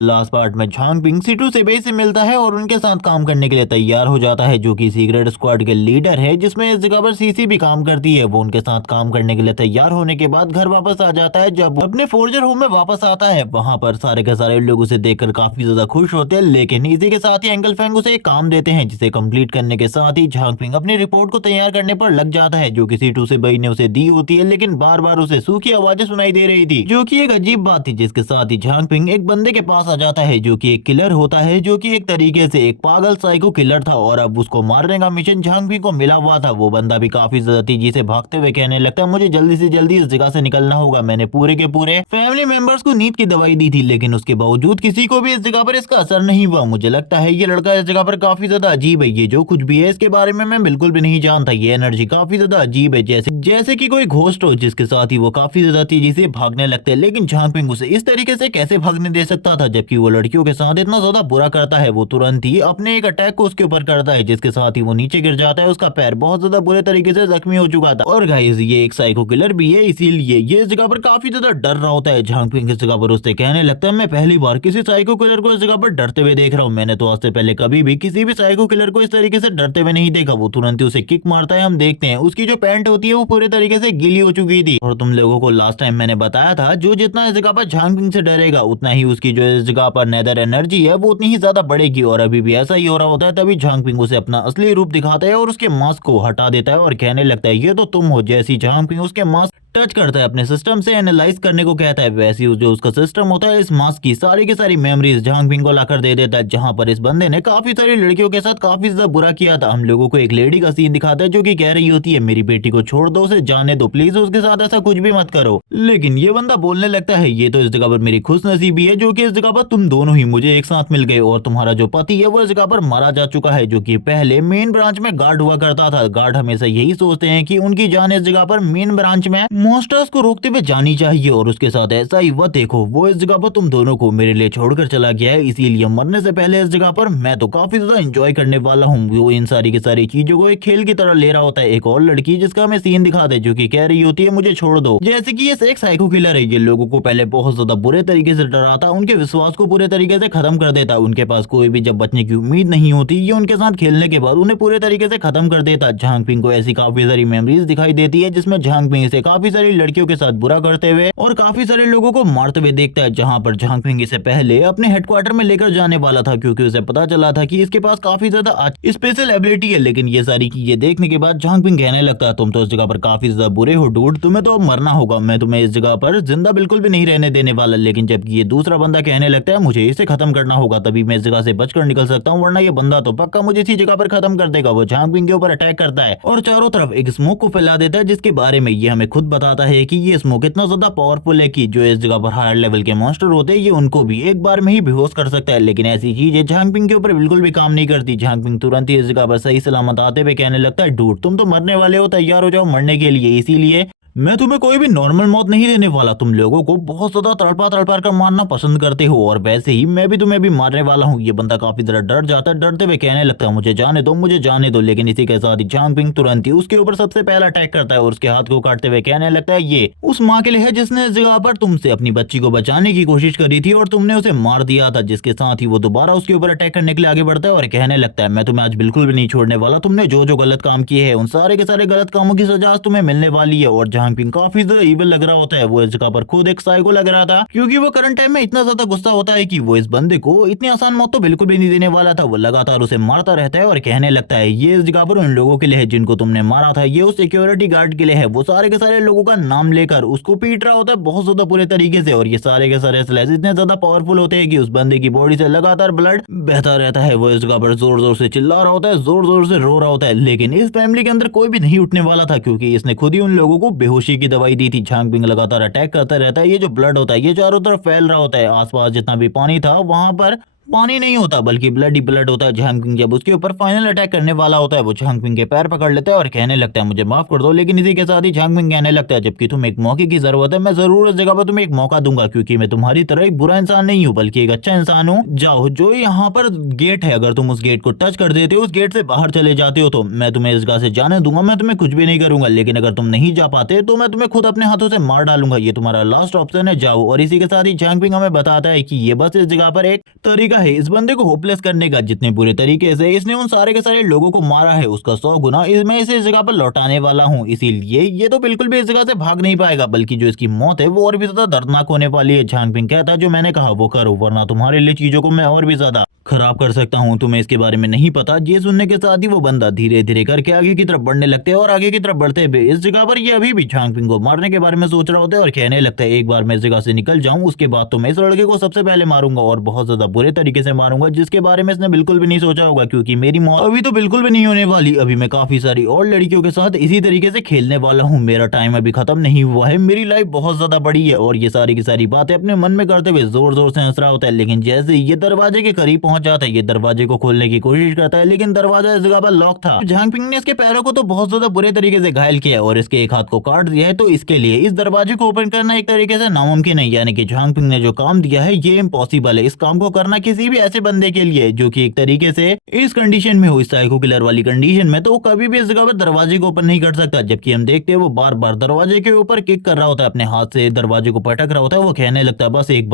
Last part में झांगपिंग situ सेबेई से मिलता है और उनके साथ काम करने के लिए तैयार हो जाता है, जो कि सीक्रेट स्क्वाड के लीडर है, जिसमें इस जगह पर सीसी भी काम करती है। वो उनके साथ काम करने के लिए तैयार होने के बाद घर वापस आ जाता है। जब वो अपने फोर्जर होम में वापस आता है, वहाँ पर सारे के सारे लोग उसे देखकर काफी ज्यादा खुश होते हैं, लेकिन इसी के साथ ही अंकल फेंग उसे एक काम देते हैं, जिसे कम्प्लीट करने के साथ ही झांगपिंग अपनी रिपोर्ट को तैयार करने पर लग जाता है, जो कि सीटू सेबेई ने उसे दी होती है, लेकिन बार बार उसे सूखी आवाजें सुनाई दे रही थी, जो की एक अजीब बात थी। जिसके साथ ही झांगपिंग एक बंदे के पास आ जाता है, जो कि एक किलर होता है, जो कि एक तरीके से एक पागल साइको किलर था, और अब उसको मारने का मिशन झांगपिंग को मिला हुआ था। वो बंदा भी काफी ज्यादा तेजी से भागते हुए कहने लगता है, मुझे जल्दी से जल्दी इस जगह से निकलना होगा। मैंने पूरे के पूरे फैमिली मेंबर्स को नींद की दवाई दी थी, लेकिन उसके बावजूद किसी को भी इस जगह पर इसका असर नहीं हुआ। मुझे लगता है ये लड़का इस जगह पर काफी ज्यादा अजीब है। ये जो कुछ भी है इसके बारे में मैं बिल्कुल भी नहीं जानता। ये एनर्जी काफी ज्यादा अजीब है, जैसे जैसे कि कोई घोस्ट हो, जिसके साथ ही वो काफी ज्यादा तेजी से भागने लगते हैं। लेकिन झांगपिंग उसे इस तरीके से कैसे भागने दे सकता था, जबकि वो लड़कियों के साथ इतना ज्यादा बुरा करता है। वो तुरंत ही अपने एक अटैक को उसके ऊपर करता है, जिसके साथ ही वो नीचे गिर जाता है। उसका पैर बहुत ज्यादा बुरे तरीके से जख्मी हो चुका था। और गाइस, ये एक साइको किलर भी है, इसीलिए ये इस जगह पर काफी ज्यादा डर रहा होता है। झांगपिंग इस जगह पर उससे कहने लगता है, मैं पहली बार किसी साइको किलर को इस जगह पर डरते हुए देख रहा हूँ। मैंने तो आज से पहले कभी भी किसी भी साइको किलर को इस तरीके से डरते हुए नहीं देखा। वो तुरंत ही उसे किक मारता है। हम देखते हैं उसकी जो पैंट होती है वो पूरे तरीके से गीली हो चुकी थी। और तुम लोगों को लास्ट टाइम मैंने बताया था, जो जितना इस जगह पर झांगपिंग से डरेगा, उतना ही उसकी जो इस जगह पर नेदर एनर्जी है वो उतनी ही ज्यादा बढ़ेगी। और अभी भी ऐसा ही हो रहा होता है। तभी झांगपिंग उसे अपना असली रूप दिखाता है और उसके मास्क को हटा देता है और कहने लगता है, ये तो तुम हो। जैसी झांगपिंग उसके मास्क टच करता है, अपने सिस्टम से एनालाइज करने को कहता है, वैसे ही जो उसका सिस्टम होता है इस मास्क की सारी मेमोरीज झांगपिंग को लाकर दे देता है, जहां पर इस बंदे ने काफी सारी लड़कियों के साथ काफी ज्यादा बुरा किया था। हम लोगों को एक लेडी का सीन दिखाता है, जो कि कह रही होती है, मेरी बेटी को छोड़ दो, उसे जाने दो प्लीज, उसके साथ ऐसा कुछ भी मत करो। लेकिन ये बंदा बोलने लगता है, ये तो इस जगह पर मेरी खुश नसीबी है, जो कि इस जगह पर तुम दोनों ही मुझे एक साथ मिल गए, और तुम्हारा जो पति है वो इस जगह पर मारा जा चुका है, जो कि पहले मेन ब्रांच में गार्ड हुआ करता था। गार्ड हमेशा यही सोचते हैं कि उनकी जान इस जगह पर मेन ब्रांच में मॉन्स्टर्स को रोकते हुए जानी चाहिए, और उसके साथ ऐसा ही हुआ। देखो, वो इस जगह पर तुम दोनों को मेरे लिए छोड़कर चला गया है, इसीलिए मरने से पहले इस जगह पर मैं तो काफी ज्यादा एंजॉय करने वाला हूँ। वो इन सारी की सारी चीजों को एक खेल की तरह ले रहा होता है। एक और लड़की जिसका हमें सीन दिखाते हैं, जो कि कह रही होती है, मुझे छोड़ दो। जैसे कि ये एक साइको किलर है, ये लोगों को पहले बहुत ज्यादा बुरे तरीके से डराता, उनके विश्वास को पूरे तरीके से खत्म कर देता। उनके पास कोई भी जब बचने की उम्मीद नहीं होती, ये उनके साथ खेलने के बाद उन्हें पूरे तरीके से खत्म कर देता। झांगपिंग को ऐसी काफी सारी मेमोरीज दिखाई देती है, जिसमें झांगपिंग इसे काफी सारी लड़कियों के साथ बुरा करते हुए और काफी सारे लोगों को मारते हुए देखता है, जहां पर झांगपिंग इसे पहले अपने हेडक्वार्टर में लेकर जाने वाला था, क्योंकि उसे पता चला था कि इसके पास काफी ज्यादा स्पेशल एबिलिटी है। लेकिन ये सारी चीजें देखने के बाद झांगपिंग कहने लगता है, तुम तो इस जगह पर काफी ज्यादा बुरे हो डूड, तुम्हें तो मरना होगा, मैं तुम्हें इस जगह पर जिंदा बिल्कुल भी नहीं रहने देने वाला। लेकिन जबकि ये दूसरा बंदा कहने लगता है, मुझे इसे खत्म करना होगा, तभी मैं इस जगह से बचकर निकल सकता हूँ, वरना ये बंदा तो पक्का मुझे इसी जगह पर खत्म कर देगा। वो झांगपिंग के ऊपर अटैक करता है और चारों तरफ एक स्मोक को फैला देता है, जिसके बारे में ये हमें खुद बताता है कि ये स्मोक इतना ज्यादा पावरफुल है कि जो इस जगह पर हायर लेवल के मॉन्स्टर होते हैं, ये उनको भी एक बार में ही बेहोश कर सकता है। लेकिन ऐसी चीजें झांगपिंग के ऊपर बिल्कुल भी काम नहीं करती। झांगपिंग तुरंत ही इस जगह पर सही सलामत आते हुए कहने लगता है, डूड तुम तो मरने वाले हो, तैयार हो जाओ मरने के लिए, इसीलिए मैं तुम्हें कोई भी नॉर्मल मौत नहीं देने वाला। तुम लोगों को बहुत ज्यादा तड़पा तड़पा कर मारना पसंद करते हो, और वैसे ही मैं भी तुम्हें भी मारने वाला हूँ। ये बंदा काफी ज्यादा डर जाता है, डरते हुए कहने लगता है, मुझे जाने दो, मुझे जाने दो। लेकिन इसी के साथ ही झांगपिंग तुरंत ही उसके ऊपर सबसे पहला अटैक करता है और उसके हाथ को काटते हुए कहने लगता है, ये उस माँ के लिए है जिसने इस जगह पर तुमसे अपनी बच्ची को बचाने की कोशिश करी थी और तुमने उसे मार दिया था। जिसके साथ ही वो दोबारा उसके ऊपर अटैक करने के लिए आगे बढ़ता है और कहने लगता है, मैं तुम्हें आज बिल्कुल भी नहीं छोड़ने वाला। तुमने जो जो गलत काम किए हैं, उन सारे के सारे गलत कामों की सजा आज तुम्हें मिलने वाली है। और झांगपिंग काफी इविल लग रहा होता है, वो इस जगह पर खुद एक साइको लग रहा था, क्योंकि वो करंट टाइम में इतना ज्यादा गुस्सा होता है कि वो इस बंदे को इतनी आसान मौत तो बिल्कुल भी नहीं देने वाला था। वो लगातार उसे मारता रहता है और कहने लगता है, ये इस जगह पर उन लोगों के लिए है जिनको तुमने मारा था, ये उस सिक्योरिटी गार्ड के लिए है। वो सारे के सारे लोगों का नाम लेकर उसको पीट रहा होता है बहुत ज्यादा बुरे तरीके से, और ये सारे के सारे स्लैश इतने ज्यादा पावरफुल होते हैं कि उस बंदे की बॉडी से लगातार ब्लड बहता रहता है। वो इस जगह पर जोर जोर से चिल्ला रहा होता है, जोर जोर से रो रहा होता है। लेकिन इस फैमिली के अंदर कोई भी नहीं उठने वाला था, क्योंकि इसने खुद ही उन लोगों को बेहोशी की दवाई दी थी। झांगपिंग लगातार अटैक करता रहता है, ये जो ब्लड होता है ये चारों तरफ फैल रहा होता है। आसपास जितना भी पानी था वहां पर पानी नहीं होता बल्कि ब्लड ही ब्लड होता है। झांगपिंग जब उसके ऊपर फाइनल अटैक करने वाला होता है वो झांगपिंग के पैर पकड़ लेता है और कहने लगता है मुझे माफ कर दो, लेकिन इसी के साथ ही झांगपिंग कहने लगता है जबकि तुम एक मौके की जरूरत है, मैं जरूर इस जगह पर तुम्हें एक मौका दूंगा क्योंकि मैं तुम्हारी तरह एक बुरा इंसान नहीं हूँ बल्कि एक अच्छा इंसान हूँ। जाओ, जो यहाँ पर गेट है, अगर तुम उस गेट को टच कर देते हो, उस गेट से बाहर चले जाते हो तो मैं तुम्हें इस जगह से जाने दूंगा, मैं तुम्हें कुछ भी नहीं करूंगा, लेकिन अगर तुम नहीं जा पाते तो मैं तुम्हें खुद अपने हाथों से मार डालूंगा। ये तुम्हारा लास्ट ऑप्शन है, जाओ। और इसी के साथ ही झांगपिंग हमें बताता है कि ये बस इस जगह पर एक तरीका है इस बंदे को होपलेस करने का। जितने बुरे तरीके से इसने उन सारे के सारे लोगों को मारा है उसका 100 गुना मैं इसे इस जगह पर लौटाने वाला हूँ, इसीलिए ये तो बिल्कुल भी इस जगह से भाग नहीं पाएगा बल्कि जो इसकी मौत है वो और भी ज्यादा दर्दनाक होने वाली है। झांगपिंग कहता है जो मैंने कहा वो करो वरना तुम्हारे लिए चीजों को मैं और भी ज्यादा खराब कर सकता हूँ, तुम्हें इसके बारे में नहीं पता। ये सुनने के साथ ही वो बंदा धीरे धीरे करके आगे की तरफ बढ़ने लगते हैं और आगे की तरफ बढ़ते हुए इस जगह पर ये अभी भी झांगपिंग को मारने के बारे में सोच रहा होता है और कहने लगता है एक बार मैं इस जगह से निकल जाऊं उसके बाद तो मैं इस लड़के को सबसे पहले मारूंगा और बहुत ज्यादा बुरे तरीके से मारूंगा जिसके बारे में इसने बिल्कुल भी नहीं सोचा होगा क्योंकि मेरी मौत अभी तो बिल्कुल भी नहीं होने वाली। अभी मैं काफी सारी और लड़कियों के साथ इसी तरीके से खेलने वाला हूँ, मेरा टाइम अभी खत्म नहीं हुआ है, मेरी लाइफ बहुत ज्यादा बड़ी है। और ये सारी की सारी बातें अपने मन में करते हुए जोर जोर से हंस रहा होता है, लेकिन जैसे ये दरवाजे के करीब पहुंच जाता है ये दरवाजे को खोलने की कोशिश करता है लेकिन दरवाजा इस जगह पर लॉक था। झांगपिंग ने इसके पैरों को तो बहुत ज्यादा बुरे तरीके से घायल किया और इसके एक हाथ को काट दिया है, तो इसके लिए इस दरवाजे को ओपन करना एक तरीके से नामुमकिन है। यानी कि झांगपिंग ने जो काम दिया है ये इम्पॉसिबल है। इस काम को करना किसी भी ऐसे बंदे के लिए जो कि एक तरीके से इस कंडीशन में हो, इस साइको किलर वाली कंडीशन में, तो वो कभी भी इस जगह पर दरवाजे को ओपन नहीं कर सकता। जबकि हम देखते हैं वो बार बार दरवाजे के ऊपर किक कर रहा होता है, अपने हाथ से दरवाजे को पटक रहा होता है। वो कहने लगता है बस एक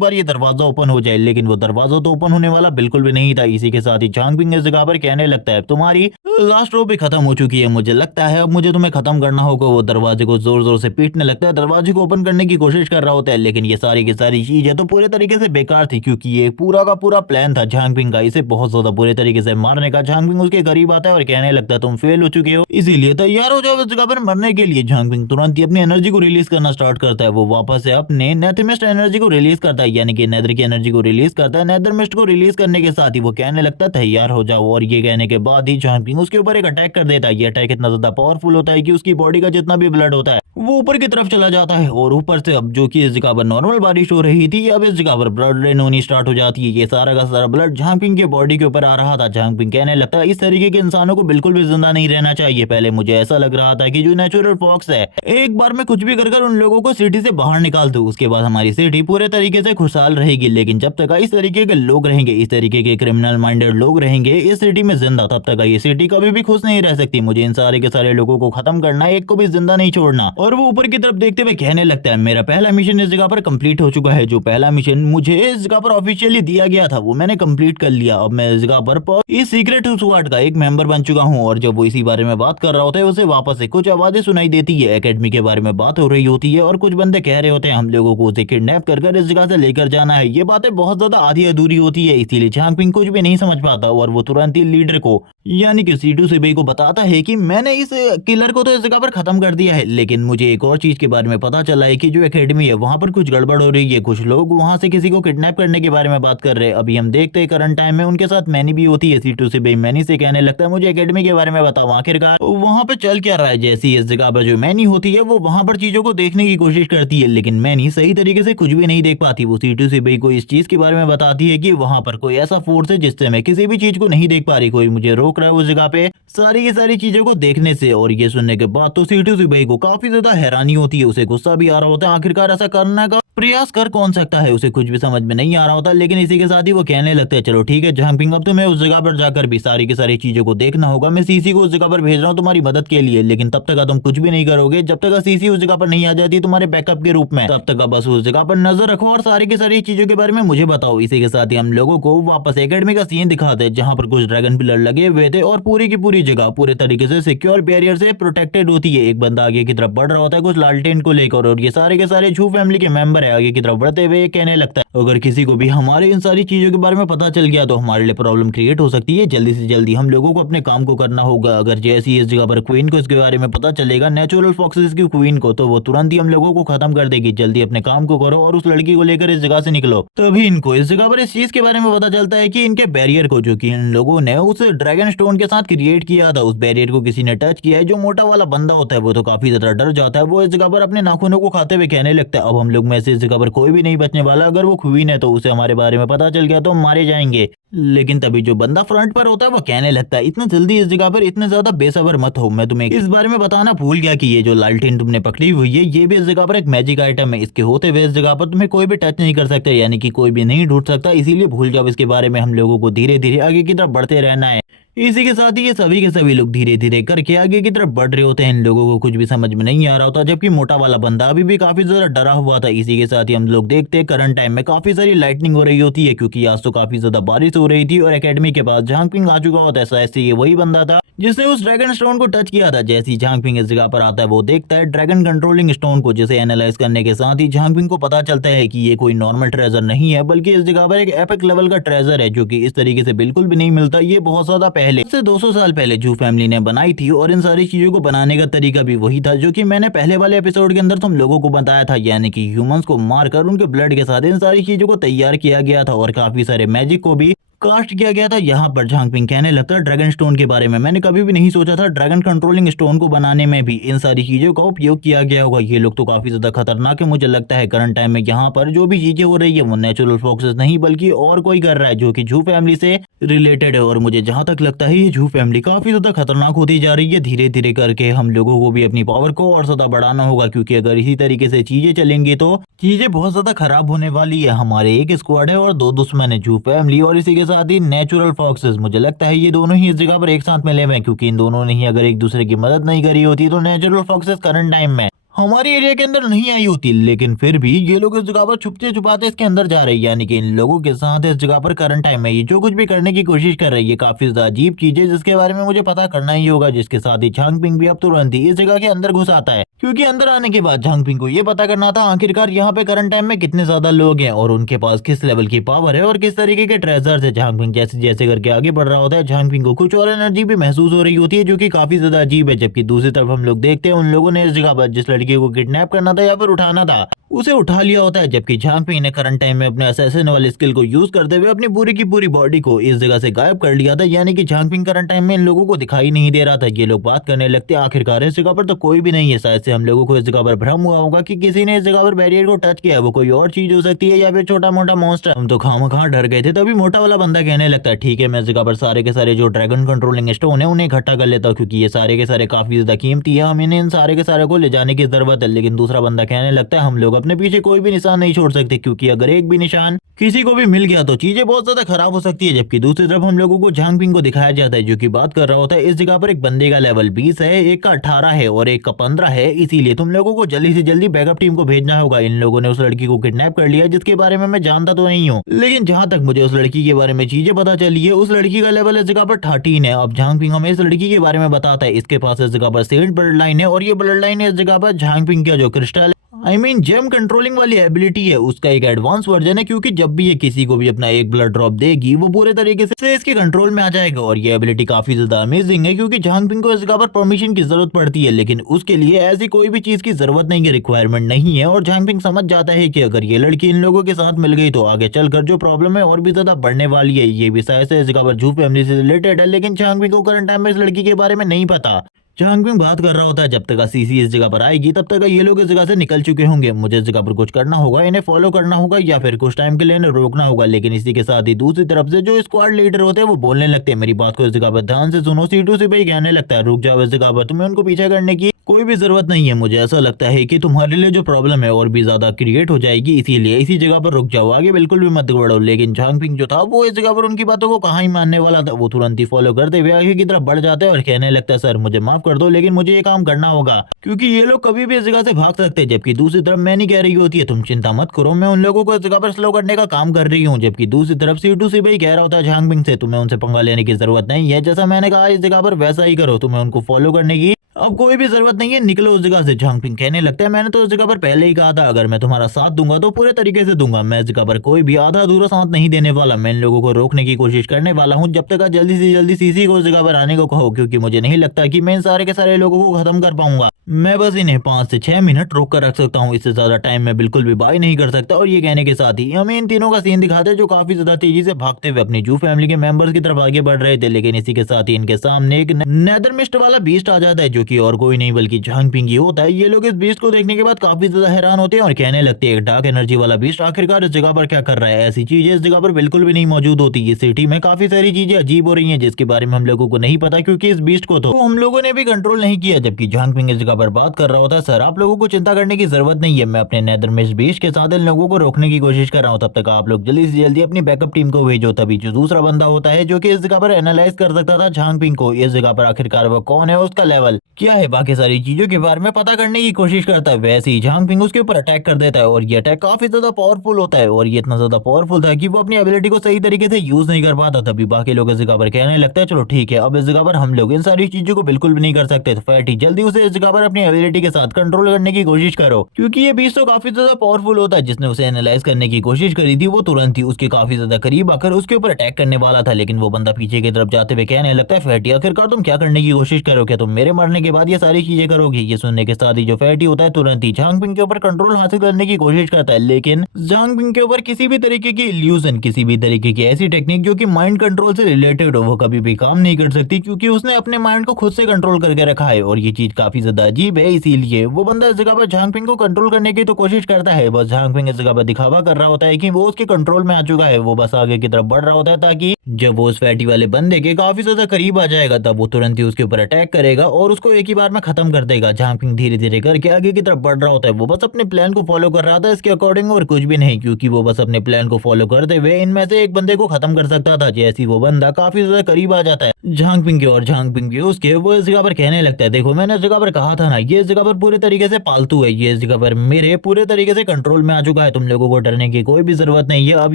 बार ये दरवाजा ओपन हो जाए, लेकिन वो दरवाजा तो ओपन होने वाला बिल्कुल भी नहीं था। इसी के साथ ही झांगपिंग इस जगह पर कहने लगता है तुम्हारी लास्ट रो भी खत्म हो चुकी है, मुझे लगता है अब मुझे तुम्हें खत्म करना होगा। वो दरवाजे को जोर जोर से पीटने लगता है, दरवाजे को ओपन करने की कोशिश कर रहा होता है, लेकिन ये सारी की सारी चीजें तो पूरे तरीके से बेकार थी क्योंकि ये पूरा का पूरा प्लान था झांगपिंग का इसे बहुत ज्यादा बुरे तरीके से मारने का। झांगपिंग उसके करीब आता है और कहने लगता है तुम फेल हो चुके हो, इसीलिए तैयार हो जाओ इस जगह पर मरने के लिए। झांगपिंग तुरंत ही अपनी एनर्जी को रिलीज करना स्टार्ट करता है, वो वापस से अपने नेथमिस्ट एनर्जी को रिलीज करता है, यानी कि नेदर की एनर्जी को रिलीज करता है। नेदरमिस्ट को रिलीज करने के साथ ही वो कहने लगता है तैयार हो जाओ, और ये कहने के बाद ही झांगपिंग उसके ऊपर एक अटैक कर देता है। ये अटैक इतना ज्यादा पावरफुल होता है कि उसकी बॉडी का जितना भी ब्लड होता है वो ऊपर की तरफ चला जाता है, और ऊपर से अब जो कि इस जगह पर नॉर्मल बारिश हो रही थी अब इस जगह पर ब्लड रेन होनी स्टार्ट हो जाती है। ये सारा का सारा ब्लड झांगपिंग के बॉडी के ऊपर आ रहा था। झांगपिंग कहने लगता है इस तरीके के इंसानों को बिल्कुल भी जिंदा नहीं रहना चाहिए। पहले मुझे ऐसा लग रहा था कि जो नेचुरल फॉक्स है एक बार में कुछ भी कर उन लोगों को सिटी से बाहर निकाल दूं, उसके बाद हमारी सिटी पूरे तरीके से खुशहाल रहेगी। लेकिन जब तक इस तरीके के लोग रहेंगे, इस तरीके के क्रिमिनल माइंडेड लोग रहेंगे इस सिटी में जिंदा, तब तक ये सिटी कभी भी खुश नहीं रह सकती। मुझे इन सारे के सारे लोगों को खत्म करना है, एक को भी जिंदा नहीं छोड़ना। और वो ऊपर की तरफ देखते हुए कहने लगता है मेरा पहला मिशन इस जगह पर कंप्लीट हो चुका है। जो पहला मिशन मुझे इस जगह पर ऑफिशियली दिया गया था वो मैंने कंप्लीट कर लिया। अब मैं इस जगह पर इस सीक्रेट स्क्वाड का एक मेंबर बन चुका हूँ। और जब वो इसी बारे में बात कर रहा होता है उसे वापस से कुछ आवाजें सुनाई देती है, एकेडमी के बारे में बात हो रही होती है और कुछ बंदे कह रहे होते हैं हम लोगों को उसे किडनैप कर इस जगह से लेकर जाना है। ये बातें बहुत ज्यादा आधी अधूरी होती है, इसीलिए झांगपिंग कुछ भी नहीं समझ पाता और वो तुरंत ही लीडर को यानी कि सीटू सेबई को बताता है कि मैंने इस किलर को तो इस जगह पर खत्म कर दिया है, लेकिन मुझे एक और चीज के बारे में पता चला है कि जो एकेडमी है वहां पर कुछ गड़बड़ हो रही है। कुछ लोग वहां से किसी को किडनैप करने के बारे में बात कर रहे हैं। अभी हम देखते हैं करंट टाइम में उनके साथ मैनी भी होती है। सीटू सेबई मैनी से कहने लगता है मुझे एकेडमी के बारे में बताओ, आखिरकार वहां पर चल क्या रहा है। जैसी इस जगह पर जो मैनी होती है वो वहां पर चीजों को देखने की कोशिश करती है, लेकिन मैनी सही तरीके से कुछ भी नहीं देख पाती। वो सीटू सेबई को इस चीज के बारे में बताती है कि वहां पर कोई ऐसा फोर्स है जिससे मैं किसी भी चीज को नहीं देख पा रही, कोई मुझे रोक रहा है उस जगह पे सारी की सारी चीजों को देखने से। और ये सुनने के बाद तो सीटू सेबई को काफी ज्यादा हैरानी होती है, उसे गुस्सा भी आ रहा होता है, आखिरकार ऐसा करने का प्रयास कर कौन सकता है, उसे कुछ भी समझ में नहीं आ रहा होता। लेकिन इसी के साथ ही वो कहने लगता है चलो ठीक है झांगपिंग अब तुम्हें उस जगह पर जाकर भी सारी की सारी चीजों को देखना होगा। मैं सीसी को उस जगह पर भेज रहा हूँ तुम्हारी मदद के लिए, लेकिन तब तक तुम कुछ भी नहीं करोगे जब तक सीसी उस जगह पर नहीं आ जाती तुम्हारे बैकअप के रूप में। तब तक बस उस जगह पर नजर रखो और सारी की सारी चीजों के बारे में मुझे बताओ। इसी के साथ ही हम लोगों को वापस एकेडमी का सीन दिखाते हैं जहां पर कुछ ड्रैगन पिलर लगे हुए थे और पूरी की पूरी जगह पूरे तरीके से सिक्योर बैरियर से प्रोटेक्टेड होती है। एक बंदा आगे की तरफ बढ़ रहा होता है कुछ लालटेन को लेकर, और ये सारे के सारे झू फैमिली के मेंबर है आगे की तरफ बढ़ते हुए कहने लगता है अगर किसी को भी हमारे इन सारी चीजों के बारे में पता चल गया तो हमारे लिए प्रॉब्लम क्रिएट हो सकती है। जल्दी से जल्दी हम लोगों को अपने काम को करना होगा। अगर जैसी इस जगह पर क्वीन को इसके बारे में पता चलेगा, नेचुरल फॉक्सेस की क्वीन को, तो वो तुरंत ही हम लोगों को खत्म कर देगी। जल्दी अपने काम को करो और उस लड़की को लेकर इस जगह से निकलो। तभी इनको इस जगह पर इस चीज के बारे में पता चलता है कि इनके बैरियर को जो कि इन लोगों ने उस ड्रैगन स्टोन के साथ क्रिएट किया था, उस बैरियर को किसी ने टच किया है। जो मोटा वाला बंदा होता है वो तो काफी ज्यादा डर जाता है, वो इस जगह पर अपने नाखूनों को खाते हुए कहने लगता है अब हम लोग में से से इस जगह पर कोई भी नहीं बचने वाला। अगर वो क्वीन है तो उसे हमारे बारे में पता चल गया तो हम मारे जाएंगे। लेकिन तभी जो बंदा फ्रंट पर होता है वो कहने लगता है, इतना जल्दी इस जगह पर इतने ज्यादा बेसब्र मत हो, मैं तुम्हें इस बारे में बताना भूल गया कि ये जो लालटेन तुमने पकड़ी हुई है ये भी इस जगह पर एक मैजिक आइटम है। इसके होते हुए इस जगह पर तुम्हें कोई भी टच नहीं कर सकता, यानी कि कोई भी नहीं ढूंढ सकता, इसीलिए भूल जाओ इसके बारे में। हम लोगों को धीरे धीरे आगे की तरफ बढ़ते रहना है। इसी के साथ ही ये सभी के सभी लोग धीरे धीरे करके आगे की तरफ बढ़ रहे होते हैं। इन लोगों को कुछ भी समझ में नहीं आ रहा होता, जबकि मोटा वाला बंदा अभी भी काफी ज्यादा डरा हुआ था। इसी के साथ ही हम लोग देखते हैं करंट टाइम में काफी सारी लाइटनिंग हो रही होती है, क्योंकि आज तो काफी ज्यादा बारिश हो रही थी और एकेडमी के पास झांगपिंग आ चुका होता है। शायद से ये वही बंदा था जिसने उस ड्रैगन स्टोन को टच किया था। जैसे ही झांगपिंग इस जगह पर आता है वो देखता है ड्रैगन कंट्रोलिंग स्टोन को, जिसे एनालाइज करने के साथ ही झांगपिंग को पता चलता है कि ये कोई नॉर्मल ट्रेजर नहीं है, बल्कि इस जगह पर एक एपिक लेवल का ट्रेजर है, जो कि इस तरीके से बिल्कुल भी नहीं मिलता। ये बहुत ज्यादा पहले से 200 साल पहले जू फैमिली ने बनाई थी, और इन सारी चीजों को बनाने का तरीका भी वही था जो कि मैंने पहले वाले एपिसोड के अंदर तुम लोगों को बताया था, यानी कि ह्यूमंस को मारकर उनके ब्लड के साथ इन सारी चीजों को तैयार किया गया था और काफी सारे मैजिक को भी कास्ट किया गया था। यहाँ पर झांगपिंग कहने लगता है ड्रैगन स्टोन के बारे में, मैंने कभी भी नहीं सोचा था ड्रैगन कंट्रोलिंग स्टोन को बनाने में भी इन सारी चीजों का उपयोग किया गया होगा। ये लोग तो काफी ज्यादा खतरनाक है। मुझे लगता है करंट टाइम में यहाँ पर जो भी चीजें हो रही है वो नेचुरल फोक्सेस नहीं बल्कि और कोई कर रहा है जो कि जू फैमिली से रिलेटेड है। और मुझे जहां तक लगता है ये जू फैमिली काफी ज्यादा खतरनाक होती जा रही है। धीरे धीरे करके हम लोगों को भी अपनी पावर को और ज्यादा बढ़ाना होगा, क्योंकि अगर इसी तरीके से चीजें चलेंगी तो चीजें बहुत ज्यादा खराब होने वाली है। हमारे एक स्क्वाड है और 2 दुश्मन है, जू फैमिली और इसी के साथ ही नेचुरल फॉक्सेस। मुझे लगता है ये दोनों ही इस जगह पर एक साथ मिले हुए हैं, क्योंकि इन दोनों ने ही अगर एक दूसरे की मदद नहीं करी होती तो नेचुरल फॉक्सेस करंट टाइम में हमारे एरिया के अंदर नहीं आई होती। लेकिन फिर भी ये लोग इस जगह पर छुपते छुपाते इसके अंदर जा रही है, यानी कि इन लोगों के साथ इस जगह पर करंट टाइम में ये जो कुछ भी करने की कोशिश कर रही है काफी ज्यादा अजीब चीज है, जिसके बारे में मुझे पता करना ही होगा। जिसके साथ ही झांगपिंग भी अब तुरंत ही इस जगह के अंदर घुस आता है, क्योंकि अंदर आने के बाद झांगपिंग को ये पता करना था आखिरकार यहाँ पे करंट टाइम में कितने ज्यादा लोग हैं और उनके पास किस लेवल की पावर है और किस तरीके के ट्रेजर है। झांगपिंग जैसे जैसे करके आगे बढ़ रहा होता है, झांगपिंग को कुछ और एनर्जी भी महसूस हो रही होती है जो कि काफी ज्यादा अजीब है। जबकि दूसरी तरफ हम लोग देखते हैं उन लोगों ने इस जगह पर जिस लड़की को किडनैप करना था या फिर उठाना था उसे उठा लिया होता है, जबकि झांगपिंग ने करंट टाइम में अपने असैसिन वाले स्किल को यूज करते हुए अपनी पूरी की पूरी बॉडी को इस जगह से गायब कर लिया था। यानी कि झांगपिंग करंट टाइम में इन लोगों को दिखाई नहीं दे रहा था। ये लोग बात करने लगते आखिरकार इस जगह पर तो कोई भी नहीं है। शायद से हम लोगों को इस जगह पर भ्रम हुआ होगा कि किसी ने इस जगह पर बैरियर को टच किया है, वो कोई और चीज हो सकती है या फिर छोटा मोटा मॉन्स्टर। हम तो खामखा डर गए थे। तभी मोटा वाला बंदा कहने लगता है, ठीक है मैं इस जगह पर सारे के सारे जो ड्रैगन कंट्रोलिंग स्टोन है उन्हें इकट्ठा कर लेता हूँ, क्योंकि ये सारे के सारे काफी ज्यादा कीमती है, हमें इन सारे के सारे को ले जाने की जरूरत है। लेकिन दूसरा बंदा कहने लगता है हम लोग अपने पीछे कोई भी निशान नहीं छोड़ सकते, क्योंकि अगर एक भी निशान किसी को भी मिल गया तो चीजें बहुत ज्यादा खराब हो सकती है। जबकि दूसरी तरफ हम लोगों को झांगपिंग को दिखाया जाता है जो कि बात कर रहा होता है, इस जगह पर एक बंदे का लेवल 20 है, एक का 18 है और एक का 15 है, इसीलिए तुम लोगों को जल्दी से जल्दी बैकअप टीम को भेजना होगा। इन लोगों ने उस लड़की को किडनैप कर लिया, जिसके बारे में मैं जानता तो नहीं हूँ, लेकिन जहां तक मुझे उस लड़की के बारे में चीजें पता चली है उस लड़की का लेवल इस जगह पर 13 है। अब झांगपिंग हमें इस लड़की के बारे में बताता है, इसके पास इस जगह पर सेंट ब्लड लाइन है और ये ब्लड लाइन है इस जगह पर झांगपिंग का जो क्रिस्टल जेम कंट्रोलिंग वाली एबिलिटी है उसका एक एडवांस वर्जन है, क्योंकि जब भी ये किसी को भी अपना एक ब्लड ड्रॉप देगी वो पूरे तरीके से इसके कंट्रोल में आ जाएगा। और ये एबिलिटी काफी ज्यादा अमेजिंग है, क्योंकि झांगपिंग को इस जगह पर परमिशन की जरूरत पड़ती है, लेकिन उसके लिए ऐसी कोई भी चीज की जरूरत नहीं है, रिक्वायरमेंट नहीं है। और झांगपिंग समझ जाता है कि अगर ये लड़की इन लोगों के साथ मिल गई तो आगे चलकर जो प्रॉब्लम है और भी ज्यादा बढ़ने वाली है। ये भी शायद से इस जगह पर जू फैमिली से रिलेटेड है, लेकिन झांगपिंग को करंट टाइम में इस लड़की के बारे में नहीं पता। झांगपिंग बात कर रहा होता है, जब तक सीसी इस जगह पर आएगी तब तक ये लोग इस जगह से निकल चुके होंगे, मुझे इस जगह पर कुछ करना होगा, इन्हें फॉलो करना होगा या फिर कुछ टाइम के लिए इन्हें रोकना होगा। लेकिन इसी के साथ ही दूसरी तरफ से जो स्क्वाड लीडर होते हैं वो बोलने लगते हैं, मेरी बात को इस जगह पर ध्यान से सुनो। सीटू से भाई कहने लगता है, रुक जाओ, इस जगह पर तुम्हें उनको पीछे करने की कोई भी जरूरत नहीं है। मुझे ऐसा लगता है कि तुम्हारे लिए जो प्रॉब्लम है और भी ज्यादा क्रिएट हो जाएगी, इसीलिए इसी जगह पर रुक जाओ, आगे बिल्कुल भी मत बढ़ो। लेकिन झांगपिंग जो था वो इस जगह पर उनकी बातों को कहाँ ही मानने वाला था। वो तुरंत ही फॉलो करते हुए आगे की तरफ बढ़ जाते हैं और कहने लगता है, सर मुझे माफ कर दो, लेकिन मुझे ये काम करना होगा, क्योंकि ये लोग कभी भी इस जगह से भाग सकते हैं। जबकि दूसरी तरफ मैं नहीं कह रही होती है, तुम चिंता मत करो, मैं उन लोगों को इस जगह पर स्लो करने का काम कर रही हूँ। जबकि दूसरी तरफ सीटू से भाई कह रहा होता है झांगपिंग से, तुम्हें उनसे पंगा लेने की जरूरत नहीं है, जैसा मैंने कहा इस जगह पर वैसा ही करो, तुम्हें उनको फॉलो करने की अब कोई भी जरूरत नहीं है, निकलो उस जगह से। झांगपिंग कहने लगता है, मैंने तो उस जगह पर पहले ही कहा था, अगर मैं तुम्हारा साथ दूंगा तो पूरे तरीके से दूंगा, मैं इस जगह पर कोई भी आधा अधूरा साथ नहीं देने वाला। मैं इन लोगों को रोकने की कोशिश करने वाला हूँ, जब तक जल्दी से जल्दी सीसी को उस जगह पर आने को कहो, क्योंकि मुझे नहीं लगता कि मैं इन सारे के सारे लोगों को खत्म कर पाऊंगा। मैं बस इन्हें 5 से 6 मिनट रोक कर रख सकता हूँ, इससे ज्यादा टाइम मैं बिल्कुल भी बाय नहीं कर सकता। और ये कहने के साथ ही हमें इन तीनों का सीन दिखाते हैं जो काफी ज्यादा तेजी से भागते हुए अपनी जू फैमिली के मेंबर्स की तरफ आगे बढ़ रहे थे। लेकिन इसी के साथ ही इनके सामने एक नेदरमिस्ट वाला बीस्ट आ जाता है जो कि और कोई नहीं बल्कि झांग पिंगी होता है। ये लोग इस बीस्ट को देखने के बाद काफी ज्यादा हैरान होते हैं और कहने लगते हैं एक डार्क एनर्जी वाला बीस्ट आखिरकार इस जगह पर क्या कर रहा है। ऐसी चीजें इस जगह पर बिल्कुल भी नहीं मौजूद होती। ये सिटी में काफी सारी चीजें अजीब हो रही है जिसके बारे में हम लोगों को नहीं पता, क्योंकि इस बीस्ट को तो हम लोगों ने भी कंट्रोल नहीं किया। जबकि झांग पिंग इस जगह पर बात कर रहा होता है, सर आप लोगों को चिंता करने की जरूरत नहीं है, मैं अपने नेदरमिस्ट बीस्ट के साथ इन लोगों को रोकने की कोशिश कर रहा हूँ। तब तक आप लोग जल्दी से जल्दी अपनी बैकअप टीम को भेजो। तभी जो दूसरा बंदा होता है जो कि इस जगह पर एनालाइज कर सकता था झांग पिंग को, इस जगह पर आखिरकार वो कौन है, उसका लेवल क्या है, बाकी सारी चीजों के बारे में पता करने की कोशिश करता है। वैसे ही झांग पिंग उसके ऊपर अटैक कर देता है और ये अटैक काफी ज्यादा पावरफुल होता है और ये इतना ज्यादा पावरफुल था कि वो अपनी एबिलिटी को सही तरीके से यूज नहीं कर पाता। तभी बाकी लोग इस जगह पर कहने लगता है चलो ठीक है, अब इस जगह पर हम लोग इन सारी चीजों को बिल्कुल भी नहीं कर सकते। तो फैटी जल्दी उसे इस जगह पर अपनी एबिलिटी के साथ कंट्रोल करने की कोशिश करो, क्योंकि ये बीस्ट तो काफी ज्यादा पावरफुल होता है। जिसने उसे एनालाइज करने की कोशिश करी थी वो तुरंत ही उसके काफी ज्यादा करीब आकर उसके ऊपर अटैक करने वाला था। लेकिन वो बंदा पीछे की तरफ जाते हुए कहने लगता है फैटी आखिरकार तुम क्या करने की कोशिश करो, क्या तुम मेरे मरने के बाद ये सारी चीजें करोगे। ये सुनने के साथ ही जो फैटी होता है तुरंत ही झांग पिंग के ऊपर कंट्रोल हासिल करने की कोशिश करता है। लेकिन झांग पिंग के ऊपर किसी भी तरीके की इल्यूजन, किसी भी तरीके की ऐसी टेक्निक जो कि माइंड कंट्रोल से रिलेटेड हो, वो कभी भी काम नहीं कर सकती, क्योंकि उसने अपने माइंड को खुद से कंट्रोल करके रखा है। और ये चीज काफी ज्यादा अजीब है। इसीलिए वो बंदा इस जगह पर झांग पिंग को कंट्रोल करने की तो कोशिश करता है, बस झांग पिंग इस जगह पर दिखावा कर रहा होता है कि वो उसके कंट्रोल में आ चुका है। वो बस आगे की तरफ बढ़ रहा होता है ताकि जब वो उस फैटी वाले बंदे के काफी ज्यादा करीब आ जाएगा तब वो तुरंत ही उसके ऊपर अटैक करेगा और उसको एक ही बार में खत्म कर देगा। झांग पिंग धीरे धीरे करके आगे की तरफ बढ़ रहा होता है। वो बस अपने प्लान को फॉलो कर रहा था इसके अकॉर्डिंग और कुछ भी नहीं, क्योंकि वो बस अपने प्लान को फॉलो करते हुए इनमें से एक बंदे को खत्म कर सकता था। जैसे ही वो बंदा काफी ज्यादा करीब आ जाता है झांग पिंग के और झांग पिंग के उसके, वो इस जगह पर कहने लगता है देखो मैंने इस जगह पर कहा था ना, ये इस जगह पर पूरे तरीके से पालतू है, ये इस जगह पर मेरे पूरे तरीके से कंट्रोल में आ चुका है, तुम लोगों को डरने की कोई भी जरूरत नहीं है। अब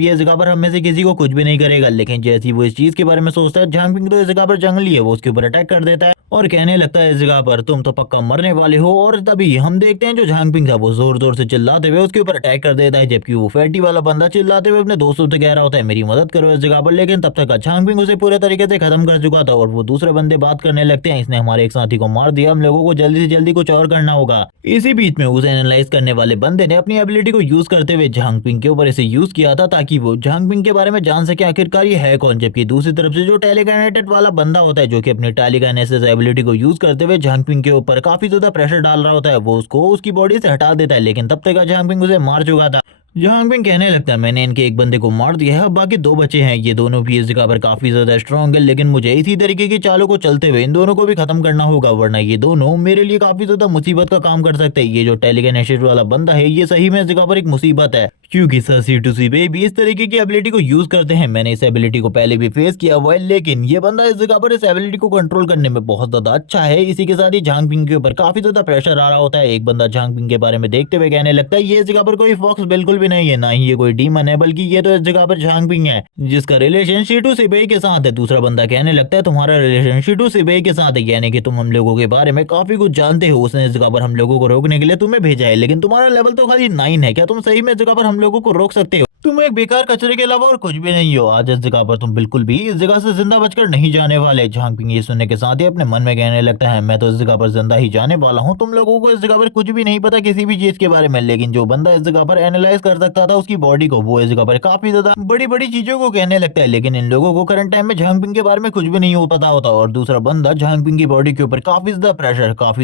ये इस जगह पर हम में से किसी को कुछ भी नहीं करेगा। लेकिन जैसे ही वो इस चीज के बारे में सोचता है झांग पिंग तो इस जगह पर जंगली है, वो उसके ऊपर अटैक कर देता है और कहने लगता है इस जगह पर तुम तो पक्का मरने वाले हो। और तभी हम देखते हैं जो झांग पिंग था वो जोर जोर से चिल्लाते हुए उसके ऊपर अटैक कर देता है, जबकि वो फैटी वाला बंदा चिल्लाते हुए अपने दोस्तों से कह रहा होता है मेरी मदद करो इस जगह पर। लेकिन तब तक झांग पिंग उसे पूरे तरीके से खत्म कर चुका था और वो दूसरे बंदे बात करने लगते हैं इसने हमारे एक साथी को मार दिया, हम लोगों को जल्दी से जल्दी कुछ और करना होगा। इसी बीच में उसे एनालाइज करने वाले बंदे ने अपनी एबिलिटी को यूज करते हुए झांग पिंग के ऊपर इसे यूज किया था ताकि वो झांग पिंग के बारे में जान सके आखिरकार ये है कौन। जबकि दूसरी तरफ से जो टेलीकाइनेटेड वाला बंदा होता है जो कि अपनी टेलीकाइनेसिस एबिलिटी को यूज करते हुए झांग पिंग के ऊपर काफी ज्यादा प्रेशर डाल रहा होता है, वो उसको उसकी बॉडी से हटा देता है। लेकिन तब तक झांग पिंग उसे मार चुका था। झांग पिंग कहने लगता है मैंने इनके एक बंदे को मार दिया है, अब बाकी दो बचे हैं, ये दोनों भी इस जगह पर काफी ज्यादा स्ट्रांग है, लेकिन मुझे इसी तरीके की चालों को चलते हुए इन दोनों को भी खत्म करना होगा, वरना ये दोनों मेरे लिए काफी ज्यादा मुसीबत का काम कर सकते हैं। ये जो टेलीकाइनेसिस वाला बंदा है ये सही में इस जगह पर एक मुसीबत है, क्योंकि सी टू सी बेबी इस तरीके की एबिलिटी को यूज करते हैं। मैंने इस एबिलिटी को पहले भी फेस किया हुआ है, लेकिन ये बंदा इस जगह पर इस एबिलिटी को कंट्रोल करने में बहुत ज्यादा अच्छा है। इसी के साथ ही झांग पिंग के ऊपर काफी ज्यादा प्रेशर आ रहा होता है। एक बंदा झांग पिंग के बारे में देखते हुए कहने लगता है ये इस जगह पर कोई फॉक्स बिल्कुल भी नहीं है, ना ही ये कोई डीमन है, बल्कि ये तो इस जगह पर झांग पिंग है जिसका रिलेशन शीटू सिबेई के साथ है। दूसरा बंदा कहने लगता है तुम्हारा रिलेशन शीटू सिबेई के साथ है, यानी कि तुम हम लोगों के बारे में काफी कुछ जानते हो, उसने इस जगह पर हम लोगों को रोकने के लिए तुम्हें भेजा है, लेकिन तुम्हारा लेवल तो खाली 9 है, क्या तुम सही में इस जगह पर हम लोगों को रोक सकते हो? तुम एक बेकार कचरे के अलावा और कुछ भी नहीं हो, आज इस जगह पर तुम बिल्कुल भी इस जगह से जिंदा बचकर नहीं जाने वाले। झांग पिंग ये सुनने के साथ ही अपने मन में कहने लगता है मैं तो इस जगह पर जिंदा ही जाने वाला हूँ, तुम लोगों को इस जगह पर कुछ भी नहीं पता किसी भी चीज के बारे में। लेकिन जो बंदा इस जगह पर एनालाइज कर सकता था उसकी बॉडी को, वो इस जगह पर काफी ज्यादा बड़ी बड़ी चीजों को कहने लगता है। लेकिन इन लोगों को करंट टाइम में झांग पिंग के बारे में कुछ भी नहीं हो पता होता और दूसरा बंदा झांग पिंग की बॉडी के ऊपर काफी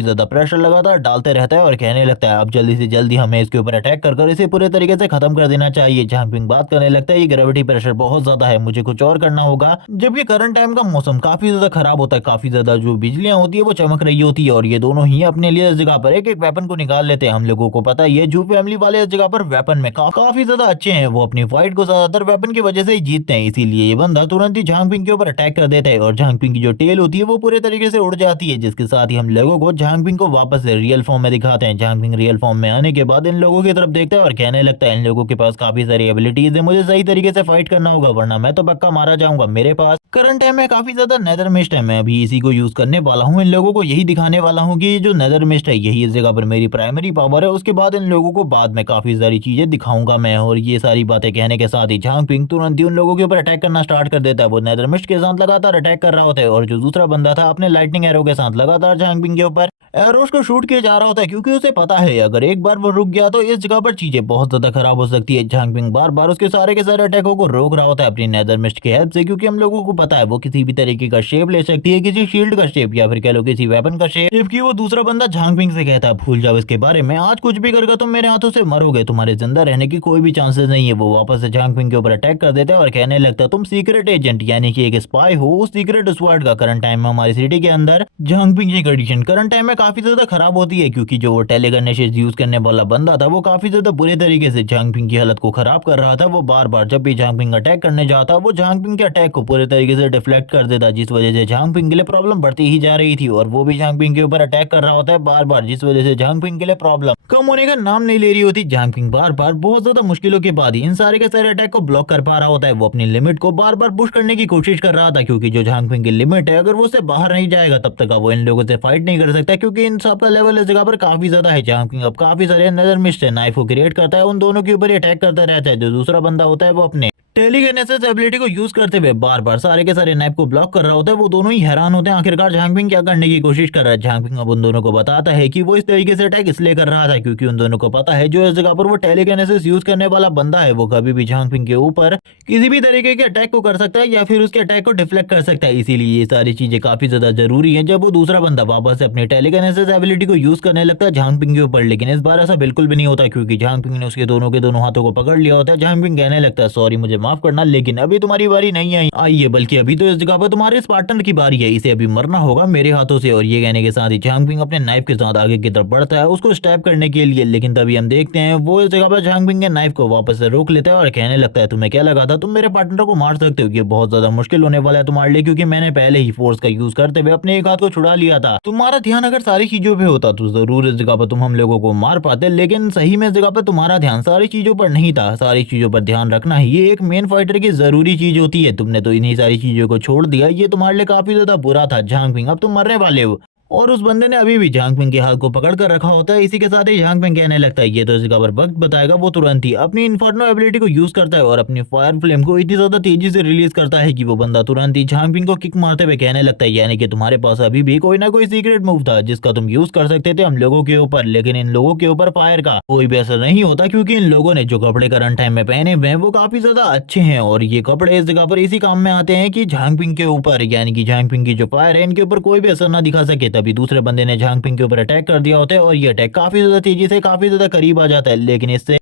ज्यादा प्रेशर लगातार डालते रहता है और कहने लगता है अब जल्दी से जल्दी हमें इसके ऊपर अटैक कर इसे पूरे तरीके से खत्म कर देना चाहिए। झांग पिंग बात करने लगता है ये ग्रेविटी प्रेशर बहुत ज्यादा है, मुझे कुछ और करना होगा। जबकि करंट टाइम का मौसम काफी ज्यादा खराब होता है, काफी ज्यादा जो बिजलियां होती है वो चमक रही होती है और ये दोनों ही अपने लिए इस जगह पर एक एक वेपन को निकाल लेते हैं। हम लोगों को पता है ये जू फैमिली वाले इस जगह पर वेपन में काफी ज्यादा अच्छे हैं, वो अपनी फाइट को ज्यादातर वेपन की वजह से ही जीतते हैं। इसीलिए ये बंदा तुरंत ही झांग पिंग के ऊपर अटैक कर देता है और झांग पिंग की जो टेल होती है वो पूरे तरीके से उड़ जाती है, जिसके साथ ही हम लोगों को झांग पिंग को वापस से रियल फॉर्म में दिखाते हैं। झांग पिंग रियल फॉर्म में आने के बाद इन लोगों की तरफ देखता है और कहने लगता है इन लोगों के पास काफी सारी एबिलिटीज है, मुझे सही तरीके से फाइट करना होगा वरना मैं तो पक्का मारा जाऊंगा। मेरे पास करंट टाइम में काफी ज्यादा नेदर मिस्ट है, मैं अभी इसी को यूज करने वाला हूँ। इन लोगों को यही दिखाने वाला हूँ कि जो नेदर मिस्ट है यही इस जगह पर मेरी प्राइमरी पावर है, उसके बाद इन लोगों को बाद में काफी सारी चीजें दिखाऊंगा मैं। और ये सारी बातें कहने के साथ ही झांग पिंग तुरंत ही उन लोगों के ऊपर अटैक करना स्टार्ट कर देता है। वो नेदर मिस्ट के साथ लगातार अटैक कर रहा होता है और जो दूसरा बंदा था अपने लाइटनिंग एरो के साथ लगातार झांग पिंग के ऊपर एरोस को शूट किया जा रहा होता है क्योंकि उसे पता है अगर एक बार वो रुक गया तो इस जगह पर चीजें बहुत ज्यादा खराब हो सकती है। झांग पिंग बार बार उसके सारे के सारे अटैकों को रोक रहा होता है अपनी नेदर मिस्ट की हेल्प से, क्योंकि हम लोगों को पता है वो किसी भी तरीके का शेप ले सकती है, किसी शील्ड का शेप या फिर कह लो किसी वेपन का शेप। जबकि वो दूसरा बंदा झांग पिंग से कहता है भूल जाओ इसके बारे में, आज कुछ भी करके तुम मेरे हाथों से मरोगे, तुम्हारे जिंदा रहने की कोई भी चांसेस नहीं है। वो वापस से झांग पिंग के ऊपर अटैक कर देता है और कहने लगता है तुम सीक्रेट एजेंट यानी कि एक स्पाई हो उस सीक्रेट स्क्वाड का। करंट टाइम में हमारी सिटी के अंदर झांग पिंग की कंडीशन करंट टाइम में काफी ज्यादा खराब होती है, क्योंकि जो वो टेलीगनेसिस यूज करने वाला बंदा था वो काफी ज्यादा बुरे तरीके से झांग पिंग की हालत को खराब कर रहा था। वो बार बार जब भी झांग पिंग अटैक करने जाता वो झांग पिंग के अटैक को पूरे तरीके से डिफ्लेक्ट कर देता, जिस वजह से झांग पिंग के लिए प्रॉब्लम बढ़ती ही जा रही थी। और वो भी झांग पिंग के ऊपर अटैक कर रहा होता है बार बार, जिस वजह से झांग पिंग के लिए प्रॉब्लम कम होने का नाम नहीं ले रही होती। झांग पिंग बार बार बहुत ज्यादा मुश्किलों के बाद ही इन सारे के सारे अटैक को ब्लॉक कर पा रहा होता है। वो अपनी लिमिट को बार बार पुश करने की कोशिश कर रहा था, क्योंकि जो झांग पिंग की लिमिट है अगर वो उससे बाहर नहीं जाएगा तब तक वो इन लोगों से फाइट नहीं कर सकता, क्योंकि इन सब का लेवल इस जगह पर काफी ज्यादा है। झांग पिंग अब काफी सारे नजर मिस्ट है नाइफ को क्रिएट करता है, उन दोनों के ऊपर अटैक करता रहता है। जो दूसरा बंदा होता है वो अपने टेलीकिनेसिस एबिलिटी को यूज करते हुए बार बार सारे के सारे नाइफ को ब्लॉक कर रहा होता है। वो दोनों ही हैरान होते हैं आखिरकार झांग पिंग क्या करने की कोशिश कर रहा है। झांग पिंग अब उन दोनों को बताता है कि वो इस तरीके से अटैक इसलिए कर रहा था क्योंकि उन दोनों को पता है जो इस जगह पर वो टेलीकिनेसिस यूज करने वाला बंदा है वो कभी भी झांग पिंग के ऊपर किसी भी तरीके के अटैक को कर सकता है या फिर उसके अटैक को डिफ्लेक्ट कर सकता है। इसीलिए ये सारी चीजें काफी ज्यादा जरूरी है। जब वो दूसरा बंदा वापस से अपनी टेलीकिनेसिस एबिलिटी को यूज करने लगता है झांग पिंग के ऊपर, लेकिन इस बार ऐसा बिल्कुल भी नहीं होता क्योंकि झांग पिंग ने उसके दोनों के दोनों हाथों को पकड़ लिया होता है। झांग पिंग कहने लगता है सॉरी मुझे माफ करना, लेकिन अभी तुम्हारी बारी नहीं आई है, बल्कि अभी तो इस जगह पर तुम्हारे इस पार्टनर की बारी है, इसे अभी मरना होगा मेरे हाथों से। और ये कहने के साथ ही झांग पिंग अपने नाइफ के साथ आगे की तरफ बढ़ता है उसको स्टैब करने के लिए, लेकिन तभी हम देखते हैं वो इस जगह पर झांग पिंग के नाइफ को वापस से रोक लेता है और कहने लगता है तुम्हें क्या लगा था तुम मेरे पार्टनर को मार सकते हो, ये बहुत ज्यादा मुश्किल होने वाला है तुम्हारे लिए, क्योंकि मैंने पहले ही फोर्स का यूज करते हुए अपने एक हाथ को छुड़ा लिया था। तुम्हारा ध्यान अगर सारी चीजों पे होता तो जरूर इस जगह पर तुम हम लोगों को मार पाते, लेकिन सही में इस जगह पर तुम्हारा ध्यान सारी चीजों पर नहीं था। सारी चीजों पर ध्यान रखना ही ये एक मेन फाइटर की जरूरी चीज होती है, तुमने तो इन्हीं सारी चीजों को छोड़ दिया, ये तुम्हारे लिए काफी ज्यादा बुरा था झांग पिंग, अब तुम मरने वाले हो। और उस बंदे ने अभी भी झांग पिंग के हाथ को पकड़ कर रखा होता है। इसी के साथ ही झांग पिंग कहने लगता है ये तो इस जगह पर वक्त बताएगा। वो तुरंत ही अपनी इन्फर्नो एबिलिटी को यूज करता है और अपनी फायर फ्लेम को इतनी ज्यादा तेजी से रिलीज करता है कि वो बंदा तुरंत ही झांग पिंग को किक मारते हुए कहने लगता है यानी कि तुम्हारे पास अभी भी कोई ना कोई सीक्रेट मूव था जिसका तुम यूज कर सकते थे हम लोगों के ऊपर, लेकिन इन लोगों के ऊपर फायर का कोई भी असर नहीं होता, क्योंकि इन लोगों ने जो कपड़े करंट टाइम में पहने हुए हैं वो काफी ज्यादा अच्छे हैं और ये कपड़े इस जगह पर इसी काम में आते हैं कि झांग पिंग के ऊपर यानी कि झांग पिंग की जो फायर है इनके ऊपर कोई भी असर ना दिखा सके। तभी दूसरे बंदे ने झांग पिंग के ऊपर अटैक कर दिया होता है और ये अटैक काफी ज्यादा तेजी से काफी ज्यादा करीब आ जाता है, लेकिन इससे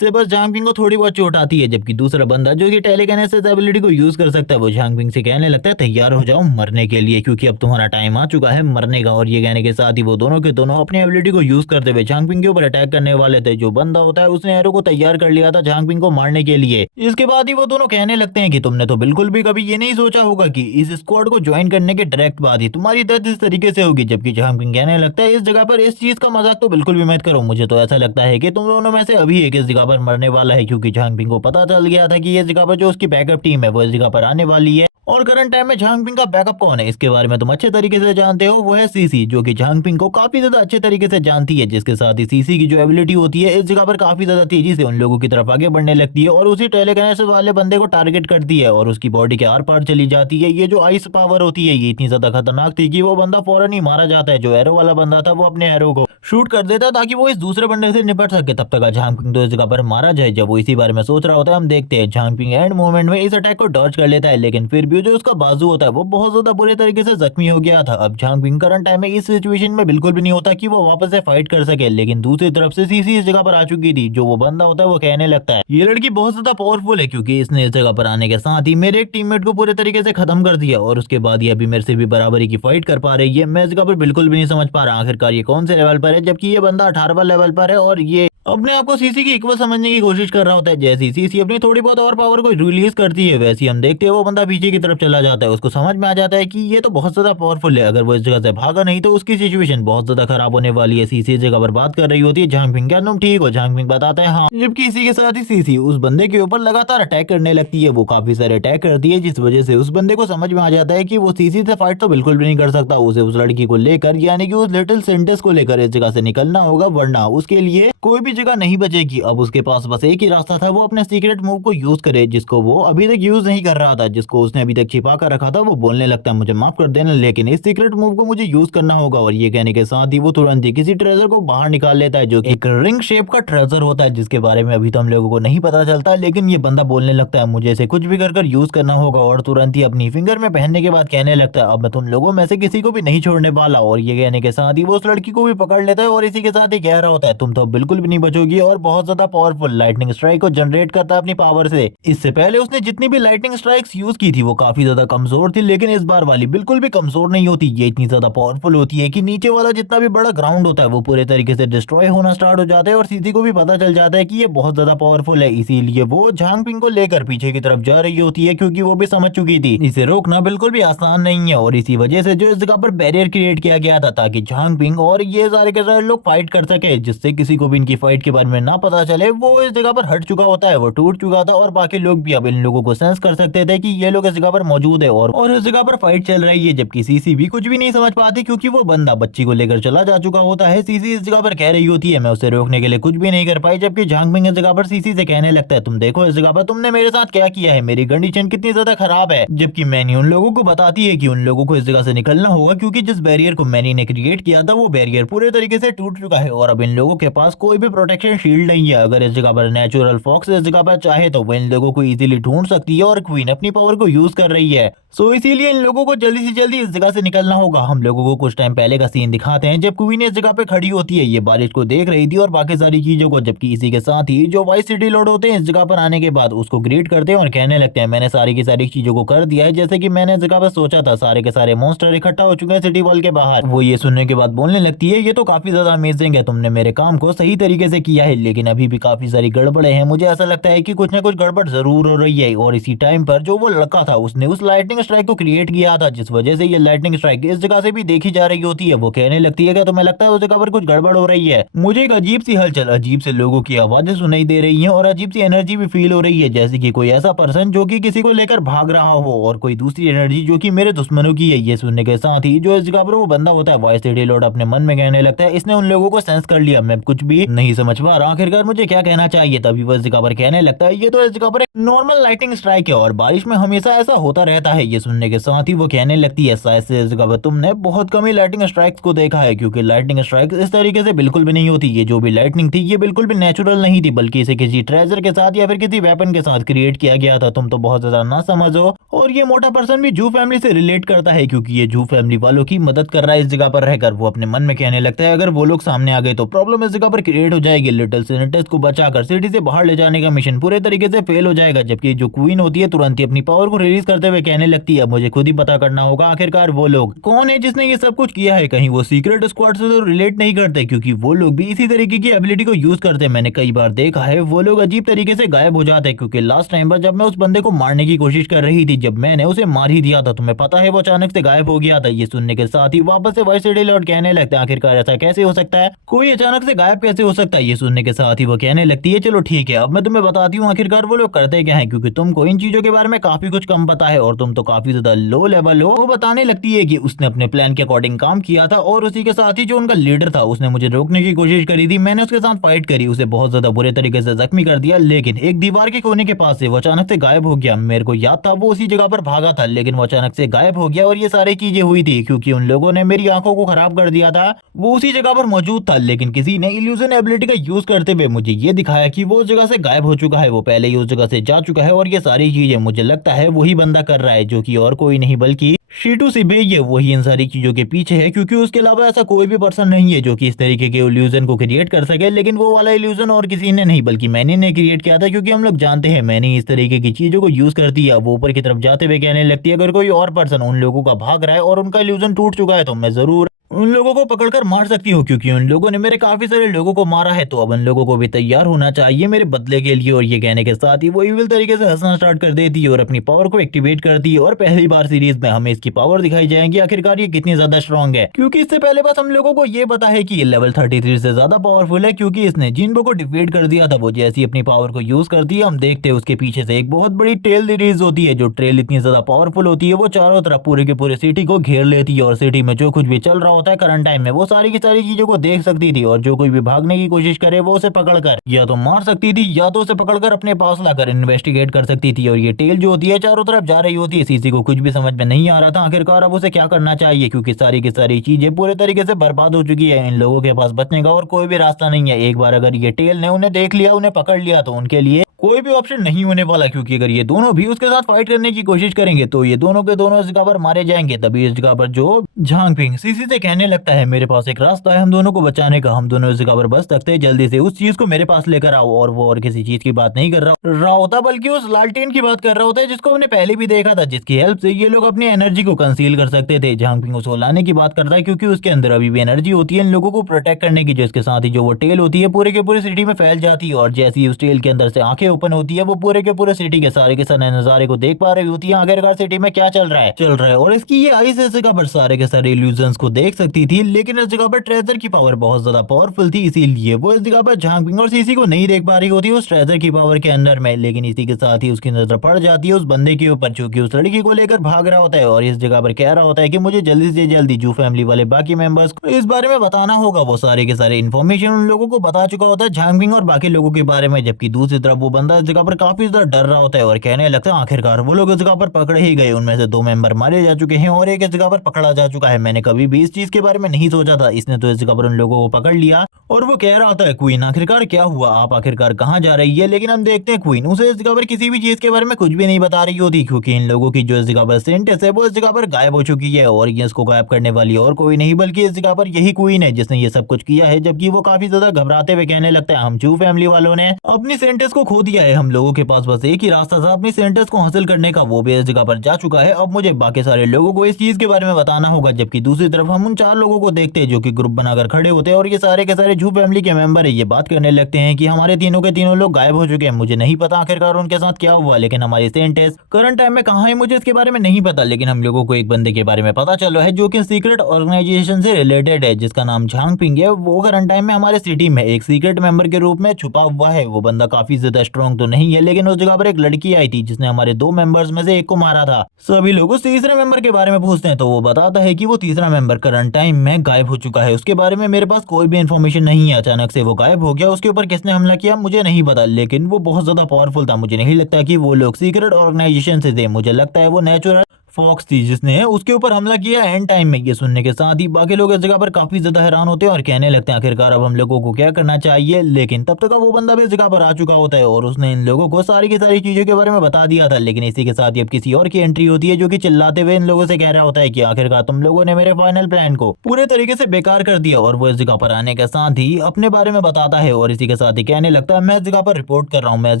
बस झांग पिंग को थोड़ी बहुत चोट आती है। जबकि दूसरा बंदा जो कि टेलीकिनेसिस एबिलिटी को यूज कर सकता है वो झांग पिंग से कहने लगता है तैयार हो जाओ मरने के लिए, क्योंकि अब तुम्हारा टाइम आ चुका है मरने का। और ये कहने के साथ ही वो दोनों के दोनों अपनी एबिलिटी को यूज करते हुए झांग पिंग के ऊपर अटैक करने वाले थे। जो बंदा होता है उसने एरो को तैयार कर लिया था झांग पिंग को मारने के लिए। इसके बाद ही वो दोनों कहने लगते हैं कि तुमने तो बिल्कुल भी कभी ये नहीं सोचा होगा कि इस स्क्वाड को ज्वाइन करने के डायरेक्ट बाद ही तुम्हारी डेथ इस तरीके से होगी। जबकि झांग पिंग कहने लगता है इस जगह पर इस चीज का मजाक तो बिल्कुल भी मत करो, मुझे तो ऐसा लगता है कि तुम दोनों में से अभी एक इस जगह पर मरने वाला है, क्योंकि झांग पिंग को पता चल गया था कि ये जगह पर जो उसकी बैकअप टीम है वो इस जगह पर आने वाली है। और करंट टाइम में झांग पिंग का बैकअप कौन है इसके बारे में तुम अच्छे तरीके से जानते हो, वो है सीसी, जो कि झांग पिंग को काफी ज्यादा अच्छे तरीके से जानती है। जिसके साथ ही सीसी की जो एबिलिटी होती है इस जगह पर काफी ज्यादा तेजी से उन लोगों की तरफ आगे बढ़ने लगती है और उसी टेलीकिनेसिस वाले बंदे को टारगेट करती है और उसकी बॉडी के आर पार चली जाती है। ये जो आइस पावर होती है ये इतनी ज्यादा खतरनाक थी कि वो बंदा फौरन ही मारा जाता है। जो एरो वाला बंदा था वो अपने एरो को शूट कर देता ताकि वो इस दूसरे बंदे से निपट सके। तब तक झांग पिंग तो इस जगह पर मारा जाए। जब वो इसी बारे में सोच रहा होता है हम देखते हैं झांग पिंग एंड मोमेंट में इस अटैक को डॉज कर लेता है, लेकिन फिर भी जो उसका बाजू होता है वो बहुत ज्यादा बुरे तरीके से जख्मी हो गया था। अब झांग पिंग करंट टाइम में इस सिचुएशन में बिल्कुल भी नहीं होता कि वो वापस से फाइट कर सके, लेकिन दूसरी तरफ से सीसी इस जगह पर आ चुकी थी। जो वो बंदा होता है वो कहने लगता है ये लड़की बहुत ज्यादा पावरफुल है, क्योंकि इसने इस जगह पर आने के साथ ही मेरे एक टीममेट को पूरे तरीके से खत्म कर दिया और उसके बाद ये अभी मेरे से भी बराबरी की फाइट कर पा रही है। मैं इस जगह पर बिल्कुल भी नहीं समझ पा रहा आखिरकार ये कौन से लेवल पर है, जबकि ये बंदा 18वां लेवल पर है और ये अपने आप को सीसी की इक्वल समझने की कोशिश कर रहा होता है। जैसे सीसी अपनी थोड़ी बहुत और पावर को रिलीज करती है वैसे हम देखते हैं वो बंदा पीछे की तरफ चला जाता है। उसको समझ में आ जाता है कि ये तो बहुत ज्यादा पावरफुल है, अगर वो इस जगह से भागा नहीं तो उसकी सिचुएशन बहुत ज्यादा खराब होने वाली है। सीसी इस जगह पर बात कर रही होती है झांग पिंग क्या तुम ठीक हो, झांग पिंग बताता है हाँ। जबकि इसी के साथ ही सीसी उस बंदे के ऊपर लगातार अटैक करने लगती है। वो काफी सारे अटैक करती है जिस वजह से उस बंदे को समझ में आ जाता है कि वो सीसी से फाइट तो बिल्कुल भी नहीं कर सकता। उसे उस लड़की को लेकर यानी कि उस लिटिल सेंटेंस को लेकर इस जगह से निकलना होगा, वरना उसके लिए कोई भी जगह नहीं बचेगी। अब उसके पास बस एक ही रास्ता था, वो अपने सीक्रेट मूव को यूज करे जिसको वो अभी तक यूज नहीं कर रहा था, जिसको उसने अभी अभी तक छिपा कर रखा था वो बोलने लगता है मुझे माफ कर देना, लेकिन इस सीक्रेट मूव को मुझे यूज करना होगा। और ये कहने के साथ ही वो तुरंत ही किसी ट्रेजर को बाहर निकाल लेता है जो कि एक रिंग शेप का ट्रेजर होता है, जिसके बारे में अभी तो हम लोगों को नहीं पता चलता। लेकिन ये बंदा बोलने लगता है मुझे इसे कुछ भी कर यूज करना होगा, और तुरंत ही अपनी फिंगर में पहनने के बाद कहने लगता है अब मैं तुम लोगों में से किसी को भी नहीं छोड़ने वाला। और ये कहने के साथ ही वो उस लड़की को भी पकड़ लेता है और इसी के साथ ही कह रहा होता है तुम तो बिल्कुल भी नहीं बचोगी, और बहुत ज्यादा पावरफुल लाइटनिंग स्ट्राइक को जनरेट करता है अपनी पावर से। इससे पहले उसने जितनी भी लाइटनिंग स्ट्राइक्स यूज की थी वो काफी ज्यादा कमजोर थी, लेकिन इस बार वाली बिल्कुल भी कमजोर नहीं होती। ये इतनी ज्यादा पावरफुल होती है कि नीचे वाला जितना भी बड़ा ग्राउंड होता है वो पूरे तरीके से डिस्ट्रॉय होना स्टार्ट हो जाता है, और सीसी को भी पता चल जाता है कि ये बहुत ज्यादा पावरफुल है। इसीलिए वो झांग पिंग को लेकर पीछे की तरफ जा रही होती है, क्योंकि वो भी समझ चुकी थी इसे रोकना बिल्कुल भी आसान नहीं है। और इसी वजह से जो इस जगह पर बैरियर क्रिएट किया गया था ताकि झांग पिंग और ये सारे के सारे लोग फाइट कर सके, जिससे किसी को भी इनकी फाइट के बारे में ना पता चले, वो इस जगह पर हट चुका होता है, वो टूट चुका था। और बाकी लोग भी अब इन लोगों को सेंस कर सकते थे कि ये लोग इस जगह पर मौजूद है और इस जगह पर फाइट चल रही है, जबकि सीसी भी कुछ भी नहीं समझ पाती क्योंकि वो बंदा बच्ची को लेकर चला जा चुका होता है। सीसी इस जगह पर कह रही होती है मैं उसे रोकने के लिए कुछ भी नहीं कर पाई, जबकि झांग पिंग इस जगह पर सीसी से कहने लगता है तुम देखो इस जगह पर तुमने मेरे साथ क्या किया है, मेरी कंडीशन कितनी ज्यादा खराब है। जबकि मैनी उन लोगों को बताती है कि उन लोगों को इस जगह से निकलना होगा, क्योंकि जिस बैरियर को मैनी ने क्रिएट किया था वो बैरियर पूरे तरीके से टूट चुका है और अब इन लोगों के पास कोई भी प्रोटेक्शन शील्ड नहीं है। अगर इस जगह पर नेचुरल फॉक्स इस जगह पर चाहे तो वो इन लोगों को इजीली ढूंढ सकती है, और क्वीन अपनी पावर को यूज कर रही है। सो इसीलिए इन लोगों को जल्दी से जल्दी इस जगह से निकलना होगा। हम लोगों को कुछ टाइम पहले का सीन दिखाते हैं जब क्वीन इस जगह पे खड़ी होती है, ये बारिश को देख रही थी और बाकी सारी चीजों को, जबकि इसी के साथ ही जो वाइस सिटी लॉर्ड होते हैं इस जगह पर आने के बाद उसको ग्रीट करते हैं और कहने लगते हैं मैंने सारी की सारी चीजों को कर दिया है जैसे कि मैंने इस जगह पर सोचा था, सारे के सारे मॉन्स्टर इकट्ठा हो चुके हैं सिटी वॉल के बाहर। वो ये सुनने के बाद बोलने लगती है ये तो काफी ज्यादा अमेजिंग है, तुमने मेरे काम को सही तरीके से किया है, लेकिन अभी भी काफी सारी गड़बड़े हैं, मुझे ऐसा लगता है कि कुछ ना कुछ गड़बड़ जरूर हो रही है। और इसी टाइम पर जो वो लड़का था उसने उस लाइटनिंग स्ट्राइक को क्रिएट किया था, जिस वजह से ये लाइटनिंग स्ट्राइक इस जगह से भी देखी जा रही होती है। वो कहने लगती है कि तुम्हें लगता है उस जगह पर कुछ गड़बड़ हो रही है, मुझे एक अजीब सी हलचल, अजीब से लोगों की आवाजें सुनाई दे रही हैं और अजीब सी एनर्जी भी फील हो रही है, जैसे कि कोई ऐसा पर्सन जो कि किसी को लेकर भाग रहा हो, और कोई दूसरी एनर्जी जो कि मेरे दुश्मनों की है। ये सुनने के साथ ही जो इस जगह पर वो बंदा होता है वाइस सिटी लॉर्ड अपने मन में कहने लगता है इसने उन लोगों को सेंस कर लिया, मैं कुछ भी नहीं समझ पा रहा, आखिरकार मुझे क्या कहना चाहिए। तभी वो इस जगह पर कहने लगता है ये तो इस जगह पर एक नॉर्मल लाइटिंग स्ट्राइक है और बारिश में हमेशा ऐसा होता रहता है। ये सुनने के साथ ही वो कहने लगती है शायद से इस जगह पर तुमने बहुत कम ही लाइटिंग स्ट्राइक्स को देखा है, क्योंकि लाइटिंग स्ट्राइक इस तरीके से बिल्कुल भी नहीं होती। ये जो भी लाइटनिंग थी ये बिल्कुल भी नेचुरल नहीं थी, बल्कि इसे किसी ट्रेजर के साथ या फिर किसी वेपन के साथ क्रिएट किया गया था। तुम तो बहुत ज्यादा ना समझो। और ये मोटा पर्सन भी जू फैमिली से रिलेट करता है, क्योंकि ये जू फैमिली वालों की मदद कर रहा है इस जगह पर रहकर। वो अपने मन में कहने लगता है अगर वो लोग सामने आ गए तो प्रॉब्लम इस जगह पर क्रिएट हो जाएगी, लिटिल सिनेटस को बचाकर सिटी से बाहर ले जाने का मिशन पूरे तरीके से फेल हो जाएगा। जबकि जो क्वीन होती है तुरंत ही अपनी पावर को रिलीज करते हुए कहने लगती है मुझे खुद ही पता करना होगा आखिरकार वो लोग कौन है जिसने ये सब कुछ किया है, कहीं वो सीक्रेट स्क्वाड से तो रिलेट नहीं करते, क्योंकि वो लोग भी इसी तरीके की एबिलिटी को यूज करते हैं। मैंने कई बार देखा है वो लोग अजीब तरीके से गायब हो जाते हैं, क्योंकि लास्ट टाइम पर जब मैं उस बंदे को मारने की कोशिश कर रही थी, जब मैंने उसे मार ही दिया था, तुम्हें पता है वो अचानक से गायब हो गया था। ये सुनने के साथ ही वापस से वाइस सिटी लॉर्ड कहने लगता है आखिरकार ऐसा कैसे हो सकता है, कोई अचानक से गायब कैसे हो सकता है। ये सुनने के साथ ही वो कहने लगती है चलो ठीक है अब मैं तुम्हें बताती हूँ आखिरकार वो लोग करते क्या है, क्योंकि तुमको इन चीजों के बारे में काफी कुछ कम पता है और तुम तो काफी ज्यादा लो लेवल हो। वो बताने लगती है कि उसने अपने प्लान के अकॉर्डिंग काम किया था और उसी के साथ ही जो उनका लीडर था उसने मुझे रोकने की कोशिश करी थी, मैंने उसके साथ फाइट करी, उसे बहुत ज्यादा बुरे तरीके से जख्मी कर दिया, लेकिन एक दीवार के कोने के पास से वो अचानक से गायब हो गया। मेरे को याद था वो उसी जगह पर भागा था, लेकिन वो अचानक से गायब हो गया और ये सारी चीजें हुई थी क्योंकि उन लोगों ने मेरी आंखों को खराब कर दिया था। वो उसी जगह पर मौजूद था, लेकिन किसी ने इल्यूजन एबिलिटी का यूज करते हुए मुझे ये दिखाया कि वो उस जगह से गायब हो चुका है, वो पहले ही उस जगह से जा चुका है और ये सारी चीजें मुझे लगता है वही बंदा कर रहा है, जो कि और कोई नहीं बल्कि शीटू सिबे ये वही इन सारी चीजों के पीछे है, क्योंकि उसके अलावा ऐसा कोई भी पर्सन नहीं है जो कि इस तरीके के इल्यूजन को क्रिएट कर सके। लेकिन वो वाला इल्यूजन और किसी ने नहीं बल्कि मैंने ने क्रिएट किया था, क्योंकि हम लोग जानते हैं मैंने इस तरीके की चीजों को यूज करती है। वो ऊपर की तरफ जाते हुए कहने लगती है अगर कोई और पर्सन उन लोगों का भाग रहा है और उनका इल्यूजन टूट चुका है तो मैं जरूर उन लोगों को पकड़कर मार सकती हूँ, क्योंकि उन लोगों ने मेरे काफी सारे लोगों को मारा है, तो अब उन लोगों को भी तैयार होना चाहिए मेरे बदले के लिए। और ये कहने के साथ ही वो इविल तरीके से हंसना स्टार्ट कर देती है और अपनी पावर को एक्टिवेट करती है और पहली बार सीरीज में हमें इसकी पावर दिखाई जाएगी आखिरकार ये कितनी ज्यादा स्ट्रॉन्ग है, क्योंकि इससे पहले बस हम लोगों को ये पता है कि ये लेवल 33 से ज्यादा पावरफुल है, क्योंकि इसने जिनबो को डिफीट कर दिया था। वो जैसी अपनी पावर को यूज करती है हम देखते हैं उसके पीछे से एक बहुत बड़ी टेल रिलीज होती है। जो ट्रेल इतनी ज्यादा पावरफुल होती है वो चारों तरफ पूरे के पूरे सिटी को घेर लेती है और सिटी में जो कुछ भी चल रहा होता है करंट टाइम में, वो सारी की सारी चीजों को देख सकती थी और जो कोई भी भागने की कोशिश करे वो उसे पकड़कर या तो मार सकती थी या तो उसे पकड़कर अपने पास लाकर इन्वेस्टिगेट कर सकती थी। और ये टेल जो होती है चारों तरफ जा रही होती है। सीसी को कुछ भी समझ में नहीं आ रहा था आखिरकार अब उसे क्या करना चाहिए, क्योंकि सारी की सारी चीजें पूरे तरीके से बर्बाद हो चुकी है। इन लोगों के पास बचने का और कोई भी रास्ता नहीं है। एक बार अगर ये टेल ने उन्हें देख लिया, उन्हें पकड़ लिया, तो उनके लिए कोई भी ऑप्शन नहीं होने वाला, क्योंकि अगर ये दोनों भी उसके साथ फाइट करने की कोशिश करेंगे तो ये दोनों के दोनों इस जगह पर मारे जाएंगे। तभी इस जगह पर जो झांगपिंग सीसी से कहने लगता है, मेरे पास एक रास्ता है हम दोनों को बचाने का, हम दोनों इस जगह पर बच सकते हैं, जल्दी से उस चीज को मेरे पास लेकर आओ। और वो और किसी चीज की बात नहीं कर रहा होता, बल्कि उस लालटेन की बात कर रहा होता है जिसको हमने पहले भी देखा था, जिसकी हेल्प से ये लोग अपनी एनर्जी को कंसील कर सकते थे। झांगपिंग उसको लाने की बात करता है क्योंकि उसके अंदर अभी भी एनर्जी होती है इन लोगों को प्रोटेक्ट करने की, जिसके साथ ही जो वो टेल होती है पूरे के पूरे सिटी में फैल जाती है। और जैसे ही उस टेल के अंदर से आंखें ओपन होती है, वो पूरे के पूरे सिटी के सारे नजारे को देख पा रही होती है, आखिरकार सिटी में क्या चल रहा है। और इसकी ये आईज इस जगह पर सारे के सारे इल्यूजन्स को देख सकती थी, लेकिन इस जगह पर ट्रेजर की पावर बहुत ज्यादा पावरफुल थी, इसीलिए वो इस जगह पर झांगपिंग और सीसी को नहीं देख पा रही होती उस ट्रेजर की पावर के अंदर में। लेकिन इसी के साथ ही उसकी नजर पड़ जाती है उस बंदे के ऊपर जो कि उस लड़की को लेकर भाग रहा होता है और इस जगह पर कह रहा होता है कि मुझे जल्दी से जल्दी जू फैमिली वाले बाकी मेंबर्स को इस बारे में बताना होगा। वो सारे के सारे इन्फॉर्मेशन उन लोगों को बता चुका होता है झांगपिंग और बाकी लोगों के बारे में, जबकि दूसरी तरफ वो बंदा इस जगह पर काफी ज्यादा डर रहा होता है और कहने लगता है आखिरकार वो लोग इस जगह पर पकड़े ही गए, उनमें से 2 मेंबर मारे जा चुके हैं और एक इस जगह पर पकड़ा जा चुका है। मैंने कभी भी इस चीज के बारे में नहीं सोचा था, इसने तो इस जगह पर उन लोगों को पकड़ लिया। और वो कह रहा होता है क्वीन आखिरकार क्या हुआ, आप आखिरकार कहाँ जा रही है। लेकिन हम देखते हैं क्वीन उसे इस जगह पर किसी भी चीज के बारे में कुछ भी नहीं बता रही होती, क्योंकि इन लोगों की जो इस जगह पर सेंटेंस है वो इस जगह पर गायब हो चुकी है और ये इसको गायब करने वाली और कोई नहीं बल्कि इस जगह पर यही क्वीन है जिसने ये सब कुछ किया है। जबकि वो काफी ज्यादा घबराते हुए कहने लगता है हम चू फैमिली वालों ने अपनी सेंटेंस को खो दिया है, हम लोगों के पास बस एक ही रास्ता था अपनी सेंटेंस को हासिल करने का, वो भी इस जगह पर जा चुका है। अब मुझे बाकी सारे लोगों को इस चीज के बारे में बताना होगा। जबकि दूसरी तरफ हम उन 4 लोगों को देखते हैं जो कि ग्रुप बनाकर खड़े होते हैं और ये सारे के सारे जू फैमिली के मेंबर है। ये बात करने लगते हैं कि हमारे तीनों के तीनों लोग गायब हो चुके हैं, मुझे नहीं पता आखिरकार उनके साथ क्या हुआ, लेकिन हमारी सेंटेंस करंट टाइम में कहाँ है मुझे इसके बारे में नहीं पता। लेकिन हम लोगों को एक बंदे के बारे में पता चला है जो कि सीक्रेट ऑर्गेनाइजेशन से रिलेटेड है, जिसका नाम झांगपिंग है। वो करंट टाइम में हमारे सिटी में एक सीक्रेट मेंबर के रूप में छुपा हुआ है। वो बंदा काफी ज्यादा स्ट्रॉन्ग तो नहीं है, लेकिन उस जगह पर एक लड़की आई थी जिसने हमारे 2 मेंबर्स में से एक को मारा था। सभी लोग उस तीसरे मेंबर के बारे में पूछते हैं तो वो बताता है कि वो तीसरा मेंबर करंट टाइम में गायब हो चुका है, उसके बारे में मेरे पास कोई भी इन्फॉर्मेशन नहीं है, अचानक से वो गायब हो गया, उसके ऊपर किसने हमला किया मुझे नहीं पता, लेकिन वो बहुत ज्यादा पावरफुल था। मुझे नहीं लगता कि वो लोग सीक्रेट ऑर्गेनाइजेशन से थे, मुझे लगता है वो नेचुरल फॉक्स थी जिसने उसके ऊपर हमला किया एंड टाइम में। ये सुनने के साथ ही बाकी लोग इस जगह पर काफी ज्यादा हैरान होते हैं और कहने लगते हैं आखिरकार अब हम लोगों को क्या करना चाहिए। लेकिन तब तक वो बंदा भी इस जगह पर आ चुका होता है और उसने इन लोगों को सारी की सारी चीजों के बारे में बता दिया था। लेकिन इसी के साथ ही अब किसी और की एंट्री होती है जो कि चिल्लाते हुए इन लोगों से कह रहा होता है कि आखिरकार तुम लोगों ने मेरे फाइनल प्लान को पूरे तरीके से बेकार कर दिया। और वो इस जगह पर आने के साथ ही अपने बारे में बताता है और इसी के साथ ही कहने लगता है मैं इस जगह पर रिपोर्ट कर रहा हूँ, मैं इस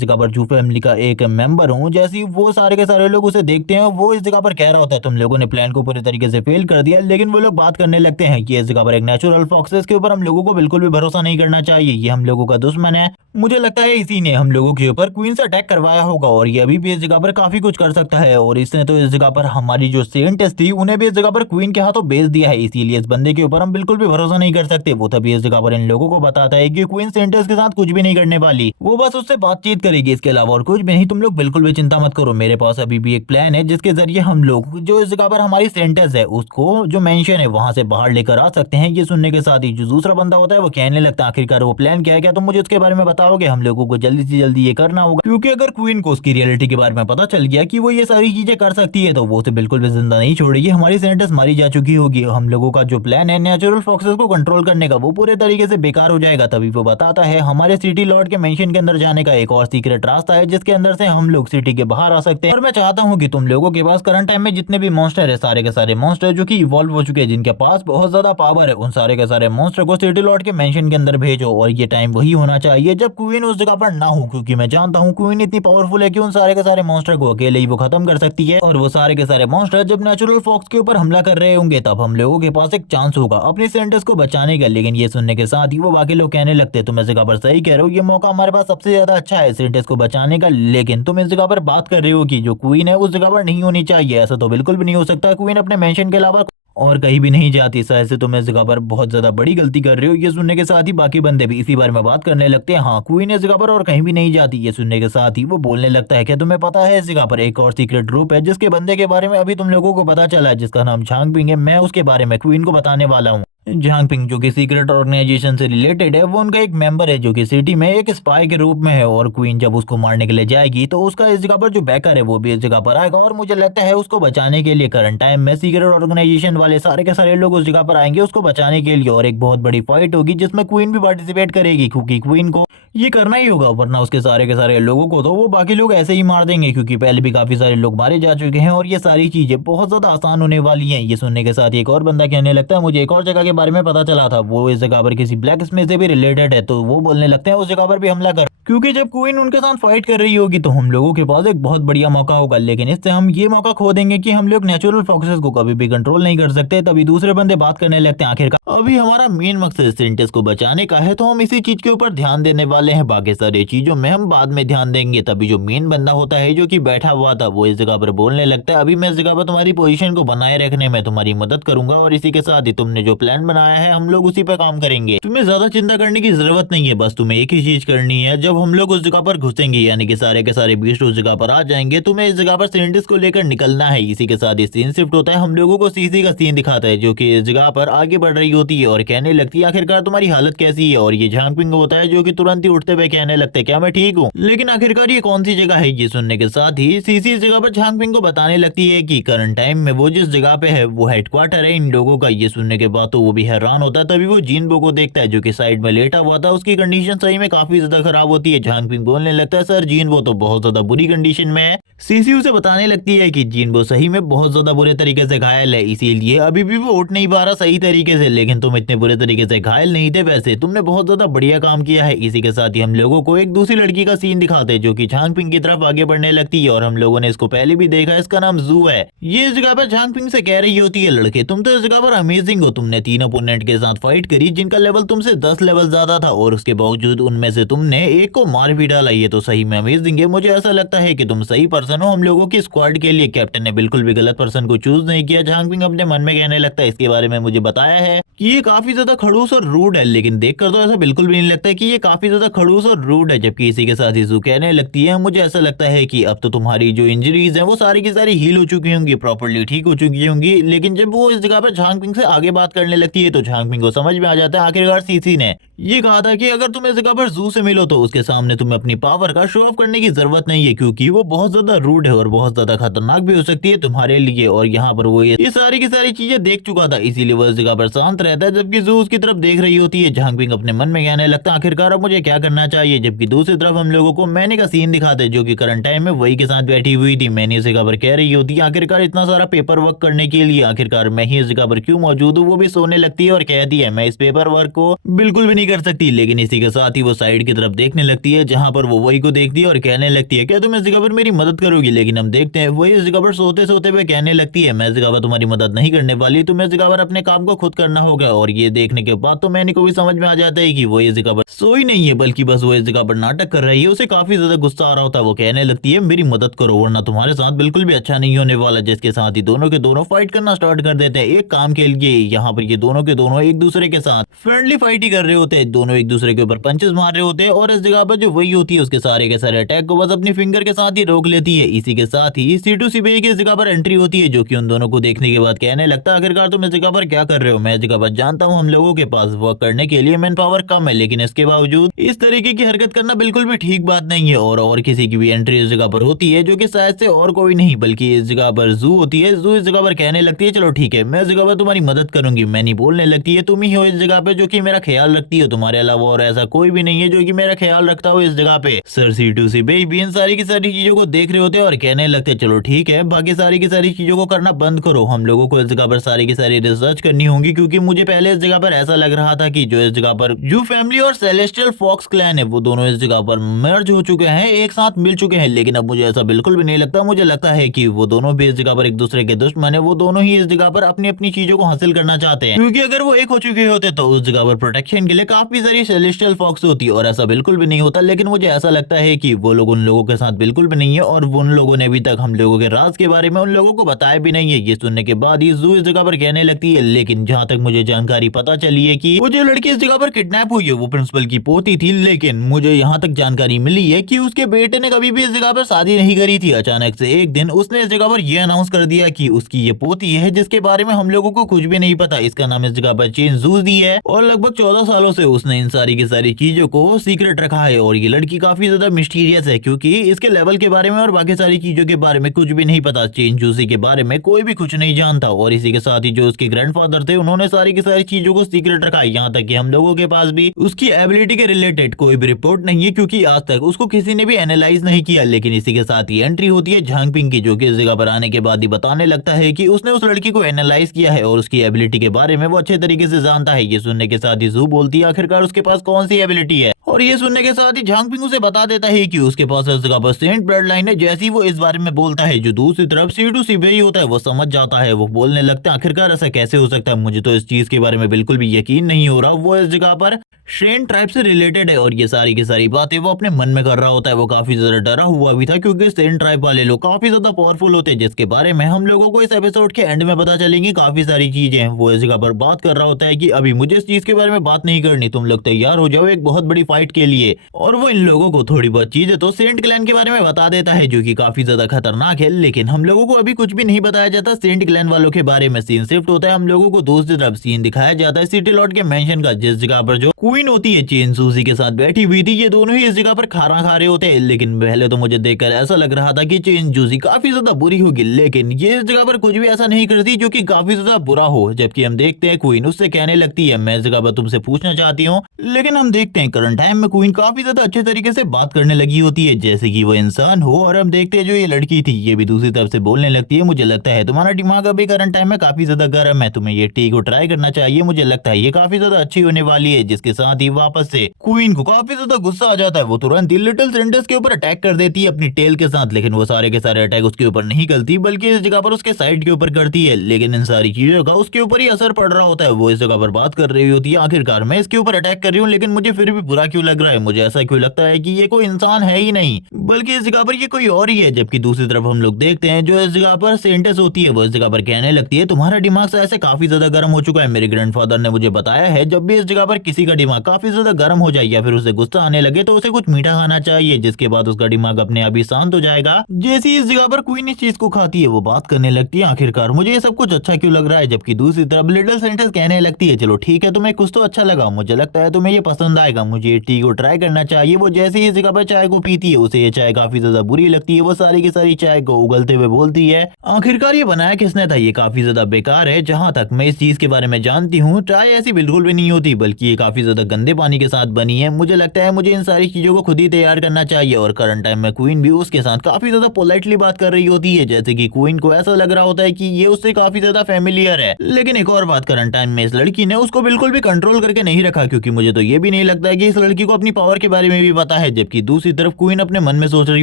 जगह पर जू फैमिली का एक मेंबर हूँ। जैसे ही वो सारे के सारे लोग उसे देखते हैं वो इस जगह पर कह रहा होता है तुम लोगों ने प्लान को पूरे तरीके से फेल कर दिया। लेकिन वो लोग बात करने लगते हैं कि इस जगह पर एक नेचुरल फॉक्स है, इसके ऊपर हम लोगों को बिल्कुल भी भरोसा नहीं करना चाहिए, ये हम लोगों का दुश्मन है। मुझे लगता है इसी ने हम लोगों के ऊपर क्वीन से अटैक करवाया होगा और ये अभी भी इस जगह पर काफी कुछ कर सकता है। और इसने तो इस जगह पर हमारी जो सेंटेंस थी उन्हें भी इस जगह पर क्वीन के हाथों बेच दिया है, इसीलिए इस बंदे के ऊपर हम बिल्कुल भी भरोसा नहीं कर सकते। वो तभी इस जगह पर इन लोगों को बताता है कि क्वीन सेंटेंस के साथ कुछ भी नहीं करने वाली, वो बस उससे बातचीत करेगी, इसके अलावा और कुछ भी नहीं। तुम लोग बिल्कुल भी चिंता मत करो, मेरे पास अभी भी एक प्लान है जिसके जरिए हम लोग जो इस जगह पर हमारी सेंटेंस है उसको जो मेंशन है वहां से बाहर लेकर आ सकते हैं। ये सुनने के साथ ही जो दूसरा बंदा होता है वो कहने लगता है आखिरकार वो प्लान क्या है, क्या तुम मुझे उसके बारे में बताओगे, हम लोगों को जल्दी से जल्दी ये करना होगा, क्योंकि अगर क्वीन को उसकी रियलिटी के बारे में पता चल गया कि वो ये सारी चीजें कर सकती है तो वो उसे बिल्कुल भी जिंदा नहीं छोड़ेगी, हमारी सेंटेंस मारी जा चुकी होगी। हम लोगों का जो प्लान है नेचुरल फॉक्सेस को कंट्रोल करने का वो पूरे तरीके से बेकार हो जाएगा। तभी वो बताता है हमारे सिटी लॉर्ड के मेंशन के अंदर जाने का एक और सीक्रेट रास्ता है जिसके अंदर से हम लोग सिटी के बाहर आ सकते हैं। और मैं चाहता हूँ कि तुम लोगों के पास करंट टाइम में जितने भी मॉन्स्टर है सारे के सारे मॉन्स्टर जो कि इवॉल्व हो चुके हैं जिनके पास बहुत ज्यादा पावर है उन सारे के सारे मॉन्स्टर को सिटी लॉर्ड के मेंशन के अंदर भेजो। और ये टाइम वही होना चाहिए जब क्वीन उस जगह पर ना हो, क्योंकि मैं जानता हूँ क्वीन इतनी पावरफुल है कि उन सारे के सारे मॉन्स्टर को अकेले ही वो खत्म कर सकती है। और वो सारे के सारे मॉन्स्टर जब नेचुरल फॉक्स के ऊपर हमला कर रहे होंगे तब हम लोगों के पास एक चांस होगा अपनी सेंटेंस को बचाने का। लेकिन ये सुनने के साथ ही वो बाकी लोग कहने लगते तुम इस जगह पर सही कह रहे हो, ये मौका हमारे पास सबसे ज्यादा अच्छा है सेंटेंस को बचाने का। लेकिन तुम इस जगह पर बात कर रहे हो कि जो क्वीन है उस जगह पर नहीं होनी चाहिए, ऐसा तो बिल्कुल भी नहीं हो सकता। क्वीन अपने मेंशन के अलावा और कहीं भी नहीं जाती, ऐसे तुम इस जगह पर बहुत ज्यादा बड़ी गलती कर रहे हो। ये सुनने के साथ ही बाकी बंदे भी इसी बारे में बात करने लगते हैं। हाँ क्वीन इस जगह पर और कहीं भी नहीं जाती। ये सुनने के साथ ही वो बोलने लगता है क्या तुम्हें पता है इस जगह पर एक और सीक्रेट ग्रुप है जिसके बंदे के बारे में अभी तुम लोगों को पता चला है जिसका नाम झांगपिंग है, मैं उसके बारे में क्वीन को बताने वाला हूँ। झांग पिंग जो कि सीक्रेट ऑर्गेनाइजेशन से रिलेटेड है, वो उनका एक मेंबर है जो कि सिटी में एक स्पाई के रूप में है। और क्वीन जब उसको मारने के लिए जाएगी तो उसका इस जगह पर जो बैकर है वो भी इस जगह पर आएगा। और मुझे लगता है उसको बचाने के लिए करंट टाइम में सीक्रेट ऑर्गेनाइजेशन वाले सारे के सारे लोग उस जगह पर आएंगे उसको बचाने के लिए। और एक बहुत बड़ी फाइट होगी जिसमें क्वीन भी पार्टिसिपेट करेगी, क्योंकि क्वीन को ये करना ही होगा, वरना उसके सारे के सारे लोगों को तो वो बाकी लोग ऐसे ही मार देंगे, क्योंकि पहले भी काफी सारे लोग मारे जा चुके हैं। और ये सारी चीजें बहुत ज्यादा आसान होने वाली हैं। ये सुनने के साथ ही एक और बंदा कहने लगता है, मुझे एक और जगह के बारे में पता चला था, वो इस जगह पर किसी ब्लैक स्मिथ से भी रिलेटेड है। तो वो बोलने लगते हैं उस जगह पर भी हमला कर, क्योंकि जब क्वीन उनके साथ फाइट कर रही होगी तो हम लोगों के पास एक बहुत बढ़िया मौका होगा। लेकिन इससे हम ये मौका खो देंगे कि हम लोग नेचुरल फोकसेस को कभी भी कंट्रोल नहीं कर सकते। तभी दूसरे बंदे बात करने लगते हैं, आखिरकार अभी हमारा मेन मकसद सेंटेस को बचाने का है, तो हम इसी चीज के ऊपर ध्यान देने वाले हैं, बाकी सारी चीजों में हम बाद में ध्यान देंगे। तभी जो मेन बंदा होता है जो कि बैठा हुआ था वो इस जगह पर बोलने लगता है, अभी मैं इस जगह पर तुम्हारी पोजीशन को बनाए रखने में तुम्हारी मदद करूंगा, और इसी के साथ ही तुमने जो प्लान बनाया है हम लोग उसी पे काम करेंगे। तुम्हें ज्यादा चिंता करने की जरूरत नहीं है, बस तुम्हें एक ही चीज करनी है, जब हम लोग उस जगह पर घुसेंगे यानी कि सारे के सारे बीस्ट उस जगह पर आ जाएंगे, तुम्हें इस जगह पर साइंटिस्ट को लेकर निकलना है। इसी के साथ ही सीन शिफ्ट होता है, हम लोगों को सीसी का सीन दिखाता है जो कि इस जगह पर आगे बढ़ रही होती है और कहने लगती है, आखिरकार तुम्हारी हालत कैसी है। और ये झांग पिंग होता है जो कि तुरंत ही उठते हुए कहने लगते हैं, क्या मैं ठीक हूँ। लेकिन आखिरकार ये कौन सी जगह है। ये सुनने के साथ ही सीसी इस जगह पर झांग पिंग को बताने लगती है कि करंट टाइम में वो जिस जगह पे है वो हेडक्वार्टर है इन लोगों का। ये सुनने के बाद तो वो भी हैरान होता है। तभी वो जिनबो को देखता है जो कि साइड में लेटा हुआ था, उसकी कंडीशन सही में काफी ज्यादा खराब होती है। झांग पिंग बोलने लगता है, सर जिनबो तो बहुत ज्यादा बुरी कंडीशन में है। सीसी उसे बताने लगती है कि जिनबो सही में बहुत ज्यादा बुरे तरीके से घायल है, इसीलिए अभी भी वो उठ नहीं पा रहा सही तरीके से। लेकिन तुम इतने बुरे तरीके से घायल नहीं थे, वैसे तुमने बहुत ज्यादा बढ़िया काम किया है। इसी के साथ ही हम लोगों को एक दूसरी लड़की का सीन दिखाते हैं जो कि झांग पिंग की तरफ आगे बढ़ने लगती है। और हम लोगों ने इसको पहले भी देखा है, इसका नाम जू है। ये इस जगह पर झांग पिंग से कह रही होती है, लड़के तुम तो इस जगह पर अमेजिंग हो, तुमने 3 अपोनेंट के साथ फाइट करी जिनका लेवल तुमसे 10 लेवल ज्यादा था, और उसके बावजूद उनमें से तुमने एक को मार भी डाला। ये तो सही में अमेजिंग है। मुझे ऐसा लगता है कि तुम सही पर्सन हो हम लोगों की स्क्वाड के लिए। कैप्टन ने बिल्कुल भी गलत पर्सन को चूज नहीं किया। झांग पिंग अपने मन में कहने लगता है, इसके बारे में मुझे बताया है कि ये काफी ज्यादा खड़ूस और रूड है, लेकिन देखकर तो ऐसा बिल्कुल भी नहीं लगता है कि ये काफी ज्यादा खड़ूस और रूड है। जबकि इसी के साथ ही जू कहने लगती है, मुझे ऐसा लगता है कि अब तो तुम्हारी जो इंजरीज है वो सारी की सारी हील हो चुकी होंगी, प्रॉपर्ली ठीक हो चुकी होंगी। लेकिन जब वो इस जगह पर झांग पिंग से आगे बात करने लगती है तो झांग पिंग को समझ में आ जाता है, आखिरकार सीसी ने ये कहा था कि अगर तुम इस जगह पर जू से मिलो तो उसके सामने तुम्हें अपनी पावर का शो ऑफ करने की जरूरत नहीं है, क्योंकि वो बहुत ज्यादा रूड है और बहुत ज्यादा खतरनाक भी हो सकती है तुम्हारे लिए। और यहाँ पर वो ये सारी की सारी चीजें देख चुका था, इसीलिए वो इस जगह पर शांत रहता है, जबकि जू उसकी तरफ देख रही होती है। झांग पिंग अपने मन में कहने लगता है, आखिरकार अब मुझे क्या करना चाहिए। जबकि दूसरी तरफ हम लोगों को मैनी का सीन दिखाते जो कि करंट टाइम में वही के साथ बैठी हुई थी। मैनी इस जगह पर कह रही होती है, आखिरकार इतना सारा पेपर वर्क करने के लिए आखिरकार मैं ही इस जगह पर क्यों मौजूद हूँ। वो भी सोने लगती है और कहती है, मैं इस पेपर वर्क को बिल्कुल भी नहीं कर सकती। लेकिन इसी के साथ ही वो साइड की तरफ देखने लगती है जहां पर वो वही को देखती है और कहने लगती है, क्या तुम इस जगह पर मेरी मदद करोगी। लेकिन हम देखते हैं वही इस जगह पर सोते सोते हुए कहने लगती है, मैं इस जगह पर तुम्हारी मदद नहीं करने वाली, तुम्हें इस जगह पर अपने काम को खुद करना होगा। और ये देखने के बाद तो मैंने को भी समझ में आ जाता है कि वो इस जगह पर सोई नहीं है, बल्कि बस वो इस जगह पर नाटक कर रही है। उसे काफी ज्यादा गुस्सा आ रहा होता है। वो कहने लगती है, मेरी मदद करो वरना तुम्हारे साथ बिल्कुल भी अच्छा नहीं होने वाला। जिसके साथ ही दोनों के दोनों फाइट करना स्टार्ट कर देते हैं एक काम के लिए। यहाँ पर ये दोनों के दोनों एक दूसरे के साथ फ्रेंडली फाइट ही कर रहे होते हैं, दोनों एक दूसरे के ऊपर पंचेस मार रहे होते हैं। और इस जगह पर जो वही होती है उसके सारे के सारे अटैक को बस अपनी फिंगर के साथ ही रोक लेती है। इसी के साथ ही सीटू सीबीआई की इस जगह पर एंट्री होती है, जो कि उन दोनों को देखने के बाद कहने लगता है, आखिरकार तुम इस जगह पर क्या कर रहे हो। मैं इस जगह पर जानता हूँ हम लोगों के पास वर्क करने के लिए मैन पावर कम है, लेकिन इसके बावजूद इस तरीके की हरकत करना बिल्कुल भी ठीक बात नहीं है। और किसी की भी एंट्री इस जगह पर होती है जो कि शायद से और कोई नहीं बल्कि इस जगह पर जू होती है। जू इस जगह पर कहने लगती है, चलो ठीक है मैं इस जगह पर तुम्हारी मदद करूंगी। मैनी बोलने लगती है, तुम ही हो इस जगह पे जो कि मेरा ख्याल रखती हो, तुम्हारे अलावा और ऐसा कोई भी नहीं है जो कि मेरा ख्याल रखता हो इस जगह पे। सर सीटू सीबीआई भी इन सारी की सारी चीजों को देख रहे होते हैं और कहने लगते हैं, चलो ठीक है बाकी सारी की सारी चीजों को करना बंद करो, हम लोगों को इस जगह पर सारी की सारी रिसर्च करनी होगी। क्योंकि मुझे पहले इस जगह पर ऐसा लग रहा था कि जो इस जगह पर जू फैमिली और सेलेस्टियल फॉक्स क्लैन है वो दोनों इस जगह पर मर्ज हो चुके हैं, एक साथ मिल चुके हैं। लेकिन अब मुझे ऐसा बिल्कुल भी नहीं लगता। मुझे लगता है कि वो दोनों भी इस जगह पर एक दूसरे के दुश्मन है, वो दोनों ही इस जगह पर अपनी अपनी चीजों को हासिल करना चाहते हैं। क्योंकि अगर वो एक हो चुके होते तो उस जगह पर प्रोटेक्शन के लिए काफी सारी सेलेस्टियल फॉक्स होती, और ऐसा बिल्कुल भी नहीं होता। लेकिन मुझे ऐसा लगता है कि वो लोग उन लोगों के साथ बिल्कुल भी नहीं है, और उन लोगों ने अभी तक हम लोगों के राज के बारे में उन लोगों को बताया भी नहीं है। ये सुनने के बाद ही जू इस जगह पर कहने लगती है, लेकिन जहां तक मुझे जानकारी पता चली है कि वो जो लड़की इस जगह पर किडनैप हुई है वो प्रिंसिपल की पोती थी। लेकिन मुझे यहाँ तक जानकारी मिली है कि उसके बेटे ने कभी भी इस जगह पर शादी नहीं करी थी। अचानक से एक दिन उसने इस जगह पर यह अनाउंस कर दिया कि उसकी ये पोती है जिसके बारे में हम लोगों को कुछ भी नहीं पता। इसका नाम इस जगह पर चेन जूजी है और लगभग 14 सालों से उसने इन सारी की सारी चीजों को सीक्रेट रखा है। और ये लड़की काफी ज्यादा मिस्टीरियस है क्योंकि इसके लेवल के बारे में और बाकी सारी चीजों के बारे में कुछ भी नहीं पता। चेन जूसी के बारे में कोई भी कुछ नहीं जानता और इसी के साथ ही जो उसके ग्रैंडफादर थे उन्होंने सारी की सारी चीजों को सीक्रेट रखा है। यहाँ तक कि हम लोगों के पास भी उसकी एबिलिटी के रिलेटेड कोई भी रिपोर्ट नहीं है क्योंकि आज तक उसको किसी ने भी एनालाइज नहीं किया। लेकिन इसी के साथ ही एंट्री होती है झांगपिंग की, जो कि इस जगह पर आने के बाद ही बताने लगता है कि उसने उस लड़की को एनालाइज किया है और उसकी एबिलिटी के बारे में वो अच्छे तरीके से जानता है। ये सुनने के साथ ही जू बोलती है आखिरकार उसके पास कौन सी एबिलिटी है और ये सुनने के साथ ही झांगपिंग उसे बता देता है कि उसके पास इस जगह पर सेंट ब्लड लाइन है। जैसे ही वो इस बारे में बोलता है, जो दूसरी तरफ सीटू सिबेई होता है वो समझ जाता है। वो बोलने लगता है आखिरकार ऐसा कैसे हो सकता है, मुझे तो इस चीज के बारे में बिल्कुल भी यकीन नहीं हो रहा। वो इस जगह पर शेन ट्राइब से रिलेटेड है और ये सारी की सारी बातें वो अपने मन में कर रहा होता है। वो काफी ज्यादा डरा हुआ भी था क्योंकि शेन ट्राइब वाले लोग काफी ज्यादा पावरफुल होते हैं, जिसके बारे में हम लोगों को इस एपिसोड के एंड में पता चलेंगी काफी सारी चीजें। वो इस जगह पर बात कर रहा होता है कि अभी मुझे इस चीज के बारे में बात नहीं करनी, तुम लोग तैयार हो जाओ एक बहुत बड़ी फाइट के लिए। और वो इन लोगों को थोड़ी बहुत चीजें तो सेंट क्लैन के बारे में बता देता है जो कि काफी ज्यादा खतरनाक है। लेकिन हम लोगों को अभी कुछ भी नहीं बताया जाता सेंट क्लैन वालों के बारे में। सीन शिफ्ट होता है, हम लोगों को दूसरी तरफ सीन दिखाया जाता है सिटी लॉर्ड के मेंशन का, जिस जगह पर जो क्वीन होती है चेन सूजी के साथ बैठी हुई थी। ये दोनों ही इस जगह पर खाना खा रहे होते हैं। लेकिन पहले तो मुझे देखकर ऐसा लग रहा था कि चेन जूसी काफी ज्यादा बुरी होगी, लेकिन ये इस जगह पर कुछ भी ऐसा नहीं करती जो कि काफी ज्यादा बुरा हो। जबकि हम देखते हैं क्वीन उससे कहने लगती है मैं इस जगह पर तुमसे पूछना चाहती हूँ। लेकिन हम देखते हैं करंट टाइम में क्वीन काफी ज्यादा अच्छे तरीके से बात करने लगी होती है जैसे कि वो इंसान हो। और हम देखते हैं जो ये लड़की थी ये भी दूसरी तरफ से बोलने लगती है मुझे लगता है तुम्हारा दिमाग अभी करंट टाइम में काफी ज्यादा गर्म है, तुम्हें ये टी को ट्राई करना चाहिए, मुझे लगता है ये काफी ज्यादा अच्छी होने वाली है। जिसके साथ ही वापस से क्वीन को काफी ज्यादा गुस्सा आ जाता है। वो तुरंत ही लिटिल सेंटर्स के ऊपर अटैक कर देती है अपनी टेल के साथ। लेकिन वो सारे के सारे अटैक उसके ऊपर नहीं करती बल्कि इस जगह पर उसके साइड के ऊपर करती है। लेकिन इन सारी चीजों का उसके ऊपर ही असर पड़ रहा होता है। वो इस जगह पर बात कर रही होती है आखिरकार मैं इसके ऊपर अटैक कर रही हूँ लेकिन मुझे फिर भी बुरा क्यों लग रहा है, मुझे ऐसा क्यों लगता है कि ये कोई इंसान है ही नहीं बल्कि इस जगह पर ये कोई और ही है। जबकि दूसरी तरफ हम लोग देखते हैं जो इस जगह पर सेंटेस होती है वो इस जगह पर कहने लगती है तुम्हारा दिमाग से ऐसे काफी ज्यादा गर्म हो चुका है। मेरे ग्रैंडफादर ने मुझे बताया है जब भी इस जगह पर किसी का दिमाग काफी ज्यादा गर्म हो जाए या फिर उसे गुस्सा आने लगे तो उसे कुछ मीठा खाना चाहिए, जिसके बाद उसका दिमाग अपने आप ही शांत हो जाएगा। जैसे ही इस जगह पर क्वीन इस चीज को खाती है वो बात करने लगती है आखिरकार मुझे ये सब कुछ अच्छा क्यों लग रहा है। जबकि दूसरी तरफ लिटिल सेंटेंस कहने लगती है चलो ठीक है तुम्हें कुछ तो अच्छा लगा, मुझे लगता है तुम्हें ये पसंद आएगा, मुझे ये टी को ट्राई करना चाहिए। वो जैसे ही इस जगह पर चाय को पीती है उसे ये चाय काफी ज्यादा बुरी लगती है। वो सारी की सारी चाय को उगलते हुए बोलती है आखिरकार ये बनाया किसने था, ये काफी ज्यादा बेकार है। जहां तक मैं इस चीज के बारे में जानती हूँ चाय ऐसी बिल्कुल भी नहीं होती बल्कि ये काफी ज्यादा गंदे पानी के साथ बनी है। मुझे लगता है मुझे इन सारी चीजों को खुद ही तैयार करना चाहिए। और करंट टाइम में क्वीन भी उसके साथ काफी ज्यादा पोलाइटली बात कर रही होती है जैसे कि क्वीन को ऐसा लग रहा होता है कि ये उससे काफी ज्यादा फेमिलियर है। लेकिन एक और बात करंट टाइम में इस लड़की ने उसको बिल्कुल भी कंट्रोल करके नहीं रखा क्योंकि मुझे तो ये भी नहीं लगता है कि इस लड़की को अपनी पावर के बारे में भी पता है। जबकि दूसरी तरफ क्वीन अपने मन में सोच रही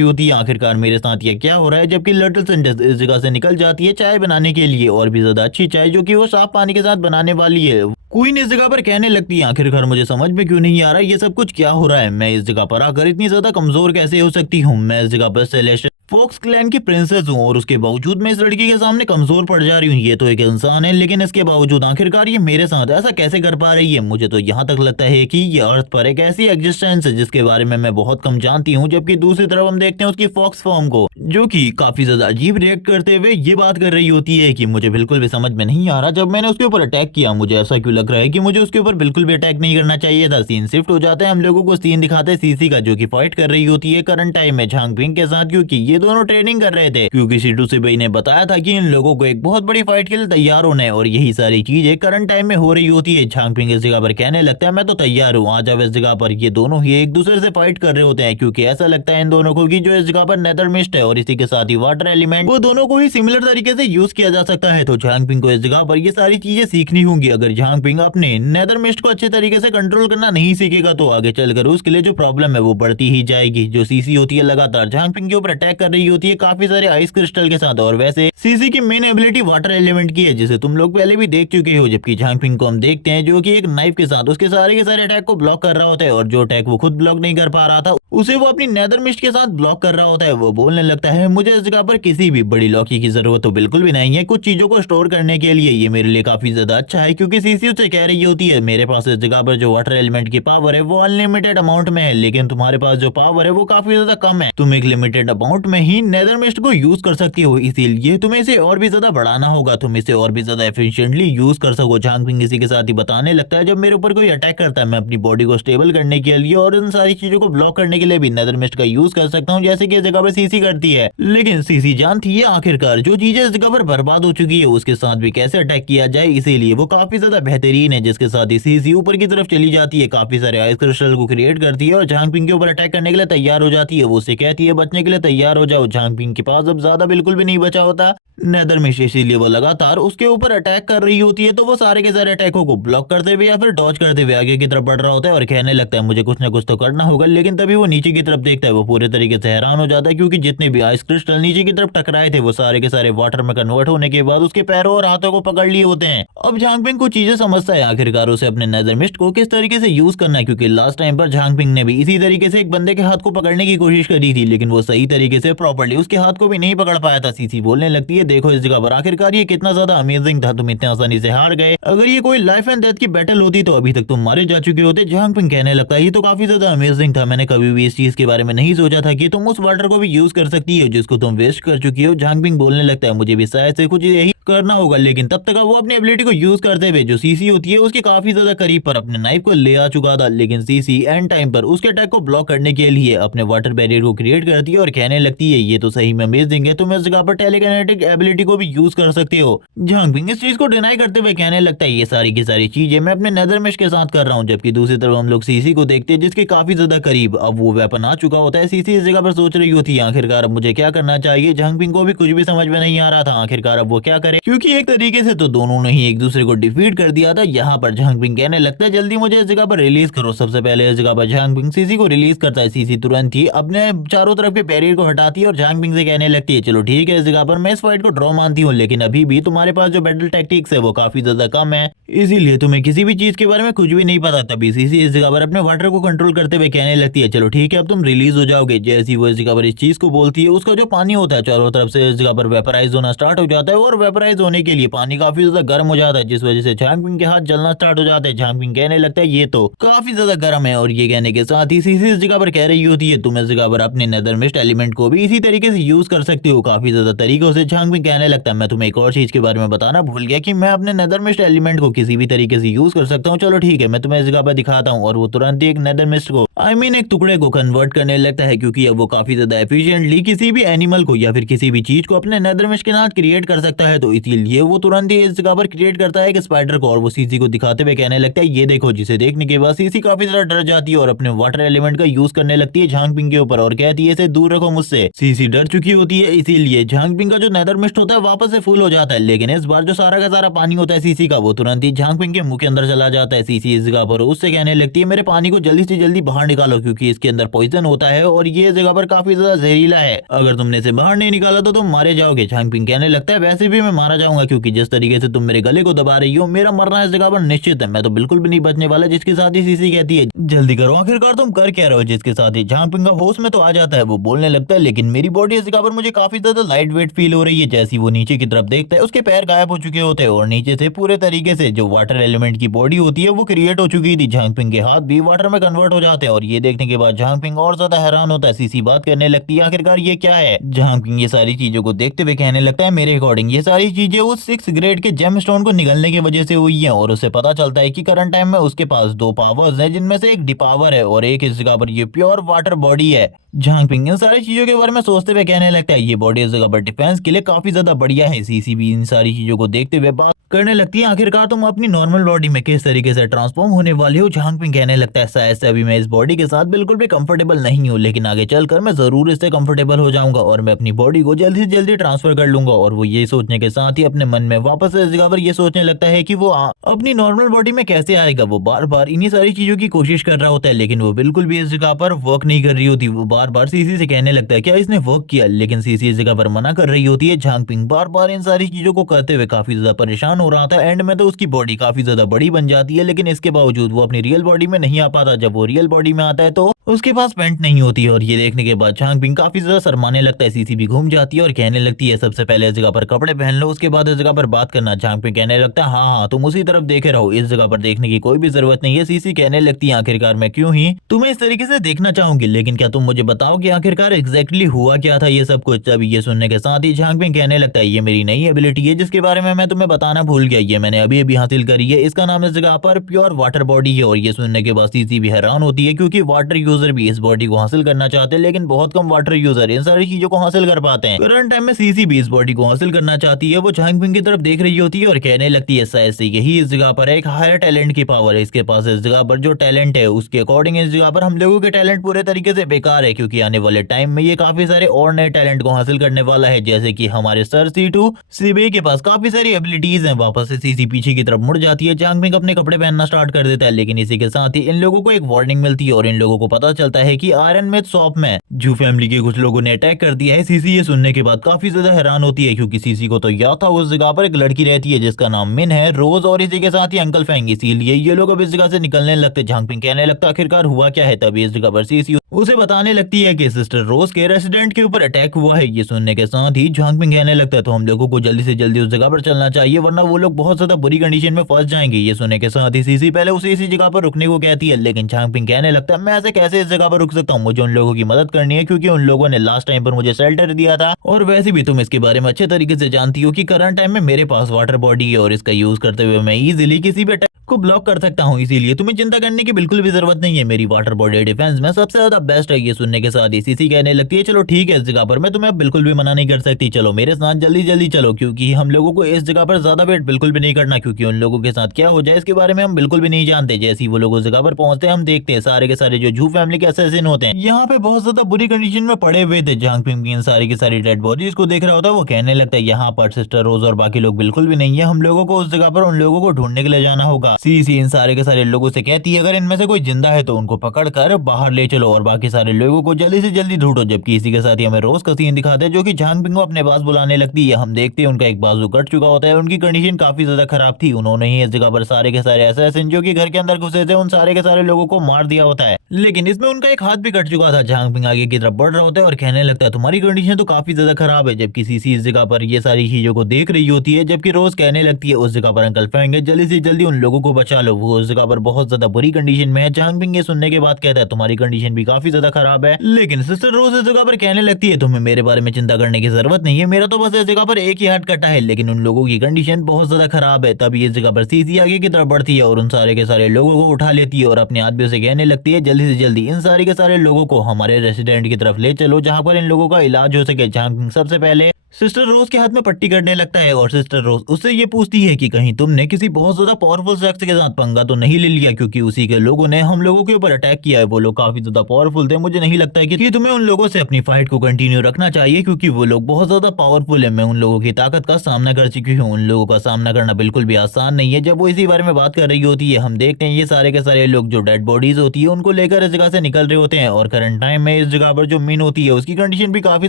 होती है आखिरकार मेरे साथ ये क्या हो रहा है। जबकि लिटिल सेंटेंस इस जगह से निकल जाती है चाय बनाने के लिए और भी ज्यादा अच्छी चाय जो कि वो साफ पानी के साथ बनाने वाली है। क्वीन इस जगह पर कहने लगती है आखिरकार मुझे समझ में क्यों नहीं आ रहा ये सब कुछ क्या हो रहा है, मैं इस जगह पर आकर इतनी ज्यादा कमजोर कैसे हो सकती हूँ। मैं इस जगह पर सेलेस्टियल फॉक्स क्लैन की प्रिंसेस हूँ और उसके बावजूद मैं इस लड़की के सामने कमजोर पड़ जा रही हूँ। ये तो एक इंसान है लेकिन इसके बावजूद आखिरकार ये मेरे साथ ऐसा कैसे कर पा रही है। मुझे तो यहाँ तक लगता है कि ये अर्थ पर एक ऐसी एग्जिस्टेंस है जिसके बारे में मैं बहुत कम जानती हूँ। जबकि दूसरी तरफ हम देखते हैं उसकी फॉक्स फॉर्म को जो कि काफी ज्यादा अजीब रिएक्ट करते हुए ये बात कर रही होती है कि मुझे बिल्कुल भी समझ में नहीं आ रहा जब मैंने उसके ऊपर अटैक किया मुझे ऐसा क्यों लग रहा है कि मुझे उसके ऊपर बिल्कुल भी अटैक नहीं करना चाहिए था। सीन शिफ्ट हो जाता है, हम लोगों को सीन दिखाते हैं सीसी का जो कि फाइट कर रही होती है करंट टाइम में झांगपिंग के साथ क्योंकि ये दोनों ट्रेनिंग कर रहे थे। क्योंकि सीटू सिबेई ने बताया था कि इन लोगों को एक बहुत बड़ी फाइट के लिए तैयार होना है और यही सारी चीजें करंट टाइम में हो रही होती है। झांगपिंग इस जगह पर कहने लगता है मैं तो तैयार हूँ, आज अब इस जगह पर ये दोनों ही एक दूसरे से फाइट कर रहे होते हैं क्योंकि ऐसा लगता है इन दोनों को कि जो इस जगह पर नेदर मिस्ट है और इसी के साथ ही वाटर एलिमेंट वो दोनों को ही सिमिलर तरीके से यूज किया जा सकता है। तो झांगपिंग को इस जगह पर ये सारी चीजें सीखनी होंगी। अगर झांगपिंग अपने नेदर मिस्ट को अच्छे तरीके से कंट्रोल करना नहीं सीखेगा तो आगे चलकर उसके लिए जो प्रॉब्लम है वो बढ़ती ही जाएगी। जो सीसी होती है लगातार झांगपिंग के ऊपर अटैक कर रही होती है काफी सारे आइस क्रिस्टल के साथ और वैसे सीसी की मेन एबिलिटी वाटर एलिमेंट की है जिसे तुम लोग पहले भी देख चुके हो। जबकि झांगपिंग को हम देखते हैं जो कि एक नाइफ के साथ उसके सारे के सारे अटैक को ब्लॉक कर रहा होता है और जो अटैक वो खुद ब्लॉक नहीं कर पा रहा था उसे वो अपनी नेदर मिस्ट के साथ ब्लॉक कर रहा होता है। वो बोलने लगता है मुझे इस जगह पर किसी भी बड़ी लॉकी की जरूरत तो बिल्कुल भी नहीं है, कुछ चीजों को स्टोर करने के लिए ये मेरे लिए काफी ज्यादा अच्छा है क्योंकि सीसी उससे कह रही होती है मेरे पास इस जगह पर जो वाटर एलिमेंट की पावर है वो अनलिमिटेड अमाउंट में है, लेकिन तुम्हारे पास जो पावर है वो काफी ज्यादा कम है। तुम एक लिमिटेड अमाउंट में ही नेदर मिस्ट को यूज कर सकती हो, इसीलिए तुम्हें इसे और भी ज्यादा बढ़ाना होगा, तुम इसे और भी ज्यादा एफिशिएंटली यूज कर सको। झांगपिंग इसी के साथ ही बताने लगता है जब मेरे ऊपर कोई अटैक करता है मैं अपनी बॉडी को स्टेबल करने के लिए और इन सारी चीजों को ब्लॉक करने के लिए भी नेदर मिस्ट का यूज कर सकता हूँ, जैसे कि इस जगह पर सीसी करती है। लेकिन सीसी जानती है आखिरकार जो चीजें इस जगह पर बर्बाद हो चुकी है उसके साथ भी कैसे अटैक किया जाए, इसीलिए वो काफी ज्यादा बेहतरीन है, जिसके साथ ही सीसी ऊपर की तरफ चली जाती है, काफी सारे आइस क्रिस्टल को क्रिएट करती है और झांगपिंग के ऊपर अटैक करने के लिए तैयार हो जाती है। वो उसे कहती है बचने के लिए तैयार हो जाओ। झांगपिंग के पास अब ज्यादा बिल्कुल भी नहीं बचा होता नेदर मिस्ट, इसीलिए वो लगातार उसके ऊपर अटैक कर रही होती है, तो वो सारे के सारे अटैकों को ब्लॉक करते हुए या फिर डॉज करते हुए आगे की तरफ बढ़ रहा होता है और कहने लगता है मुझे कुछ ना कुछ तो करना होगा। लेकिन तभी वो नीचे की तरफ देखता है, वो पूरे तरीके से हैरान हो जाता है क्योंकि जितने भी आइस क्रिस्टल नीचे की तरफ टकराए थे वो सारे के सारे वाटर में कन्वर्ट होने के बाद उसके पैरों और हाथों को पकड़ लिए होते हैं। अब झांगपिंग कुछ चीजें समझता है, आखिरकार उसे अपने नेदर मिस्ट को किस तरीके से यूज करना है, क्योंकि लास्ट टाइम पर झांगपिंग ने भी इसी तरीके से एक बंदे के हाथ को पकड़ने की कोशिश करी थी, लेकिन वो सही तरीके से प्रॉपर्ली उसके हाथ को भी नहीं पकड़ पाया था। सीसी बोलने लगती है देखो इस जगह पर आखिरकार ये कितना ज्यादा अमेजिंग था, तुम इतने आसानी से हार गए, अगर ये कोई लाइफ एंड डेथ की बैटल होती तो अभी तक तुम मारे जा चुके होते। झांगपिंग कहने लगता है ये तो काफी ज्यादा अमेजिंग था, मैंने कभी भी इस चीज के बारे में नहीं सोचा था कि तुम उस वाटर को भी यूज कर सकती हो जिसको तुम वेस्ट कर चुकी हो। झांगपिंग बोलने लगता है मुझे भी शायद से कुछ यही करना होगा, लेकिन तब तक वो अपनी एबिलिटी को यूज करते हुए जो सीसी होती है उसके काफी ज्यादा करीब पर अपने नाइफ को ले आ चुका था, लेकिन सीसी एंड टाइम पर उसके अटैक को ब्लॉक करने के लिए अपने वाटर बैरियर को क्रिएट करती है और कहने लगती है ये तो सही में अमेजिंग है, तुम इस जगह पर टेलीकिनेटिक एबिलिटी को भी यूज कर सकते हो। झांगपिंग इस चीज को डिनाई करते हुए कहने लगता है ये सारी की सारी चीजें मैं अपने नेदर मिस्ट के साथ कर रहा हूँ, जबकि दूसरी तरफ हम लोग सीसी को देखते हैं जिसके काफी ज्यादा करीब अब वो वेपन आ चुका होता है। सीसी इस जगह पर सोच रही होती है आखिरकार अब मुझे क्या करना चाहिए। झांगपिंग को भी कुछ भी समझ में नहीं आ रहा था आखिरकार अब वो क्या करे, क्योंकि एक तरीके से तो दोनों ने ही एक दूसरे को डिफीट कर दिया था। यहाँ पर झांगपिंग कहने लगता है जल्दी मुझे इस जगह पर रिलीज करो। सबसे पहले इस जगह पर झांगपिंग सीसी को रिलीज करता है, सीसी तुरंत ही अपने चारों तरफ के बैरियर को हटाती है और झांगपिंग से कहने लगती है चलो ठीक है इस जगह पर मैं इस फाइट को ड्रॉ मानती हूँ, लेकिन अभी भी तुम्हारे पास जो बैटल टैक्टिक्स है वो काफी ज्यादा कम है, इसीलिए तुम्हें किसी भी चीज के बारे में कुछ भी नहीं पता। तभी सीसी इस जगह पर अपने वाटर को कंट्रोल करते हुए कहने लगती है चलो ठीक है अब तुम रिलीज हो जाओगे। जैसी वो इस जगह पर इस चीज को बोलती है उसका जो पानी होता है चारों तरफ से इस जगह पर वेपराइज होना स्टार्ट हो जाता है और वेपराइज होने के लिए पानी काफी ज्यादा गर्म हो जाता है, जिस वजह से झांगपिंग के हाथ जलना स्टार्ट हो जाते हैं। झांगपिंग कहने लगता है ये तो काफी ज्यादा गर्म है और ये कहने के साथ ही सीसी इस जगह पर कह रही होती है तुम इस जगह पर अपने नेदर मिस्ट एलिमेंट को भी इसी तरीके से यूज कर सकते हो काफी ज्यादा तरीकों से। झांगपिंग कहने लगता है मैं तुम्हें एक और चीज के बारे में बताना भूल गया कि मैं अपने नेदर मिस्ट एलिमेंट को किसी भी तरीके से यूज कर सकता हूँ, चलो ठीक है मैं तुम्हें इस जगह पर दिखाता हूँ। और वो तुरंत ही एक नेदर मिस्ट को एक टुकड़े को कन्वर्ट करने लगता है, क्योंकि अब वो काफी ज्यादा एफिशिएंटली किसी भी एनिमल को या फिर किसी भी चीज को अपने नेदर मिस्ट के साथ क्रिएट कर सकता है, तो इसीलिए वो तुरंत ही इस जगह पर क्रिएट करता है एक स्पाइडर को और वो सीसी को दिखाते हुए कहने लगता है ये देखो, जिसे देखने के बाद सीसी काफी ज्यादा डर जाती है और अपने वाटर एलिमेंट का यूज करने लगती है झांगपिंग के ऊपर और कहती है इसे दूर रखो मुझसे। सीसी डर चुकी होती है, इसीलिए झांगपिंग का जो नेदर मिस्ट होता है वापस से फुल हो जाता है, लेकिन इस बार जो सारा का सारा पानी होता है सीसी का वो तुरंत ही झांगपिंग के मुंह के अंदर चला जाता है। सीसी इस जगह पर उससे कहने लगती है मेरे पानी को जल्दी से जल्दी बाहर निकालो, क्योंकि इसके अंदर पॉइजन होता है और ये जगह पर काफी ज्यादा जहरीला है, अगर तुमने इसे बाहर नहीं निकाला तो तुम मारे जाओगे। झांगपिंग कहने लगता है वैसे भी मैं मारा जाऊंगा, क्योंकि जिस तरीके से तुम मेरे गले को दबा रही हो मेरा मरना इस जगह पर निश्चित है, मैं तो बिल्कुल भी नहीं बचने वाला। जिसके साथ ही सीसी कहती है जल्दी करो आखिरकार तुम कर क्या रहे हो, जिसके साथ ही झांगपिंग का होश में तो आ जाता है। वो बोलने लगता है लेकिन मेरी बॉडी इस जगह पर मुझे काफी ज्यादा लाइट वेट फील हो रही है। जैसी वो नीचे की तरफ देखता है उसके पैर गायब हो चुके होते हैं और नीचे से पूरे तरीके से जो वाटर एलिमेंट की बॉडी होती है वो क्रिएट हो चुकी थी। झांगपिंग के हाथ भी वाटर में कन्वर्ट हो जाते हैं और ये देखने के बाद झांगपिंग और ज्यादा हैरान होता है। सीसी बात करने लगती है आखिरकार ये क्या है। झांगपिंग ये सारी चीजों को देखते हुए कहने लगता है मेरे अकॉर्डिंग ये सारी चीजें उस 6 ग्रेड के जेम स्टोन को निगलने की वजह से हुई है और उसे पता चलता है कि करंट टाइम में उसके पास 2 पावर्स हैं, जिनमें से एक डिपावर है और एक इस जगह पर ये प्योर वाटर बॉडी है। झांगपिंग इन सारी चीजों के बारे में सोचते हुए कहने लगता है ये बॉडी इस जगह पर डिफेंस के लिए काफी ज्यादा बढ़िया है। सीसी भी इन सारी चीजों को देखते हुए बात करने लगती है आखिरकार तुम अपनी नॉर्मल बॉडी में किस तरीके से ट्रांसफॉर्म होने वाले हो। झांगपिंग कहने लगता है शायद से अभी मैं इस बॉडी के साथ बिल्कुल भी कंफर्टेबल नहीं हूँ, लेकिन आगे चलकर मैं जरूर इससे कंफर्टेबल हो जाऊंगा और मैं अपनी बॉडी को जल्दी से जल्दी ट्रांसफर कर लूंगा। और वो ये सोचने के साथ ही अपने मन में वापस इस जगह पर ये सोचने लगता है कि वो अपनी नॉर्मल बॉडी में कैसे आएगा। वो बार बार इन्हीं सारी चीजों की कोशिश कर रहा होता है, लेकिन वो बिल्कुल भी इस जगह पर वर्क नहीं कर रही होती। वो बार बार सीसी से कहने लगता है क्या इसने वर्क किया, लेकिन सीसी इस जगह पर मना कर रही होती है। झांगपिंग बार बार इन सारी चीजों को करते हुए काफी ज्यादा परेशान हो रहा था। एंड में तो उसकी बॉडी काफी ज्यादा बड़ी बन जाती है, लेकिन इसके बावजूद वो अपनी रियल बॉडी में नहीं आ पाता। जब वो रियल बॉडी में आता है तो उसके पास पेंट नहीं होती है और ये देखने के बाद झांग पिंग काफी ज्यादा शर्माने लगता है। सीसी भी घूम जाती है और कहने लगती है सबसे पहले इस जगह पर कपड़े पहन लो, उसके बाद इस जगह पर बात करना। झांग पिंग कहने लगता है हाँ हाँ तुम उसी तरफ देखे रहो, इस जगह पर देखने की कोई भी जरूरत नहीं है। सीसी कहने लगती है आखिरकार मैं क्यों ही तुम्हें इस तरीके से देखना चाहूंगी, लेकिन क्या तुम मुझे बताओ कि आखिरकार एग्जैक्टली हुआ क्या था ये सब कुछ। तब ये सुनने के साथ ही झांग पिंग कहने लगता है ये मेरी नई एबिलिटी है जिसके बारे में मैं तुम्हें बताना भूल गया, ये मैंने अभी अभी हासिल करी है। इसका नाम इस जगह पर प्योर वाटर बॉडी है। और ये सुनने के बाद सीसी भी हैरान होती है क्योंकि वाटर यूजर भी इस बॉडी को हासिल करना चाहते हैं, लेकिन बहुत कम वाटर यूजर इन सारी चीजों को हासिल कर पाते हैं। करंट टाइम में सीसी भी इस बॉडी को हासिल करना चाहती है। वो झांग पिंग की तरफ देख रही होती है और कहने लगती है शायद से यही इस जगह पर एक हायर टैलेंट की पावर है। इसके पास इस जगह पर जो टैलेंट है उसके अकॉर्डिंग इस जगह पर हम लोगों के टैलेंट पूरे तरीके से बेकार है, क्योंकि आने वाले टाइम में ये काफी सारे और नए टैलेंट को हासिल करने वाला है। जैसे कि हमारे सर C2 सीबे के पास काफी सारी एबिलिटीज हैं। वापस से सीसी पीछे की तरफ मुड़ जाती है। झांग पिंग अपने कपड़े पहनना स्टार्ट कर देता है, लेकिन इसी के साथ ही इन लोगों को एक वार्निंग मिलती है और इन लोगों को पता चलता है कि आयरन मेथ शॉप में जू फैमिली के कुछ लोगों ने अटैक कर दिया है। सीसी ये सुनने के बाद काफी ज्यादा हैरान होती है क्योंकि सीसी को तो याद था उस जगह पर एक लड़की रहती है जिसका नाम मिन है, रोज और इसी के साथ ही अंकल फेंग, इसीलिए ये लोग अब इस जगह से निकलने लगते। झांग पिंग कहने लगता आखिरकार हुआ क्या है। तभी इस जगह पर सीसी उसे बताने लगती है कि सिस्टर रोज के रेसिडेंट के ऊपर अटैक हुआ है। ये सुनने के साथ ही झांग पिंग कहने लगता है तो हम लोगों को जल्दी से जल्दी उस जगह पर चलना चाहिए वरना वो लोग बहुत ज्यादा बुरी कंडीशन में फंस जाएंगे। ये सुनने के साथ ही सीसी पहले उसे इसी जगह पर रुकने को कहती है, लेकिन झांग पिंग कहने लगता है मैं ऐसे कैसे इस जगह पर रुक सकता हूँ, मुझे उन लोगों की मदद करनी है क्योंकि उन लोगों ने लास्ट टाइम पर मुझे शेल्टर दिया था। और वैसे भी तुम इसके बारे में अच्छे तरीके से जानती हो कि करंट टाइम में मेरे पास वाटर बॉडी है और इसका यूज करते हुए मैं इजीली किसी भी को ब्लॉक कर सकता हूं, इसीलिए तुम्हें चिंता करने की बिल्कुल भी जरूरत नहीं है। मेरी वाटर बॉडी डिफेंस में सबसे ज्यादा बेस्ट है। ये सुनने के साथ ही सीसी कहने लगती है चलो ठीक है इस जगह पर मैं तुम्हें बिल्कुल भी मना नहीं कर सकती, चलो मेरे साथ जल्दी जल्दी चलो, क्योंकि हम लोगों को इस जगह पर ज्यादा वेट बिल्कुल भी नहीं करना, क्योंकि उन लोगों के साथ क्या हो जाए इसके बारे में हम बिल्कुल भी नहीं जानते। जैसे ही वो लोग उस जगह पर पहुंचते हैं हम देखते हैं सारे के सारे जो जू फैमिली के असैसिन होते हैं यहाँ पे बहुत ज्यादा बुरी कंडीशन में पड़े हुए थे। झांग पिंग इन सारी की सारी डेड बॉडीज को देख रहा होता है। वो कहने लगता है यहाँ पर सिस्टर रोज और बाकी लोग बिल्कुल भी नहीं है, हम लोगों को उस जगह पर उन लोगों को ढूंढने के लिए जाना होगा। सीसी इन सारे के सारे लोगों से कहती है अगर इनमें से कोई जिंदा है तो उनको पकड़कर बाहर ले चलो और बाकी सारे लोगों को जल्दी से जल्दी ढूंढो। जबकि इसी के साथ ही हमें रोज का सीन दिखाते हैं जो कि झांग पिंग को अपने पास बुलाने लगती है। हम देखते हैं उनका एक बाजू कट चुका होता है, उनकी कंडीशन काफी ज्यादा खराब थी। उन्होंने ही इस जगह पर सारे के सारे असैसिन जो कि घर के अंदर घुसे थे उन सारे के सारे लोगों को मार दिया होता है, लेकिन इसमें उनका एक हाथ भी कट चुका था। झांग पिंग आगे की तरफ बढ़ रहा होता है और कहने लगता है तुम्हारी कंडीशन तो काफी ज्यादा खराब है। जबकि सीसी इस जगह पर ये सारी चीजों को देख रही होती है, जबकि रोज कहने लगती है उस जगह पर अंकल फेंग है, जल्दी से जल्दी उन लोगों को बचा लो, वो उस जगह पर बहुत ज्यादा बुरी कंडीशन में है। झांग पिंग ये सुनने के बाद कहता है तुम्हारी कंडीशन भी काफी ज्यादा खराब है, लेकिन सिस्टर रोज इस जगह पर कहने लगती है तुम्हें मेरे बारे में चिंता करने की जरूरत नहीं है, मेरा तो बस इस जगह पर एक ही हाथ कटा है, लेकिन उन लोगों की कंडीशन बहुत ज्यादा खराब है। तभी इस जगह पर सीसी आगे की तरफ बढ़ती है और उन सारे के सारे लोगों को उठा लेती है और अपने आदमियों से कहने लगती है जल्दी से जल्दी इन सारे के सारे लोगों को हमारे रेसिडेंट की तरफ ले चलो जहां पर इन लोगों का इलाज हो सके। झांग पिंग सबसे पहले सिस्टर रोज के हाथ में पट्टी करने लगता है और सिस्टर रोज उससे ये पूछती है कि कहीं तुमने किसी बहुत ज्यादा पावरफुल शख्स के साथ पंगा तो नहीं ले लिया, क्योंकि उसी के लोगों ने हम लोगों के ऊपर अटैक किया है। वो लोग काफी ज्यादा पावरफुल थे, मुझे नहीं लगता है कि तुम्हें उन लोगों से अपनी फाइट को कंटिन्यू रखना चाहिए, क्योंकि वो लोग बहुत ज्यादा पावरफुल है। मैं उन लोगों की ताकत का सामना कर चुकी हूँ, उन लोगों का सामना करना बिल्कुल भी आसान नहीं है। जब वो इसी बारे में बात कर रही होती है हम देखते हैं ये सारे के सारे लोग जो डेड बॉडीज होती है उनको लेकर इस जगह से निकल रहे होते हैं और करंट टाइम में इस जगह पर जो मिन होती है उसकी कंडीशन भी काफी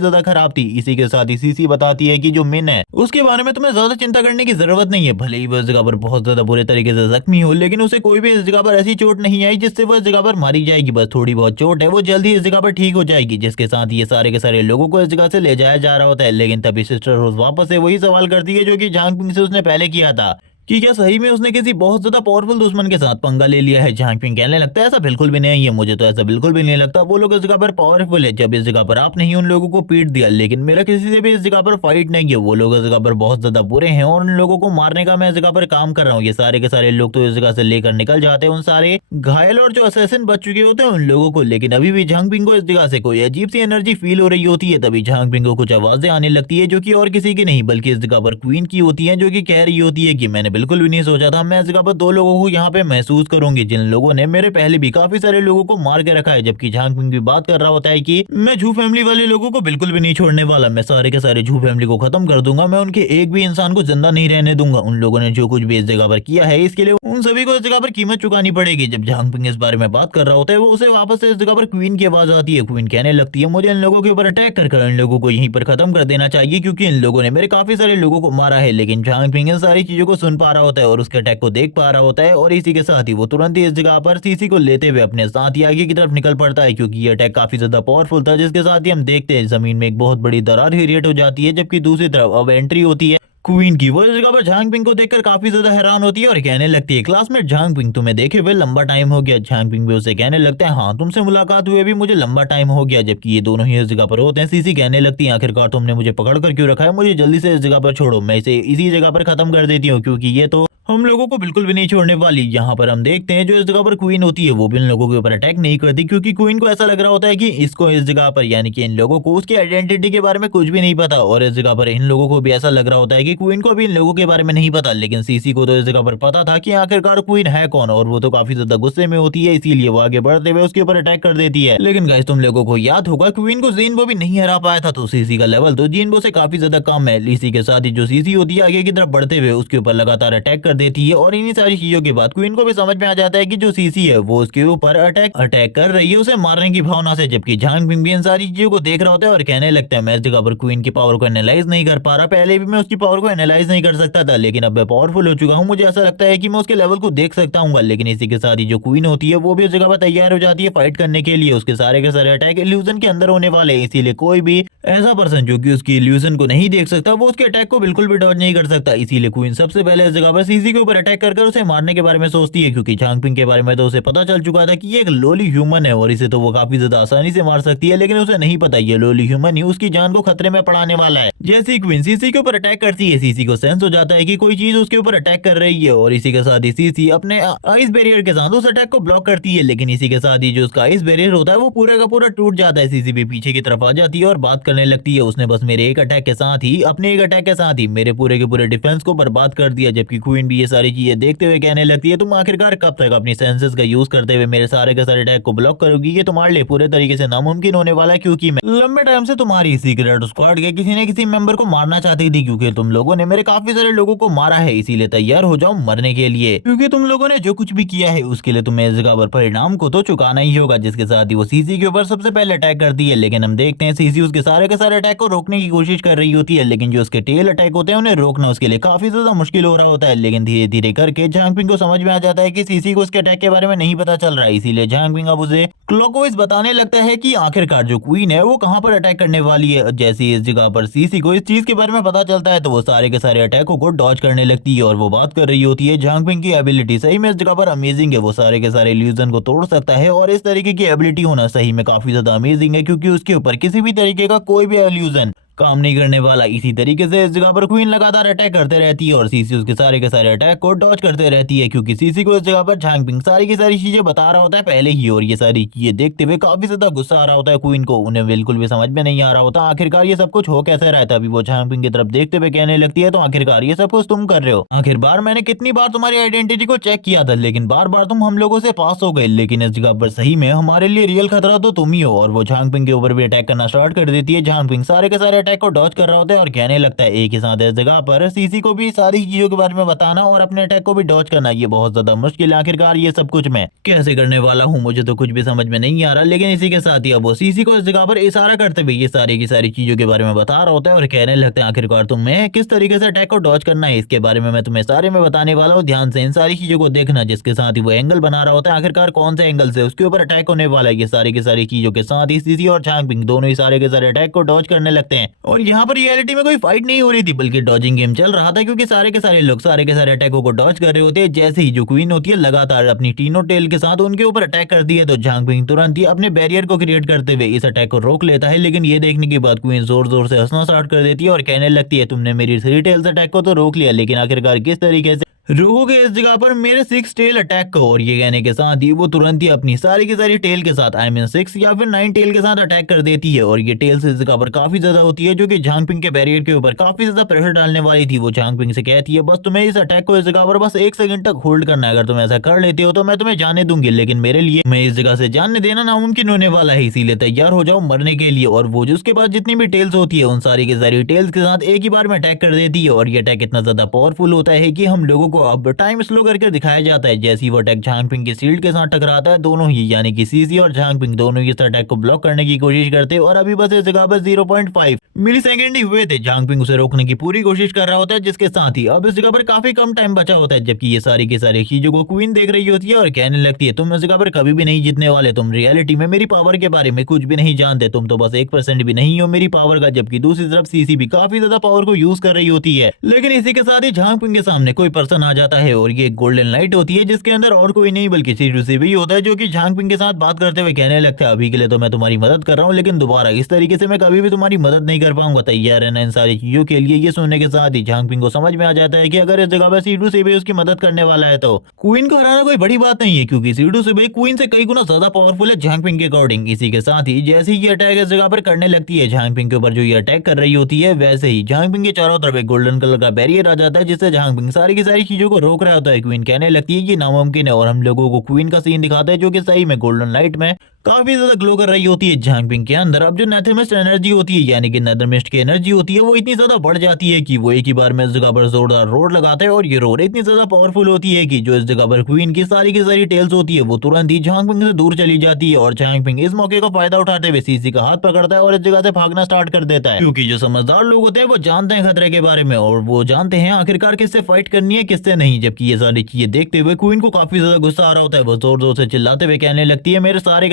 ज्यादा खराब थी। इसी के साथ ही सीसी बताती है कि जो मिन है उसके बारे में तुम्हें ज्यादा चिंता करने की जरूरत नहीं है, भले ही वो इस जगह पर बहुत ज्यादा बुरे तरीके से जख्मी हो, लेकिन उसे कोई भी इस जगह पर ऐसी चोट नहीं आई जिससे वो इस जगह पर मारी जाएगी। बस थोड़ी बहुत चोट है, वो जल्दी इस जगह पर ठीक हो जाएगी। जिसके साथ ये सारे के सारे लोगों को इस जगह से ले जाया जा रहा होता है, लेकिन तभी सिस्टर रोज वापस से वही सवाल करती है जो कि झांग पिंग से उसने पहले किया था कि क्या सही में उसने किसी बहुत ज्यादा पावरफुल दुश्मन के साथ पंगा ले लिया है। झांग पिंग कहने लगता है ऐसा बिल्कुल भी नहीं है, मुझे तो ऐसा बिल्कुल भी नहीं लगता, वो लोग इस जगह पर पावरफुल है। जब इस जगह पर आपने ही उन लोगों को पीट दिया, लेकिन मेरा किसी से भी इस जगह पर फाइट नहीं है, वो लोग इस जगह पर बहुत ज्यादा बुरे हैं और उन लोगों को मारने का मैं इस जगह पर काम कर रहा हूँ। ये सारे के सारे लोग तो इस जगह से लेकर निकल जाते हैं उन सारे घायल और जो असैसिन बच चुके होते हैं उन लोगों को, लेकिन अभी भी झांग पिंग को इस जगह से कोई अजीब सी एनर्जी फील हो रही होती है। तभी झांग पिंग को कुछ आवाजें आने लगती है जो कि और किसी की नहीं बल्कि इस जगह पर क्वीन की होती है, जो कि कह रही होती है कि मैंने बिल्कुल भी नहीं सोचा था मैं इस जगह पर दो लोगों को यहाँ पे महसूस करूंगी जिन लोगों ने मेरे पहले भी काफी सारे लोगों को मार के रखा है। जबकि झांग पिंग भी बात कर रहा होता है कि मैं झू फैमिली वाले लोगों को बिल्कुल भी नहीं छोड़ने वाला, मैं सारे के सारे झू फैमिली को खत्म कर दूंगा, मैं उनके एक भी इंसान को जिंदा नहीं रहने दूंगा। उन लोगों ने जो कुछ भी इस जगह पर किया है इसके लिए उन सभी को इस जगह पर कीमत चुकानी पड़ेगी। जब झांग पिंग इस बारे में बात कर रहा होता है, वो उसे वापस से इस जगह पर क्वीन की आवाज आती है। क्वीन कहने लगती है, मुझे इन लोगों के ऊपर अटैक कर इन लोगों को यहीं पर खत्म कर देना चाहिए, क्योंकि इन लोगों ने मेरे काफी सारे लोगों को मारा है। लेकिन झांग पिंग इन सारी चीजों को सुन पा रहा होता है और उसके अटैक को देख पा रहा होता है, और इसी के साथ ही वो तुरंत ही इस जगह पर सीसी को लेते हुए अपने साथ ही आगे की तरफ निकल पड़ता है, क्योंकि ये अटैक काफी ज्यादा पावरफुल था। जिसके साथ ही हम देखते हैं जमीन में एक बहुत बड़ी दरार क्रिएट हो जाती है, जबकि दूसरी तरफ अब एंट्री होती है क्वीन की। वो इस जगह पर झांग पिंग को देखकर काफी ज्यादा हैरान होती है और कहने लगती है, क्लासमेट झांग पिंग, तुम्हें देखे हुए लंबा टाइम हो गया। झांग पिंग भी उसे कहने लगता है, हाँ तुमसे मुलाकात हुए भी मुझे लंबा टाइम हो गया। जबकि ये दोनों ही इस जगह पर होते हैं। सीसी कहने लगती है, आखिरकार तुमने मुझे पकड़ कर क्यों रखा है, मुझे जल्दी से इस जगह पर छोड़ो, मैं इसे इसी जगह पर खत्म कर देती हूँ, क्योंकि ये तो हम लोगों को बिल्कुल भी नहीं छोड़ने वाली। यहाँ पर हम देखते हैं जो इस जगह पर क्वीन होती है वो भी इन लोगों के ऊपर अटैक नहीं करती, क्योंकि क्वीन को ऐसा लग रहा होता है कि इसको इस जगह पर यानी कि इन लोगों को उसकी आइडेंटिटी के बारे में कुछ भी नहीं पता, और इस जगह पर इन लोगों को भी ऐसा लग रहा होता है कि क्वीन को भी इन लोगों के बारे में नहीं पता। लेकिन सीसी को तो इस जगह पर पता था कि आखिरकार क्वीन है कौन, और वो तो काफी ज्यादा गुस्से में होती है, इसीलिए वो आगे बढ़ते हुए उसके ऊपर अटैक कर देती है। लेकिन गाइस, तुम लोगों को याद होगा क्वीन को जिनबो भी नहीं हरा पाया था, तो सीसी का लेवल तो जिनबो से काफी ज्यादा कम है। इसी के साथ ही जो सीसी होती है आगे की तरफ बढ़ते हुए उसके ऊपर लगातार अटैक कर देती है, और इन्हीं सारी चीजों के बाद क्वीन को भी समझ में आ जाता है कि जो सीसी है वो उसके ऊपर अटैक कर रही है उसे मारने की भावना से। जबकि झांग पिंग भी इन सारी चीजों को देख रहा होता है और कहने लगता है, मैं इस जगह पर क्वीन की पावर को एनालाइज नहीं कर पा रहा, पहले भी मैं उसकी पावर को एनालाइज नहीं कर सकता था, लेकिन अब मैं पावरफुल हो चुका हूँ, मुझे ऐसा लगता है कि मैं उसके लेवल को देख सकता हूँ। लेकिन इसी के साथ ही जो क्वीन होती है वो भी उस जगह पर तैयार हो जाती है फाइट करने के लिए। उसके सारे के सारे अटैक इल्यूजन के अंदर होने वाले हैं, इसीलिए कोई भी ऐसा पर्सन जो कि उसकी इल्यूजन को नहीं देख सकता वो उसके अटैक को बिल्कुल भी डॉज नहीं कर सकता। इसीलिए क्वीन सबसे पहले इस जगह पर सीसी के ऊपर अटैक कर उसे मारने के बारे में सोचती है, क्योंकि झांग पिंग के बारे में तो उसे पता चल चुका था कि ये एक लोली ह्यूमन है और इसे तो वो काफी ज्यादा आसानी से मार सकती है। लेकिन उसे नहीं पता ये लोली ह्यूमन ही उसकी जान को खतरे में पड़ाने वाला है। जैसे ही क्वीन सीसी के ऊपर अटैक करती है, सीसी को सेंस हो जाता है कि कोई चीज उसके ऊपर अटैक कर रही है, और इसी के साथ ही सीसी अपने आइस बैरियर के साथ उस अटैक को ब्लॉक करती है। लेकिन इसी के साथ ही जो उसका आइस बैरियर होता है वो पूरा का पूरा टूट जाता है। सीसी भी पीछे की तरफ आ जाती है और बात करने लगती है, उसने बस मेरे एक अटैक के साथ ही अपने एक अटैक के साथ ही मेरे पूरे के पूरे डिफेंस को बर्बाद कर दिया। जबकि क्वीन भी ये सारी चीजें देखते हुए कहने लगती है, तुम आखिरकार कब तक अपनी सेंसेस का यूज करते हुए मेरे सारे के सारे अटैक को ब्लॉक करोगी, ये तुम्हारे लिए पूरे तरीके से नामुमकिन होने वाला है, क्योंकि मैं लंबे टाइम से तुम्हारी सीक्रेट स्क्वाड के किसी न किसी मेंबर को मारना चाहती थी, क्योंकि तुम लोगों ने मेरे काफी सारे लोगों को मारा है, इसीलिए तैयार हो जाओ मरने के लिए, क्योंकि तुम लोगों ने जो कुछ भी किया है उसके लिए तुम्हें इस जगह पर परिणाम को तो चुकाना ही होगा। जिसके साथ ही वो सीसी के ऊपर सबसे पहले अटैक करती है, लेकिन हम देखते हैं सीसी उसके सारे के सारे अटैक को रोकने की कोशिश कर रही होती है, लेकिन जो उसके टेल अटैक होते हैं उन्हें रोकना उसके लिए काफी ज्यादा मुश्किल हो रहा होता है। लेकिन धीरे धीरे करके झांग पिंग को समझ में आ जाता है कि सीसी को उसके अटैक के बारे में नहीं पता चल रहा है, इसीलिए झांग पिंग अब उसे क्लॉकवाइज बताने लगता है कि आखिरकार जो क्वीन है वो कहां पर अटैक करने वाली है। जैसे इस जगह पर सीसी को इस चीज के बारे में पता चलता है तो वो सारे के सारे अटैकों को डॉज करने लगती है, और वो बात कर रही होती है, झांग पिंग की एबिलिटी सही में इस जगह पर अमेजिंग है, वो सारे के सारे इल्यूजन को तोड़ सकता है, और इस तरीके की एबिलिटी होना सही में काफी ज्यादा अमेजिंग है, क्योंकि उसके ऊपर किसी भी तरीके का कोई भी इल्यूजन काम नहीं करने वाला। इसी तरीके से इस जगह पर क्वीन लगातार अटैक करते रहती है और सीसी उसके सारे के सारे अटैक को डॉज करते रहती है, क्योंकि सीसी को इस जगह पर झांग पिंग सारी की सारी चीजें बता रहा होता है पहले ही, और ये सारी चीजें देखते हुए काफी ज्यादा गुस्सा आ रहा होता है क्वीन को। उन्हें बिल्कुल भी समझ में नहीं आ रहा होता आखिरकार ये सब कुछ हो कैसे रहा है। तभी वो झांग पिंग की तरफ देखते हुए कहने लगती है, तो आखिरकार ये सब कुछ तुम कर रहे हो, आखिर बार मैंने कितनी बार तुम्हारी आइडेंटिटी को चेक किया था, लेकिन बार बार तुम हम लोगों से पास हो गए, लेकिन इस जगह पर सही में हमारे लिए रियल खतरा तो तुम ही हो। और वो झांग पिंग के ऊपर भी अटैक करना स्टार्ट कर देती है। झांग पिंग सारे के सारे अटैक को डॉज कर रहा होता है और कहने लगता है, एक ही साथ इस जगह पर सीसी को भी सारी चीजों के बारे में बताना और अपने अटैक को भी डॉज करना ये बहुत ज्यादा मुश्किल है, आखिरकार ये सब कुछ मैं कैसे करने वाला हूँ, मुझे तो कुछ भी समझ में नहीं आ रहा। लेकिन इसी के साथ ही अब वो सीसी को इस जगह पर इशारा करते हुए ये सारी की सारी चीजों के बारे में बता रहा होता है और कहने लगता है, आखिरकार तुम्हें किस तरीके से अटैक को डॉज करना है इसके बारे में मैं तुम्हें सारे में बताने वाला हूँ, ध्यान से इन सारी चीजों को देखना। जिसके साथ ही वो एंगल बना रहा होता है, आखिरकार कौन से एंगल से उसके ऊपर अटैक होने वाला है, ये सारी की सारी चीजों के साथ ही सीसी और झांग पिंग दोनों ही सारे के सारे अटैक को डॉज करने लगते हैं। और यहाँ पर रियलिटी में कोई फाइट नहीं हो रही थी, बल्कि डॉजिंग गेम चल रहा था, क्योंकि सारे के सारे लोग सारे के सारे अटैकों को डॉज कर रहे होते हैं। जैसे ही जो क्वीन होती है लगातार अपनी टीनो टेल के साथ उनके ऊपर अटैक करती है, तो झांग पिंग तुरंत ही अपने बैरियर को क्रिएट करते हुए इस अटैक को रोक लेता है। लेकिन ये देखने के बाद क्वीन जोर जोर से हंसना स्टार्ट कर देती है और कहने लगती है, तुमने मेरी 3 टेल्स अटैक को तो रोक लिया, लेकिन आखिरकार किस तरीके से रोकोगे इस जगह पर मेरे 6 टेल अटैक को। और ये कहने के साथ ही वो तुरंत ही अपनी सारी की सारी टेल के साथ आई मीन 6 या फिर 9 टेल के साथ अटैक कर देती है। और ये टेल्स इस जगह पर काफी ज्यादा होती है, जो कि झांग पिंग के बैरियर के ऊपर काफी ज्यादा प्रेशर डालने वाली थी। वो झांग पिंग से कहती है, बस तुम्हें इस अटैक को इस जगह पर बस 1 सेकंड तक होल्ड करना है, अगर तुम ऐसा कर लेते हो तो मैं तुम्हें जाने दूंगी, लेकिन मेरे लिए मैं इस जगह से जाने देना नामुमकिन होने वाला है, इसीलिए तैयार हो जाओ मरने के लिए। और वो जिसके पास जितनी भी टेल्स होती है उन सारी की सारी टेल्स के साथ एक ही बार में अटैक कर देती है। और ये अटैक इतना ज्यादा पावरफुल होता है कि हम लोगों को अब टाइम स्लो करके दिखाया जाता है। जैसे ही वो अटैक झांग पिंग की शील्ड के साथ टकराता है, दोनों ही यानी कि सीसी और झांग पिंग दोनों ही इस अटैक को ब्लॉक करने की कोशिश करते हैं और अभी बस इस जगह पर 0.5 मिली सेकेंड ही हुए थे। झांग पिंग उसे रोकने की पूरी कोशिश कर रहा होता है, जिसके साथ ही अब इस जगह पर काफी कम टाइम बचा होता है। जबकि ये सारी की सारी चीजों को क्वीन देख रही होती है और कहने लगती है तुम इस जगह पर कभी भी नहीं जीतने वाले, तुम रियलिटी में मेरी पावर के बारे में कुछ भी नहीं जानते, तुम तो बस 1% भी नहीं हो मेरी पावर का। जबकि दूसरी तरफ सीसी भी काफी ज्यादा पावर को यूज कर रही होती है, लेकिन इसी के साथ ही झांग पिंग के सामने कोई पर्सन आ जाता है और ये गोल्डन लाइट होती है, जिसके अंदर और कोई नहीं बल्कि C2C भी होता है, जो कि झांग पिंग के साथ बात करते हुए कहने लगता है अभी के लिए तो मैं तुम्हारी मदद कर रहा हूँ, लेकिन दोबारा इस तरीके से मैं कभी भी तुम्हारी मदद नहीं कर पाऊंगा, तैयार रहना इन सारी चीजों के लिए। ये सुनने के साथ ही झांग पिंग को समझ में आ जाता है कि अगर इस जगह पर C2C भी उसकी मदद करने वाला है तो क्वीन को हराना कोई बड़ी बात नहीं है, क्योंकि C2C भी क्वीन से कई गुना ज्यादा पावरफुल है झांग पिंग के अकॉर्डिंग। इसी के साथ ही जैसे ही ये अटैक इस जगह पर करने लगती है झांग पिंग के ऊपर जो ये अटैक कर रही होती है, वैसे ही झांग पिंग के चारों तरफ एक गोल्डन कलर का बैरियर आ जाता है, जिससे झांग पिंग सारी की सारी चीजों को रोक रहा होता है। क्वीन कहने लगती है ये नामुमकिन है और हम लोगों को क्वीन का सीन दिखाता है जो कि सही में गोल्डन लाइट में काफी ज्यादा ग्लो कर रही होती है झांग पिंग के अंदर। अब जो नेथरमिस्ट एनर्जी होती है यानी कि नेथरमिस्ट की एनर्जी होती है वो इतनी ज्यादा बढ़ जाती है कि वो एक ही बार में इस जगह पर जोरदार रोड लगाता है और ये रोड इतनी ज्यादा पावरफुल होती है कि जो इस जगह पर क्वीन की सारी टेल्स होती है वो तुरंत ही झांग पिंग से दूर चली जाती है और झांग पिंग इस मौके का फायदा उठाते हुए सीसी का हाथ पकड़ता है और इस जगह से भागना स्टार्ट कर देता है, क्योंकि जो समझदार लोग होते हैं वो जानते हैं खतरे के बारे में और वो जानते हैं आखिरकार किससे फाइट करनी है किससे नहीं। जबकि ये सारी चीजें देखते हुए क्वीन को काफी ज्यादा गुस्सा आ रहा होता है, वो जोर जोर से चिल्लाते हुए कहने लगती है मेरे सारे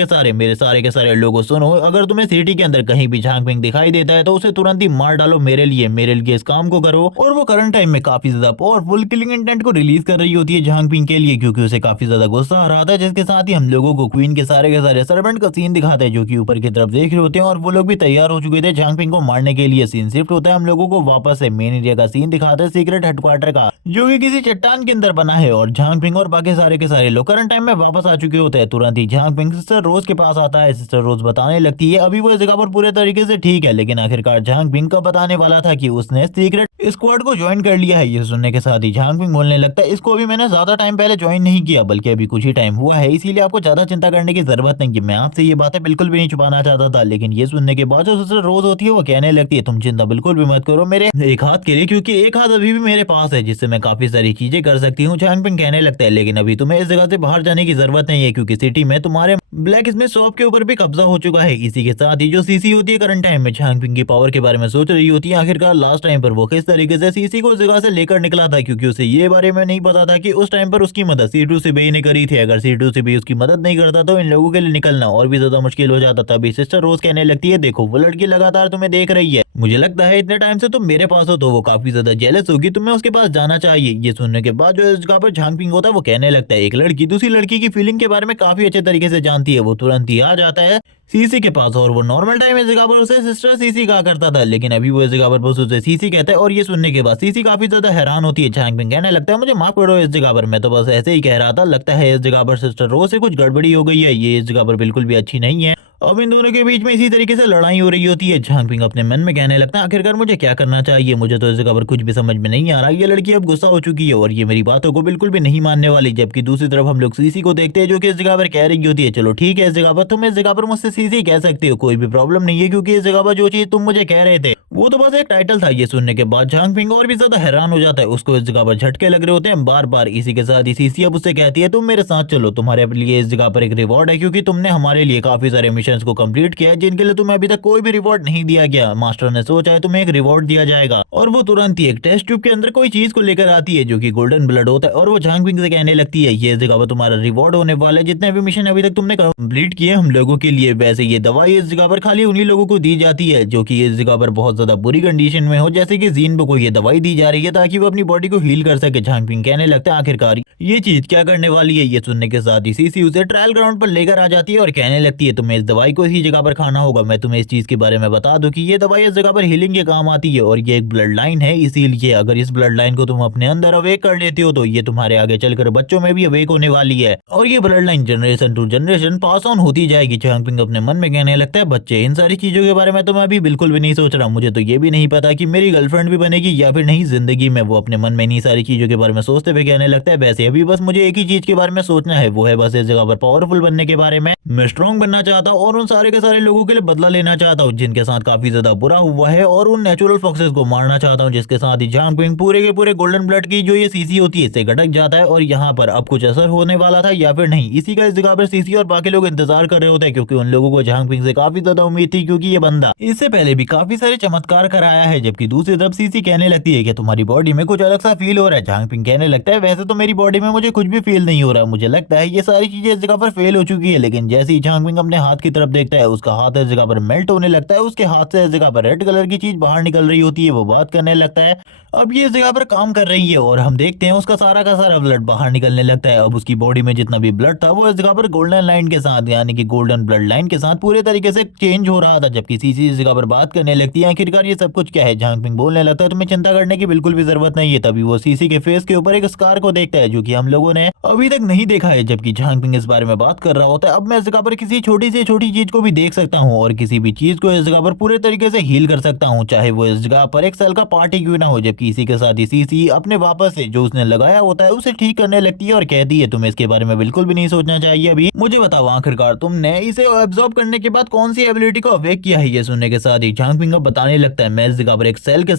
के सारे लोगों सुनो, अगर तुम्हें सिटी के अंदर कहीं भी झांग पिंग दिखाई देता है तो उसे तुरंत ही मार डालो, मेरे लिए इस काम को करो। और वो करंट टाइम में काफी ज्यादा पावरफुल किलिंग इंटेंट को रिलीज कर रही होती है झांग पिंग के लिए, क्योंकि उसे काफी ज्यादा गुस्सा आ रहा था। जिसके साथ ही हम लोगों को क्वीन के सारे सर्वेंट का सीन दिखाते हैं जो कि ऊपर की तरफ देख रहे होते हैं और वो लोग भी तैयार हो चुके थे झांग पिंग को मारने के लिए। सीन शिफ्ट होता है, हम लोगों को वापस से मेन एरिया का सीन दिखाते हैं सीक्रेट हेडक्वार्टर का, जो कि किसी चट्टान के अंदर बना है और झांग पिंग और बाकी सारे के सारे लोग करंट टाइम में वापस आ चुके होते हैं। तुरंत ही झांग पिंग सिस्टर रोज के पास आता है, सिस्टर रोज बताने लगती है अभी वो इस जगह पर पूरे तरीके से ठीक है, लेकिन आखिरकार झांग पिंग का बताने वाला था कि उसने सीक्रेट स्क्वाड को ज्वाइन कर लिया है। ये सुनने के साथ ही झांग पिंग बोलने लगता है इसको अभी मैंने ज्यादा टाइम पहले ज्वाइन नहीं किया बल्कि अभी कुछ ही टाइम हुआ है, इसीलिए आपको ज्यादा चिंता करने की जरूरत नहीं है। मैं आपसे ये बातें बिल्कुल भी नहीं छुपाना चाहता था। लेकिन ये सुनने के बाद जो सिस्टर रोज होती है वो कहने लगती है तुम चिंता बिल्कुल भी मत करो मेरे एक हाथ के लिए, क्योंकि एक हाथ अभी भी मेरे पास है जिससे मैं काफी सारी चीजें कर सकती हूँ। झांग पिंग कहने लगता है लेकिन अभी तुम्हें इस जगह से बाहर जाने की जरूरत नहीं है, क्योंकि सिटी में तुम्हारे ब्लैक स्मिथ शॉप के ऊपर भी कब्जा हो चुका है। इसी के साथ ही जो सीसी होती है करंट टाइम में झांग पिंग की पावर के बारे में सोच रही होती है आखिरकार लास्ट टाइम पर वो किस तरीके से सीसी को उस जगह से लेकर निकला था, क्योंकि उसे ये बारे में नहीं पता था कि उस टाइम पर उसकी मदद C2C ने करी थी। अगर C2C उसकी मदद नहीं करता तो इन लोगों के लिए निकलना और भी ज्यादा मुश्किल हो जाता। तभी सिस्टर रोज कहने लगती है देखो वो लड़की लगातार तुम्हें देख रही है, मुझे लगता है इतने टाइम से तुम मेरे पास हो तो वो काफी ज्यादा जेलस होगी, तुम्हें उसके पास जाना चाहिए। ये सुनने के बाद जो इस जगह पर झांग पिंग होता है वो कहने लगता है एक लड़की दूसरी लड़की की फीलिंग के बारे में काफी अच्छे तरीके से जानती है, वो तुरंत ही आ जाता है सीसी के पास और वो नॉर्मल टाइम इस जगह पर उसे सिस्टर सीसी कहा करता था, लेकिन अभी वो इस जगह पर बस उसे सीसी कहता है। और ये सुनने के बाद सीसी काफी ज्यादा हैरान होती है। झांग पिंग कहने लगता है मुझे माफ करो इस जगह पर मैं तो बस ऐसे ही कह रहा था, लगता है इस जगह पर सिस्टर रोज से कुछ गड़बड़ी हो गई है, ये इस जगह पर बिल्कुल भी अच्छी नहीं है। अब इन दोनों के बीच में इसी तरीके से लड़ाई हो रही होती है। झांग पिंग अपने मन में कहने लगता है आखिरकार मुझे क्या करना चाहिए, मुझे तो इस जगह पर कुछ भी समझ में नहीं आ रहा। ये लड़की अब गुस्सा हो चुकी है और ये मेरी बातों को बिल्कुल भी नहीं मानने वाली। जबकि दूसरी तरफ हम लोग सीसी को देखते हैं जो कि इस जगह पर कह रही होती है चलो ठीक है इस जगह पर तुम इस जगह पर मुझसे सीसी कह सकते हो, कोई भी प्रॉब्लम नहीं है, क्योंकि इस जगह पर जो चीज तुम मुझे कह रहे थे वो तो बस एक टाइटल था। ये सुनने के बाद झांग पिंग और भी ज्यादा हैरान हो जाता है, उसको इस जगह पर झटके लग रहे होते हैं बार बार। इसी के साथ ही सीसी अब उससे कहती है तुम मेरे साथ चलो, तुम्हारे लिए इस जगह पर एक रिवॉर्ड है, क्योंकि तुमने हमारे लिए काफी सारे मिशन को कंप्लीट किया है जिनके लिए तुम्हें अभी तक कोई भी रिवॉर्ड नहीं दिया गया। मास्टर ने सोचा है तुम्हें एक रिवॉर्ड दिया जाएगा और वो तुरंत ही एक टेस्ट ट्यूब के अंदर कोई चीज को लेकर आती है जो कि गोल्डन ब्लड होता है और वो झांग पिंग से कहने लगती है ये इस जगह पर तुम्हारा रिवॉर्ड होने वाला है, जितने भी मिशन अभी तक तुमने कंप्लीट किए हम लोगों के लिए। वैसे ये दवाई इस जगह पर खाली उन्हीं लोगों को दी जाती है जो कि इस जगह पर बहुत ज्यादा बुरी कंडीशन में हो, जैसे कि जीन को ये दवाई दी जा रही है ताकि वो अपनी बॉडी को हील कर सके। झांग पिंग कहने लगता है आखिरकार ये चीज क्या करने वाली है। ये सुनने के साथ ही सीसी उसे ट्रायल ग्राउंड पर लेकर आ जाती है और कहने लगती है तुम्हें इस दवाई को इसी जगह पर खाना होगा। मैं तुम्हें इस चीज के बारे में बता दूं कि ये दवाई इस जगह पर हीलिंग के काम आती है और ये एक ब्लड लाइन है, इसीलिए अगर इस ब्लड लाइन को तुम अपने अंदर अवेक कर लेते हो तो ये तुम्हारे आगे चलकर बच्चों में भी अवेक होने वाली है और ये blood line generation to generation pass on होती जाएगी। झांग पिंग अपने मन में कहने लगता है बच्चे इन सारी चीजों के बारे में तो मैं अभी बिल्कुल भी नहीं सोच रहा, मुझे तो ये भी नहीं पता कि मेरी गर्लफ्रेंड भी बनेगी या फिर नहीं जिंदगी में। वो अपने मन में इन्हीं सारी चीजों के बारे में सोचते हुए कहने लगता है वैसे अभी बस मुझे एक ही चीज के बारे में सोचना है, वो है बस इस जगह पर पावरफुल बनने के बारे में। मैं स्ट्रॉन्ग बनना चाहता हूँ और उन सारे के सारे लोगों के लिए बदला लेना चाहता हूँ जिनके साथ काफी ज्यादा बुरा हुआ है, और उन नेचुरल फॉक्सेस को मारना चाहता हूँ, जिसके साथ ही झांग पिंग पूरे के पूरे गोल्डन ब्लड की जो ये सीसी होती है इससे गटक जाता है। और यहाँ पर अब कुछ असर होने वाला था या फिर नहीं, इसी का इस जगह पर सीसी और बाकी लोग इंतजार कर रहे होते हैं, क्योंकि उन लोगों को झांग पिंग से काफी ज्यादा उम्मीद थी, क्योंकि ये बंदा इससे पहले भी काफी सारे चमत्कार कराया है। जबकि दूसरी तरफ सीसी कहने लगती है कि तुम्हारी बॉडी में कुछ अलग सा फील हो रहा है। झांग पिंग कहने लगता है वैसे तो मेरी बॉडी में मुझे कुछ भी फील नहीं हो रहा, मुझे लगता है ये सारी चीजें इस जगह पर फेल हो चुकी है। लेकिन जैसे ही झांग पिंग अपने हाथ की तरफ देखता है, उसका हाथ इस जगह पर मेल्ट होने लगता है, उसके हाथ से इस जगह पर रेड कलर की चीज बाहर निकल रही होती है, वो बात करने लगता है। अब ये इस जगह पर काम कर रही है और हम देखते हैं उसका सारा का सारा ब्लड बाहर निकलने लगता है। अब उसकी बॉडी में जितना भी ब्लड था वो इस जगह पर गोल्डन लाइन के साथ, यानी कि गोल्डन ब्लड लाइन के साथ पूरे तरीके से चेंज हो रहा था। जबकि सीसी इस जगह पर बात करने लगती है आखिरकार ये सब कुछ क्या है। झांग पिंग बोलने लगता है तुम्हें चिंता करने की बिल्कुल भी जरूरत नहीं है। तभी वो सीसी के फेस के ऊपर एक स्कार को देखता है जो कि हम लोगों ने अभी तक नहीं देखा है। जबकि झांग पिंग इस बारे में बात कर रहा होता है अब मैं इस जगह पर किसी छोटी से छोटी चीज को भी देख सकता हूँ और किसी भी चीज को इस जगह पर पूरे तरीके से हील कर सकता हूँ, चाहे वो इस जगह पर एक सेल का पार्ट ही क्यों ना हो। जबकि इसी के साथ ही सीसी अपने वापस से जो उसने लगाया होता है उसे ठीक करने लगती है और कहती है तुम्हें इसके बारे में बिल्कुल भी नहीं सोचना चाहिए। अभी मुझे बताओ आखिरकार तुमने इसे एब्जॉर्ब करने के बाद कौन सी एबिलिटी को अवेक किया है। ये सुनने के साथ ही झांग पिंग बताने लगता है मैं इस जगह पर एक सेल के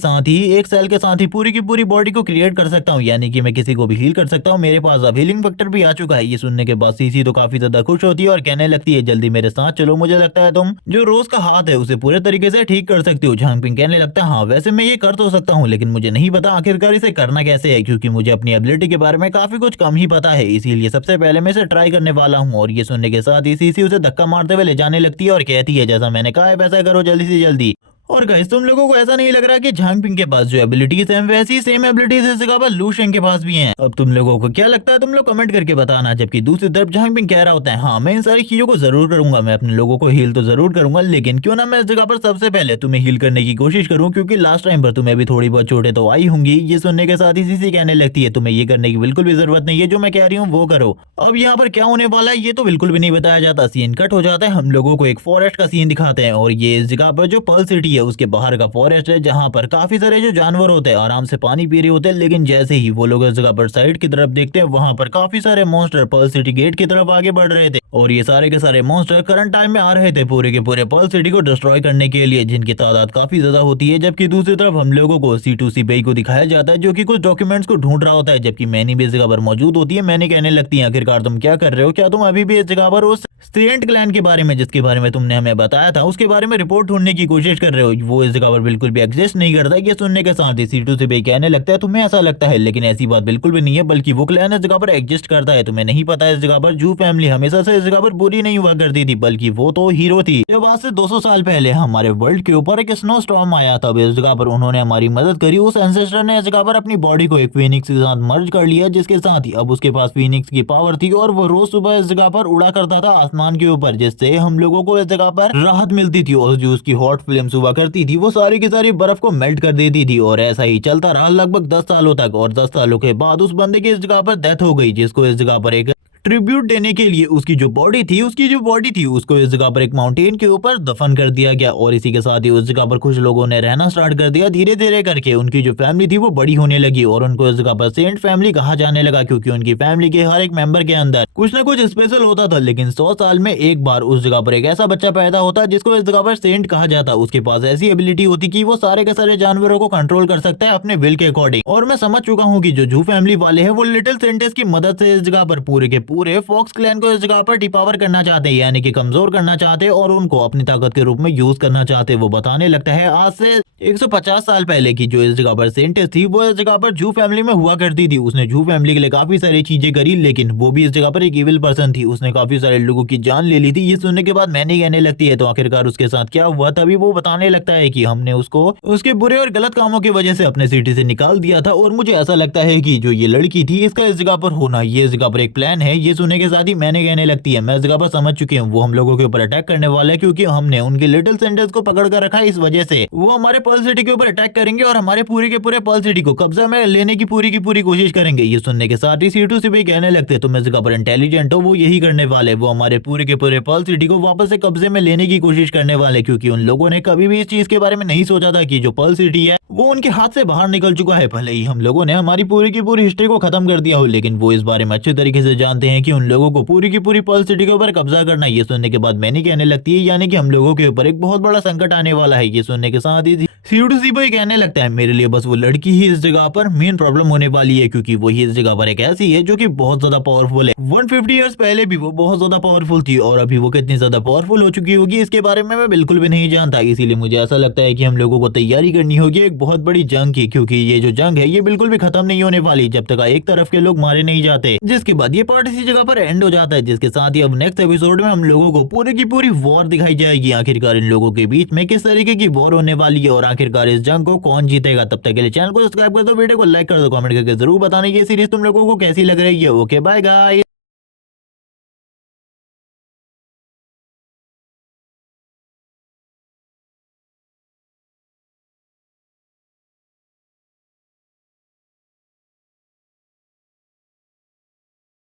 साथ ही पूरी की पूरी बॉडी को क्रिएट कर सकता हूँ, यानी कि मैं किसी को भी हील कर सकता हूँ। मेरे पास अब हीलिंग फैक्टर भी आ चुका है। ये सुनने के बाद सीसी तो काफी ज्यादा खुश होती है और कहने लगती है जल्दी मेरे साथ चलो, मुझे लगता है तुम जो रोज का हाथ है उसे पूरे तरीके से ठीक कर सकती हो। झांग पिंग कहने लगता है हाँ वैसे मैं ये कर तो सकता हूँ, लेकिन मुझे नहीं पता आखिरकार इसे करना कैसे है, क्योंकि मुझे अपनी एबिलिटी के बारे में काफी कुछ कम ही पता है, इसीलिए सबसे पहले मैं इसे ट्राई करने वाला हूँ। और ये सुनने के साथ ही सीसी उसे धक्का मारते हुए ले जाने लगती है और कहती है जैसा मैंने कहा है वैसा करो जल्दी से जल्दी। और गाइस तुम लोगों को ऐसा नहीं लग रहा कि झांग पिंग के पास जो एबिलिटीज हैं वैसी सेम एबिलिटीज इस जगह पर लू शेंग के पास भी हैं? अब तुम लोगों को क्या लगता है तुम लोग कमेंट करके बताना। जबकि दूसरी तरफ झांग पिंग कह रहा होता है हाँ मैं इन सारी चीजों को जरूर करूंगा, मैं अपने लोगों को हील तो जरूर करूंगा, लेकिन क्यों ना मैं इस जगह पर सबसे पहले तुम्हें हील करने की कोशिश करूं, क्योंकि लास्ट टाइम पर तुम्हें भी थोड़ी बहुत चोटें तो आई होंगी। ये सुनने के साथ ही सीसी कहने लगती है तुम्हें ये करने की बिल्कुल भी जरूरत नहीं है, जो मैं कह रही हूँ वो करो। अब यहाँ पर क्या होने वाला है ये तो बिल्कुल भी नहीं बताया जाता। सीन कट हो जाता है, हम लोगों को एक फॉरेस्ट का सीन दिखाते हैं और ये इस जगह पर जो पर्ल सिटी है उसके बाहर का फॉरेस्ट है, जहां पर काफी सारे जो जानवर होते हैं आराम से पानी पी रहे होते हैं। लेकिन जैसे ही वो लोग इस जगह पर साइड की तरफ देखते हैं वहां पर काफी सारे मॉन्स्टर पर्ल सिटी गेट की तरफ आगे बढ़ रहे थे और ये सारे के सारे मॉन्स्टर करंट टाइम में आ रहे थे पूरे के पूरे पर्ल सिटी को डिस्ट्रॉय करने के लिए, जिनकी तादाद काफी ज्यादा होती है। जबकि दूसरी तरफ हम लोगों को C2C बेई को दिखाया जाता है जो कि कुछ डॉक्यूमेंट्स को ढूंढ रहा होता है। जबकि मैनी भी इस जगह पर मौजूद होती है। मैनी कहने लगती है आखिरकार तुम क्या कर रहे हो, क्या तुम अभी भी इस जगह पर उस स्ट्रेंट क्लैन के बारे में जिसके बारे में तुमने हमें बताया था उसके बारे में रिपोर्ट ढूंढने की कोशिश कर रहे हो? वो इस जगह पर बिल्कुल भी एग्जिस्ट नहीं करता। ये सुनने के साथ ही C2C बेई कहने लगता है तुम्हें ऐसा लगता है, लेकिन ऐसी बात बिल्कुल भी नहीं है, बल्कि वो क्लैन इस जगह पर एग्जिस्ट करता है। तुम्हें नहीं पता इस जगह पर जू फैमिली हमेशा से इस जगह पर बुरी नहीं हुआ करती थी, बल्कि वो तो हीरो थी। जब आज से 200 साल पहले हमारे वर्ल्ड के ऊपर एक स्नो स्टॉर्म आया तब इस जगह पर उन्होंने हमारी मदद करी। उस एंसेस्टर ने इस जगह पर अपनी बॉडी को एक फीनिक्स के साथ मर्ज कर लिया, जिसके साथ ही अब उसके पास फीनिक्स की पावर थी और वो रोज सुबह इस जगह पर उड़ा करता था आसमान के ऊपर, जिससे हम लोगों को इस जगह पर राहत मिलती थी। और जो उसकी हॉट फ्लेम्स हुआ करती थी वो सारी की सारी बर्फ को मेल्ट कर देती थी और ऐसा ही चलता रहा लगभग 10 सालों तक। और 10 सालों के बाद उस बंदे की इस जगह पर डेथ हो गई, जिसको इस जगह पर एक ट्रिब्यूट देने के लिए उसकी जो बॉडी थी उसको इस जगह पर एक माउंटेन के ऊपर दफन कर दिया गया। और इसी के साथ ही उस जगह पर कुछ लोगों ने रहना स्टार्ट कर दिया। धीरे धीरे करके उनकी जो फैमिली थी वो बड़ी होने लगी और उनको इस जगह पर सेंट फैमिली कहा जाने लगा, क्योंकि उनकी फैमिली के हर एक मेंबर के अंदर कुछ ना कुछ स्पेशल होता था। लेकिन 100 साल में एक बार उस जगह पर एक ऐसा बच्चा पैदा होता जिसको इस जगह पर सेंट कहा जाता। उसके पास ऐसी एबिलिटी होती कि वो सारे के सारे जानवरों को कंट्रोल कर सकता है अपने विल के अकॉर्डिंग। और मैं समझ चुका हूँ कि जो जू फैमिली वाले हैं वो लिटिल सेंटेस की मदद से इस जगह पर पूरे के पूरे फॉक्स क्लैन को इस जगह पर डिपावर करना चाहते हैं, यानी कि कमजोर करना चाहते हैं और उनको अपनी ताकत के रूप में यूज करना चाहते हैं। वो बताने लगता है आज से 150 साल पहले की जो इस जगह पर सेंटेस थी वो इस जगह पर जू फैमिली में हुआ करती थी। उसने जू फैमिली के लिए काफी सारी चीजें करी, लेकिन वो भी इस जगह पर एक इविल पर्सन थी। उसने काफी सारे लोगों की जान ले ली थी। ये सुनने के बाद मैंने कहने लगती है तो आखिरकार उसके साथ क्या हुआ। तभी वो बताने लगता है कि हमने उसको उसके बुरे और गलत कामों की वजह से अपने सिटी से निकाल दिया था और मुझे ऐसा लगता है कि जो ये लड़की थी इसका इस जगह पर होना ये इस जगह पर एक प्लान है। ये सुनने के साथ ही मैंने कहने लगती है मैं इस जगह पर समझ चुकी हूँ, वो हम लोगों के ऊपर अटैक करने वाले हैं, क्योंकि हमने उनके लिटिल सेंटर्स को पकड़ कर रखा है। इस वजह से वो हमारे पर्ल सिटी के ऊपर अटैक करेंगे और हमारे पूरे के पूरे पर्ल सिटी को कब्जा में लेने की पूरी कोशिश करेंगे। ये सुनने के साथ ही C2C भी कहने लगते तुम इस जगह पर इंटेलिजेंट हो, वो यही करने वाले, वो हमारे पूरे के पूरे पर्ल सिटी को वापस से कब्जे में लेने की कोशिश करने वाले, क्योंकि उन लोगों ने कभी भी इस चीज के बारे में नहीं सोचा था कि जो पर्ल सिटी है वो उनके हाथ से बाहर निकल चुका है। भले ही हम लोगों ने हमारी पूरी की पूरी हिस्ट्री को खत्म कर दिया हो, लेकिन वो इस बारे में अच्छे तरीके से जानते हैं हैं कि उन लोगों को पूरी की पूरी पर्ल सिटी के ऊपर कब्जा करना। ये सुनने के बाद मैनी कहने लगती है यानी कि हम लोगों के ऊपर एक बहुत बड़ा संकट आने वाला है। ये सुनने के साथ ही सीडू भाई कहने लगता है मेरे लिए बस वो लड़की ही इस जगह पर मेन प्रॉब्लम होने वाली है, क्योंकि वही इस जगह पर एक ऐसी है जो कि बहुत ज्यादा पावरफुल है। 150 ईयर्स पहले भी वो बहुत ज्यादा पावरफुल थी और अभी वो कितनी ज्यादा पावरफुल हो चुकी होगी इसके बारे में मैं बिल्कुल भी नहीं जानता। इसीलिए मुझे ऐसा लगता है कि हम लोगों को तैयारी करनी होगी एक बहुत बड़ी जंग की, क्योंकि ये जो जंग है ये बिल्कुल भी खत्म नहीं होने वाली जब तक एक तरफ के लोग मारे नहीं जाते। जिसके बाद ये पार्ट इसी जगह पर एंड हो जाता है, जिसके साथ ही अब नेक्स्ट एपिसोड में हम लोगों को पूरी की पूरी वॉर दिखाई जाएगी। आखिरकार इन लोगों के बीच में किस तरीके की वॉर होने वाली है और आखिरकार इस जंग को कौन जीतेगा। तब तक के लिए चैनल को सब्सक्राइब कर दो, वीडियो को लाइक कर दो, कमेंट करके जरूर बताना ये सीरीज तुम लोगों को कैसी लग रही है। Okay bye guys.